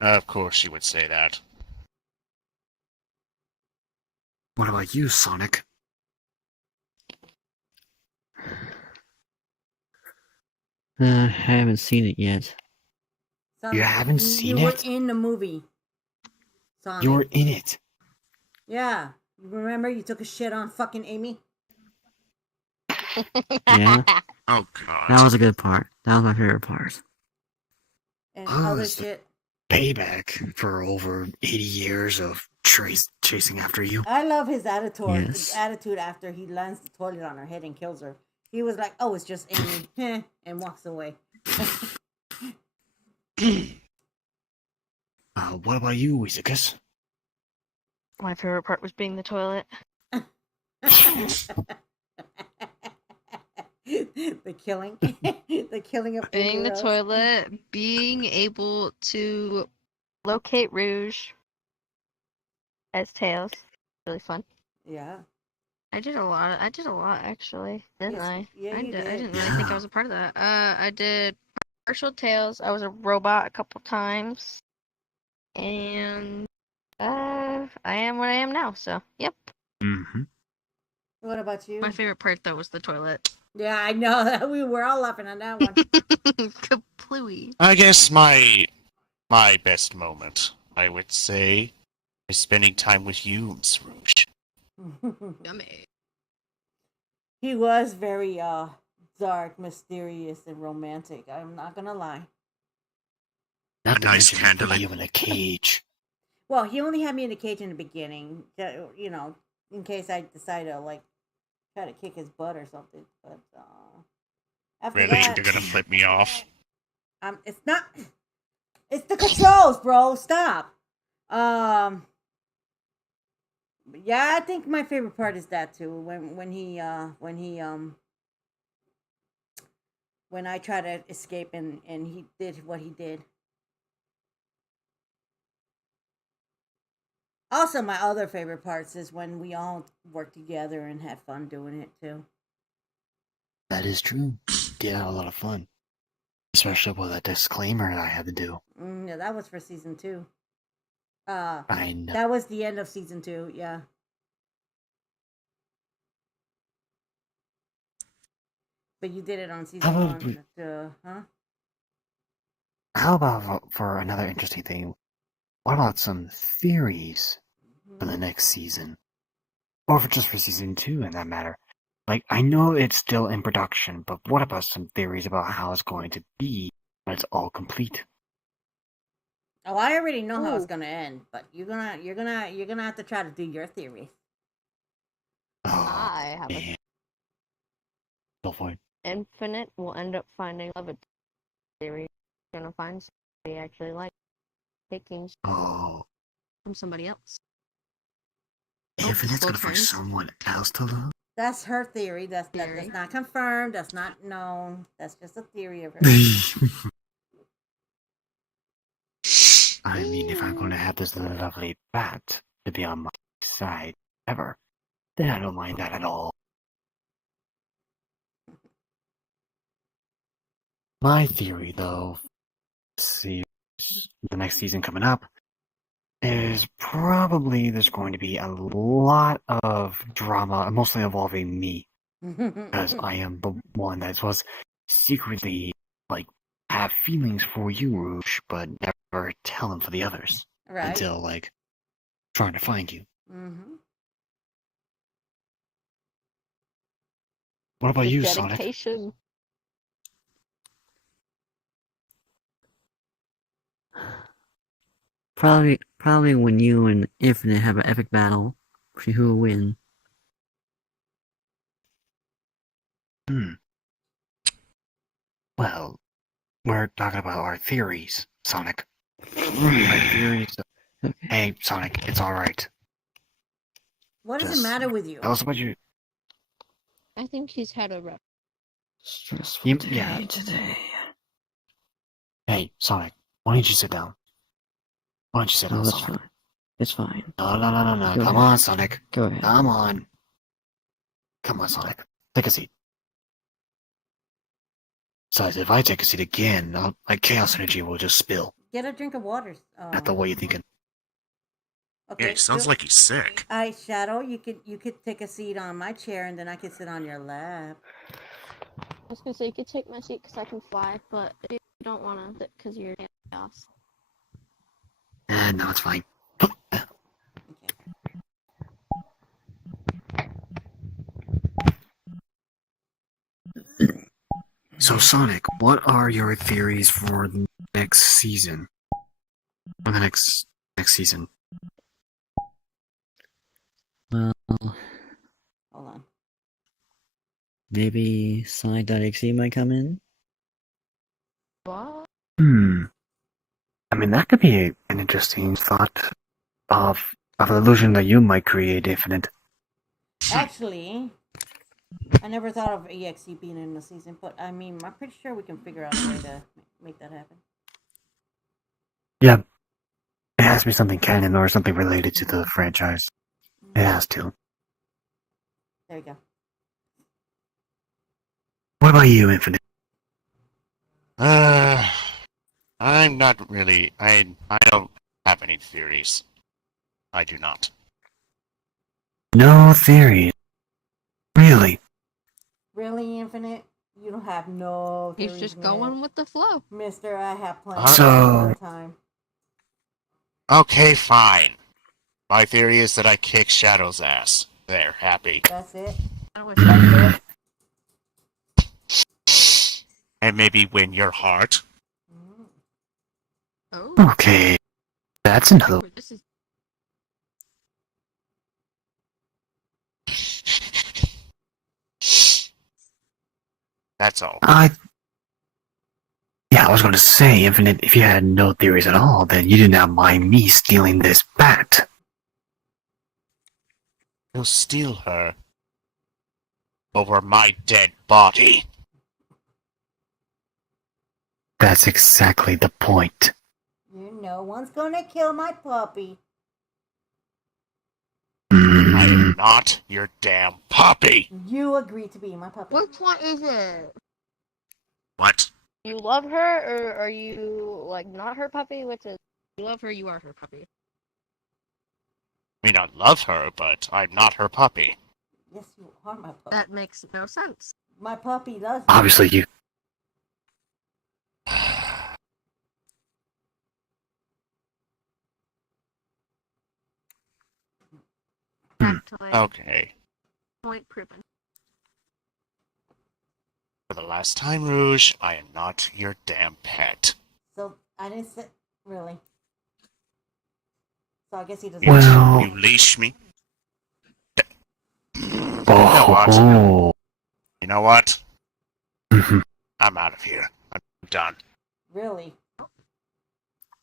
Of course you would say that. What about you, Sonic? I haven't seen it yet. Sonic, You haven't seen you were it? in the movie. Sonic. You were in it. Yeah. You remember you took a shit on fucking Amy? Yeah, Oh god. that was a good part. That was my favorite part. And Oh, other it's the shit. payback for over 80 years of chasing after you. I love his attitude. Yes. Attitude after he lands the toilet on her head and kills her. He was like, "Oh, it's just Amy," and walks away. What about you, Weezicus? My favorite part was being the toilet. The killing, the killing of Being Amy the Rose. toilet, being able to locate Rouge as Tails. Really fun. Yeah. I did a lot actually, didn't Yes, I? yeah, I you did. didn't really think I was a part of that. I did partial Tails. I was a robot a couple times. And I am what I am now, so yep. Mm-hmm. What about you? My favorite part though was the toilet. Yeah, I know that we were all laughing at that one. Kaplooey. I guess my best moment, I would say, is spending time with you, Miss Rouge. Yummy. He was very dark, mysterious, and romantic. I'm not gonna lie. Not A nice to handling. put you in a cage. Well, he only had me in the cage in the beginning, you know, in case I decide to like try to kick his butt or something. But after Really? that, You're gonna flip me off? it's not. It's the controls, bro. Stop. Yeah, I think my favorite part is that too. When I try to escape and he did what he did. Also, my other favorite parts is when we all worked together and had fun doing it too. That is true. Did have a lot of fun. Especially with that disclaimer that I had to do. Yeah, that was for season 2. I know. That was the end of season 2. Yeah. But you did it on season How about 1. Huh? How about for another interesting thing? What about some theories for the next season? Or just for season 2, in that matter. Like, I know it's still in production, but what about some theories about how it's going to be when it's all complete? Oh, I already know how it's Ooh. gonna end, but you're gonna have to try to do your theory. Oh, I have a man. Go for it. Infinite will end up finding love at theory. Gonna find somebody actually like taking Oh, from somebody else. Infinite's slow gonna find trains. someone else to love? That's her theory. That's Theory. not confirmed. That's not known. That's just a theory of hers. I mean, if I'm going to have this lovely bat to be on my side ever, then I don't mind that at all. My theory, though, see, the next season coming up, is probably there's going to be a lot of drama, mostly involving me, because I am the one that was secretly, like, have feelings for you, Rouge, but never tell them for the others. Right. Until, like, trying to find you. Mm-hmm. What about The you, Sonic? dedication. Probably Probably when you and Infinite have an epic battle, see who will win. Well, we're talking about our theories, Sonic. Our theories. Hey, Sonic, it's alright. What does it Just matter with you? Tell us about your. I think he's had a rough. Stressful day today. Hey, Sonic, why don't you sit down? Why don't you sit No, down, that's Sonic? fine. It's fine. No. Go Come ahead. on, Sonic. Go ahead. Come on. Come on, Sonic. Take a seat. Besides, if I take a seat again, my chaos energy will just spill. Get a drink of water. Not the way you're thinking. Yeah, he sounds like he's sick. Alright, Shadow, you could take a seat on my chair and then I could sit on your lap. I was gonna say you could take my seat because I can fly, but if you don't want to, because you're chaos. No, it's fine. So, Sonic, what are your theories for the next season? For the next season? Well, Hold on. maybe Sonic.exe might come in. What? I mean, that could be an interesting thought of an illusion that you might create, Infinite. Actually, I never thought of EXE being in the season, but I mean, I'm pretty sure we can figure out a way to make that happen. Yeah. It has to be something canon or something related to the franchise. It has to. There you go. What about you, Infinite? I'm not really. I don't have any theories. I do not. No theories. Really? Really, Infinite? You don't have no He's theories, just man. going with the flow. Mister, I have plenty So- of time. Okay, fine. My theory is that I kick Shadow's ass. There, happy. That's it. I wish And maybe win your heart. Oh, Okay. That's another. this is That's all. Yeah, I was going to say, Infinite, if you had no theories at all, then you did not mind me stealing this bat. You'll steal her over my dead body. That's exactly the point. No one's gonna kill my puppy. I am not your damn puppy. You agree to be my puppy. which one is it? What? You love her, or are you like not her puppy? Which is you love her? You are her puppy. I mean, I love her, but I'm not her puppy. Yes, you are my puppy. That makes no sense. My puppy loves me. Obviously, you. Actually, Okay. point proven. For the last time, Rouge, I am not your damn pet. So I didn't say really. So I guess he doesn't. You, Well- you leash me. Oh. You know what? Mhm. I'm out of here. I'm done. Really?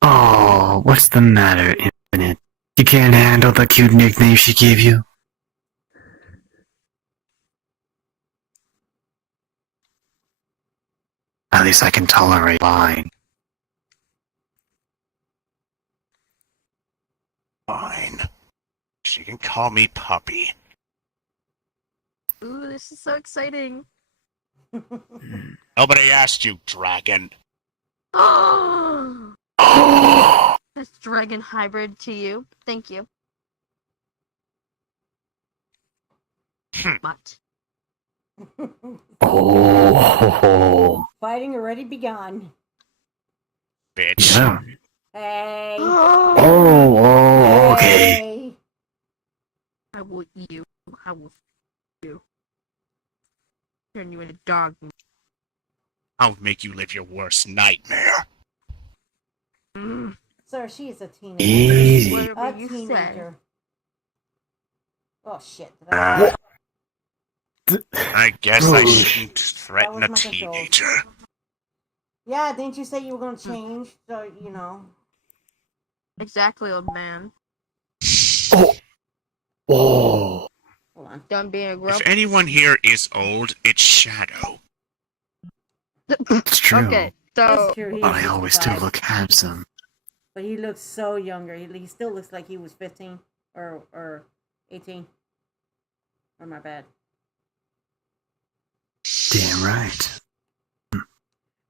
Oh, what's the matter, Infinite? You can't handle the cute nickname she gave you? At least I can tolerate lying. Fine. She can call me puppy. Ooh, this is so exciting. Nobody asked you, dragon. Oh, that's dragon hybrid to you. Thank you. But Oh. Fighting already begun. Bitch. Yeah. Hey. Oh, okay. Hey. I will eat you. I will you. Turn you into dog. I'll make you live your worst nightmare. Mm. Sir, she is a teenager. Easy. Whatever A you say. teenager. Oh shit. Did I I guess I Rouge. shouldn't threaten a That was my control. teenager. Yeah, didn't you say you were gonna change? So, you know. Exactly, old man. Oh. Oh. Hold on. Done being a If grump. anyone here is old, it's Shadow. It's true. Okay, That's so true. He But is I always still 65. look handsome. But he looks so younger. He still looks like he was 15 or 18. Or my bad. Damn right.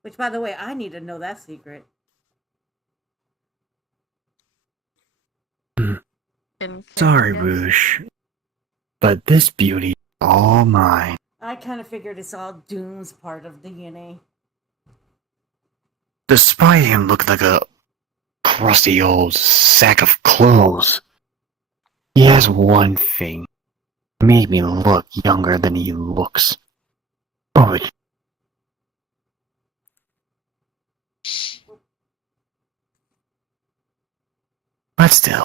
Which, by the way, I need to know that secret. Sorry, Rouge. But this beauty is all mine. I kind of figured it's all Doom's part of DNA. Despite him looking like a crusty old sack of clothes, he has one thing. Made me look younger than he looks. Oh, but still,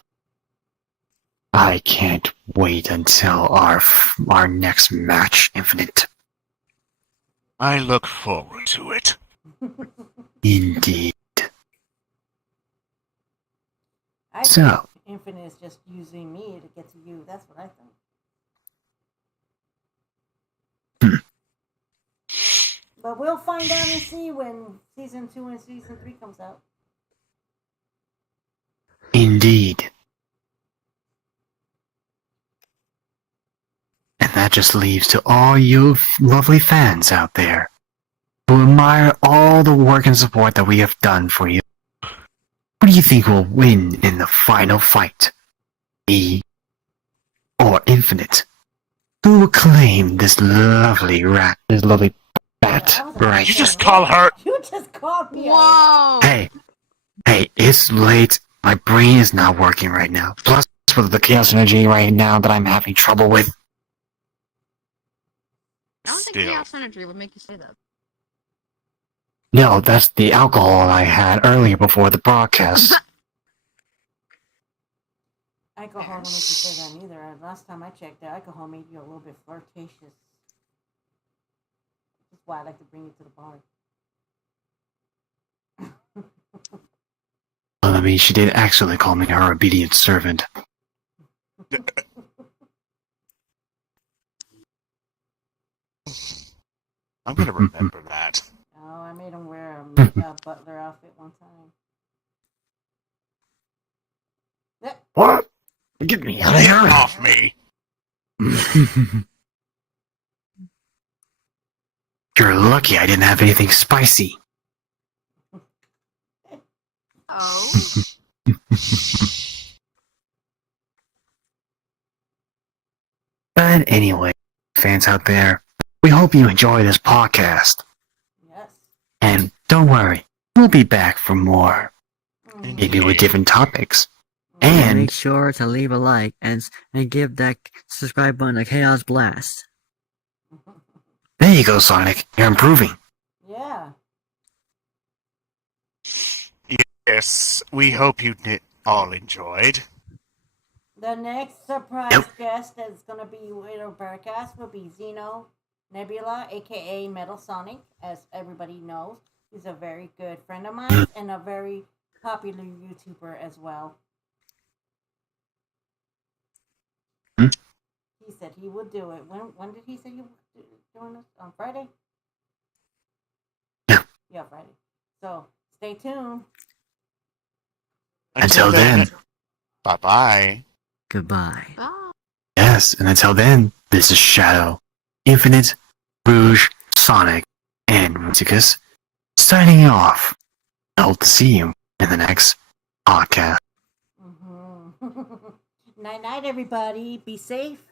I can't wait until our next match, Infinite. I look forward to it. Indeed. I So- think Infinite is just using me to get to you. That's what I think. But we'll find out and see when season 2 and season 3 comes out. Indeed. And that just leaves to all you lovely fans out there who admire all the work and support that we have done for you. Who do you think will win in the final fight? Me or Infinite? Who will claim this lovely bat right? You just call her. You just called me out. whoa. Hey, it's late. My brain is not working right now. Plus, with the chaos energy right now that I'm having trouble with. I don't think Still. chaos energy would make you say that. No, that's the alcohol I had earlier before the broadcast. Alcohol don't make you say that either. Last time I checked, the alcohol made you a little bit flirtatious. That's why I like to bring you to the bar. Well, I mean, she did actually call me her obedient servant. I'm gonna remember that. Oh, I made him wear a butler outfit one time. What? Get me out of Get here! off me! You're lucky I didn't have anything spicy. Oh. But anyway, fans out there, we hope you enjoy this podcast. Yes. And don't worry, we'll be back for more. Maybe with different topics. And And make sure to leave a like and give that subscribe button a chaos blast. there you go, Sonic. You're improving. Yeah. Yes, we hope you all enjoyed. The next surprise Yep. guest that's going to be with our broadcast will be Xeno Nebula, aka Metal Sonic, as everybody knows. He's a very good friend of mine and a very popular YouTuber as well. Hmm? He said he would do it. When did he say he would join us? On Friday? Yeah. Yeah, Friday. So stay tuned. Until then. Bye-bye. Goodbye. Bye. Yes, and until then, this is Shadow, Infinite, Rouge, Sonic, and Ruticus signing off. I hope to see you in the next podcast. Mm-hmm. Night night, everybody. Be safe.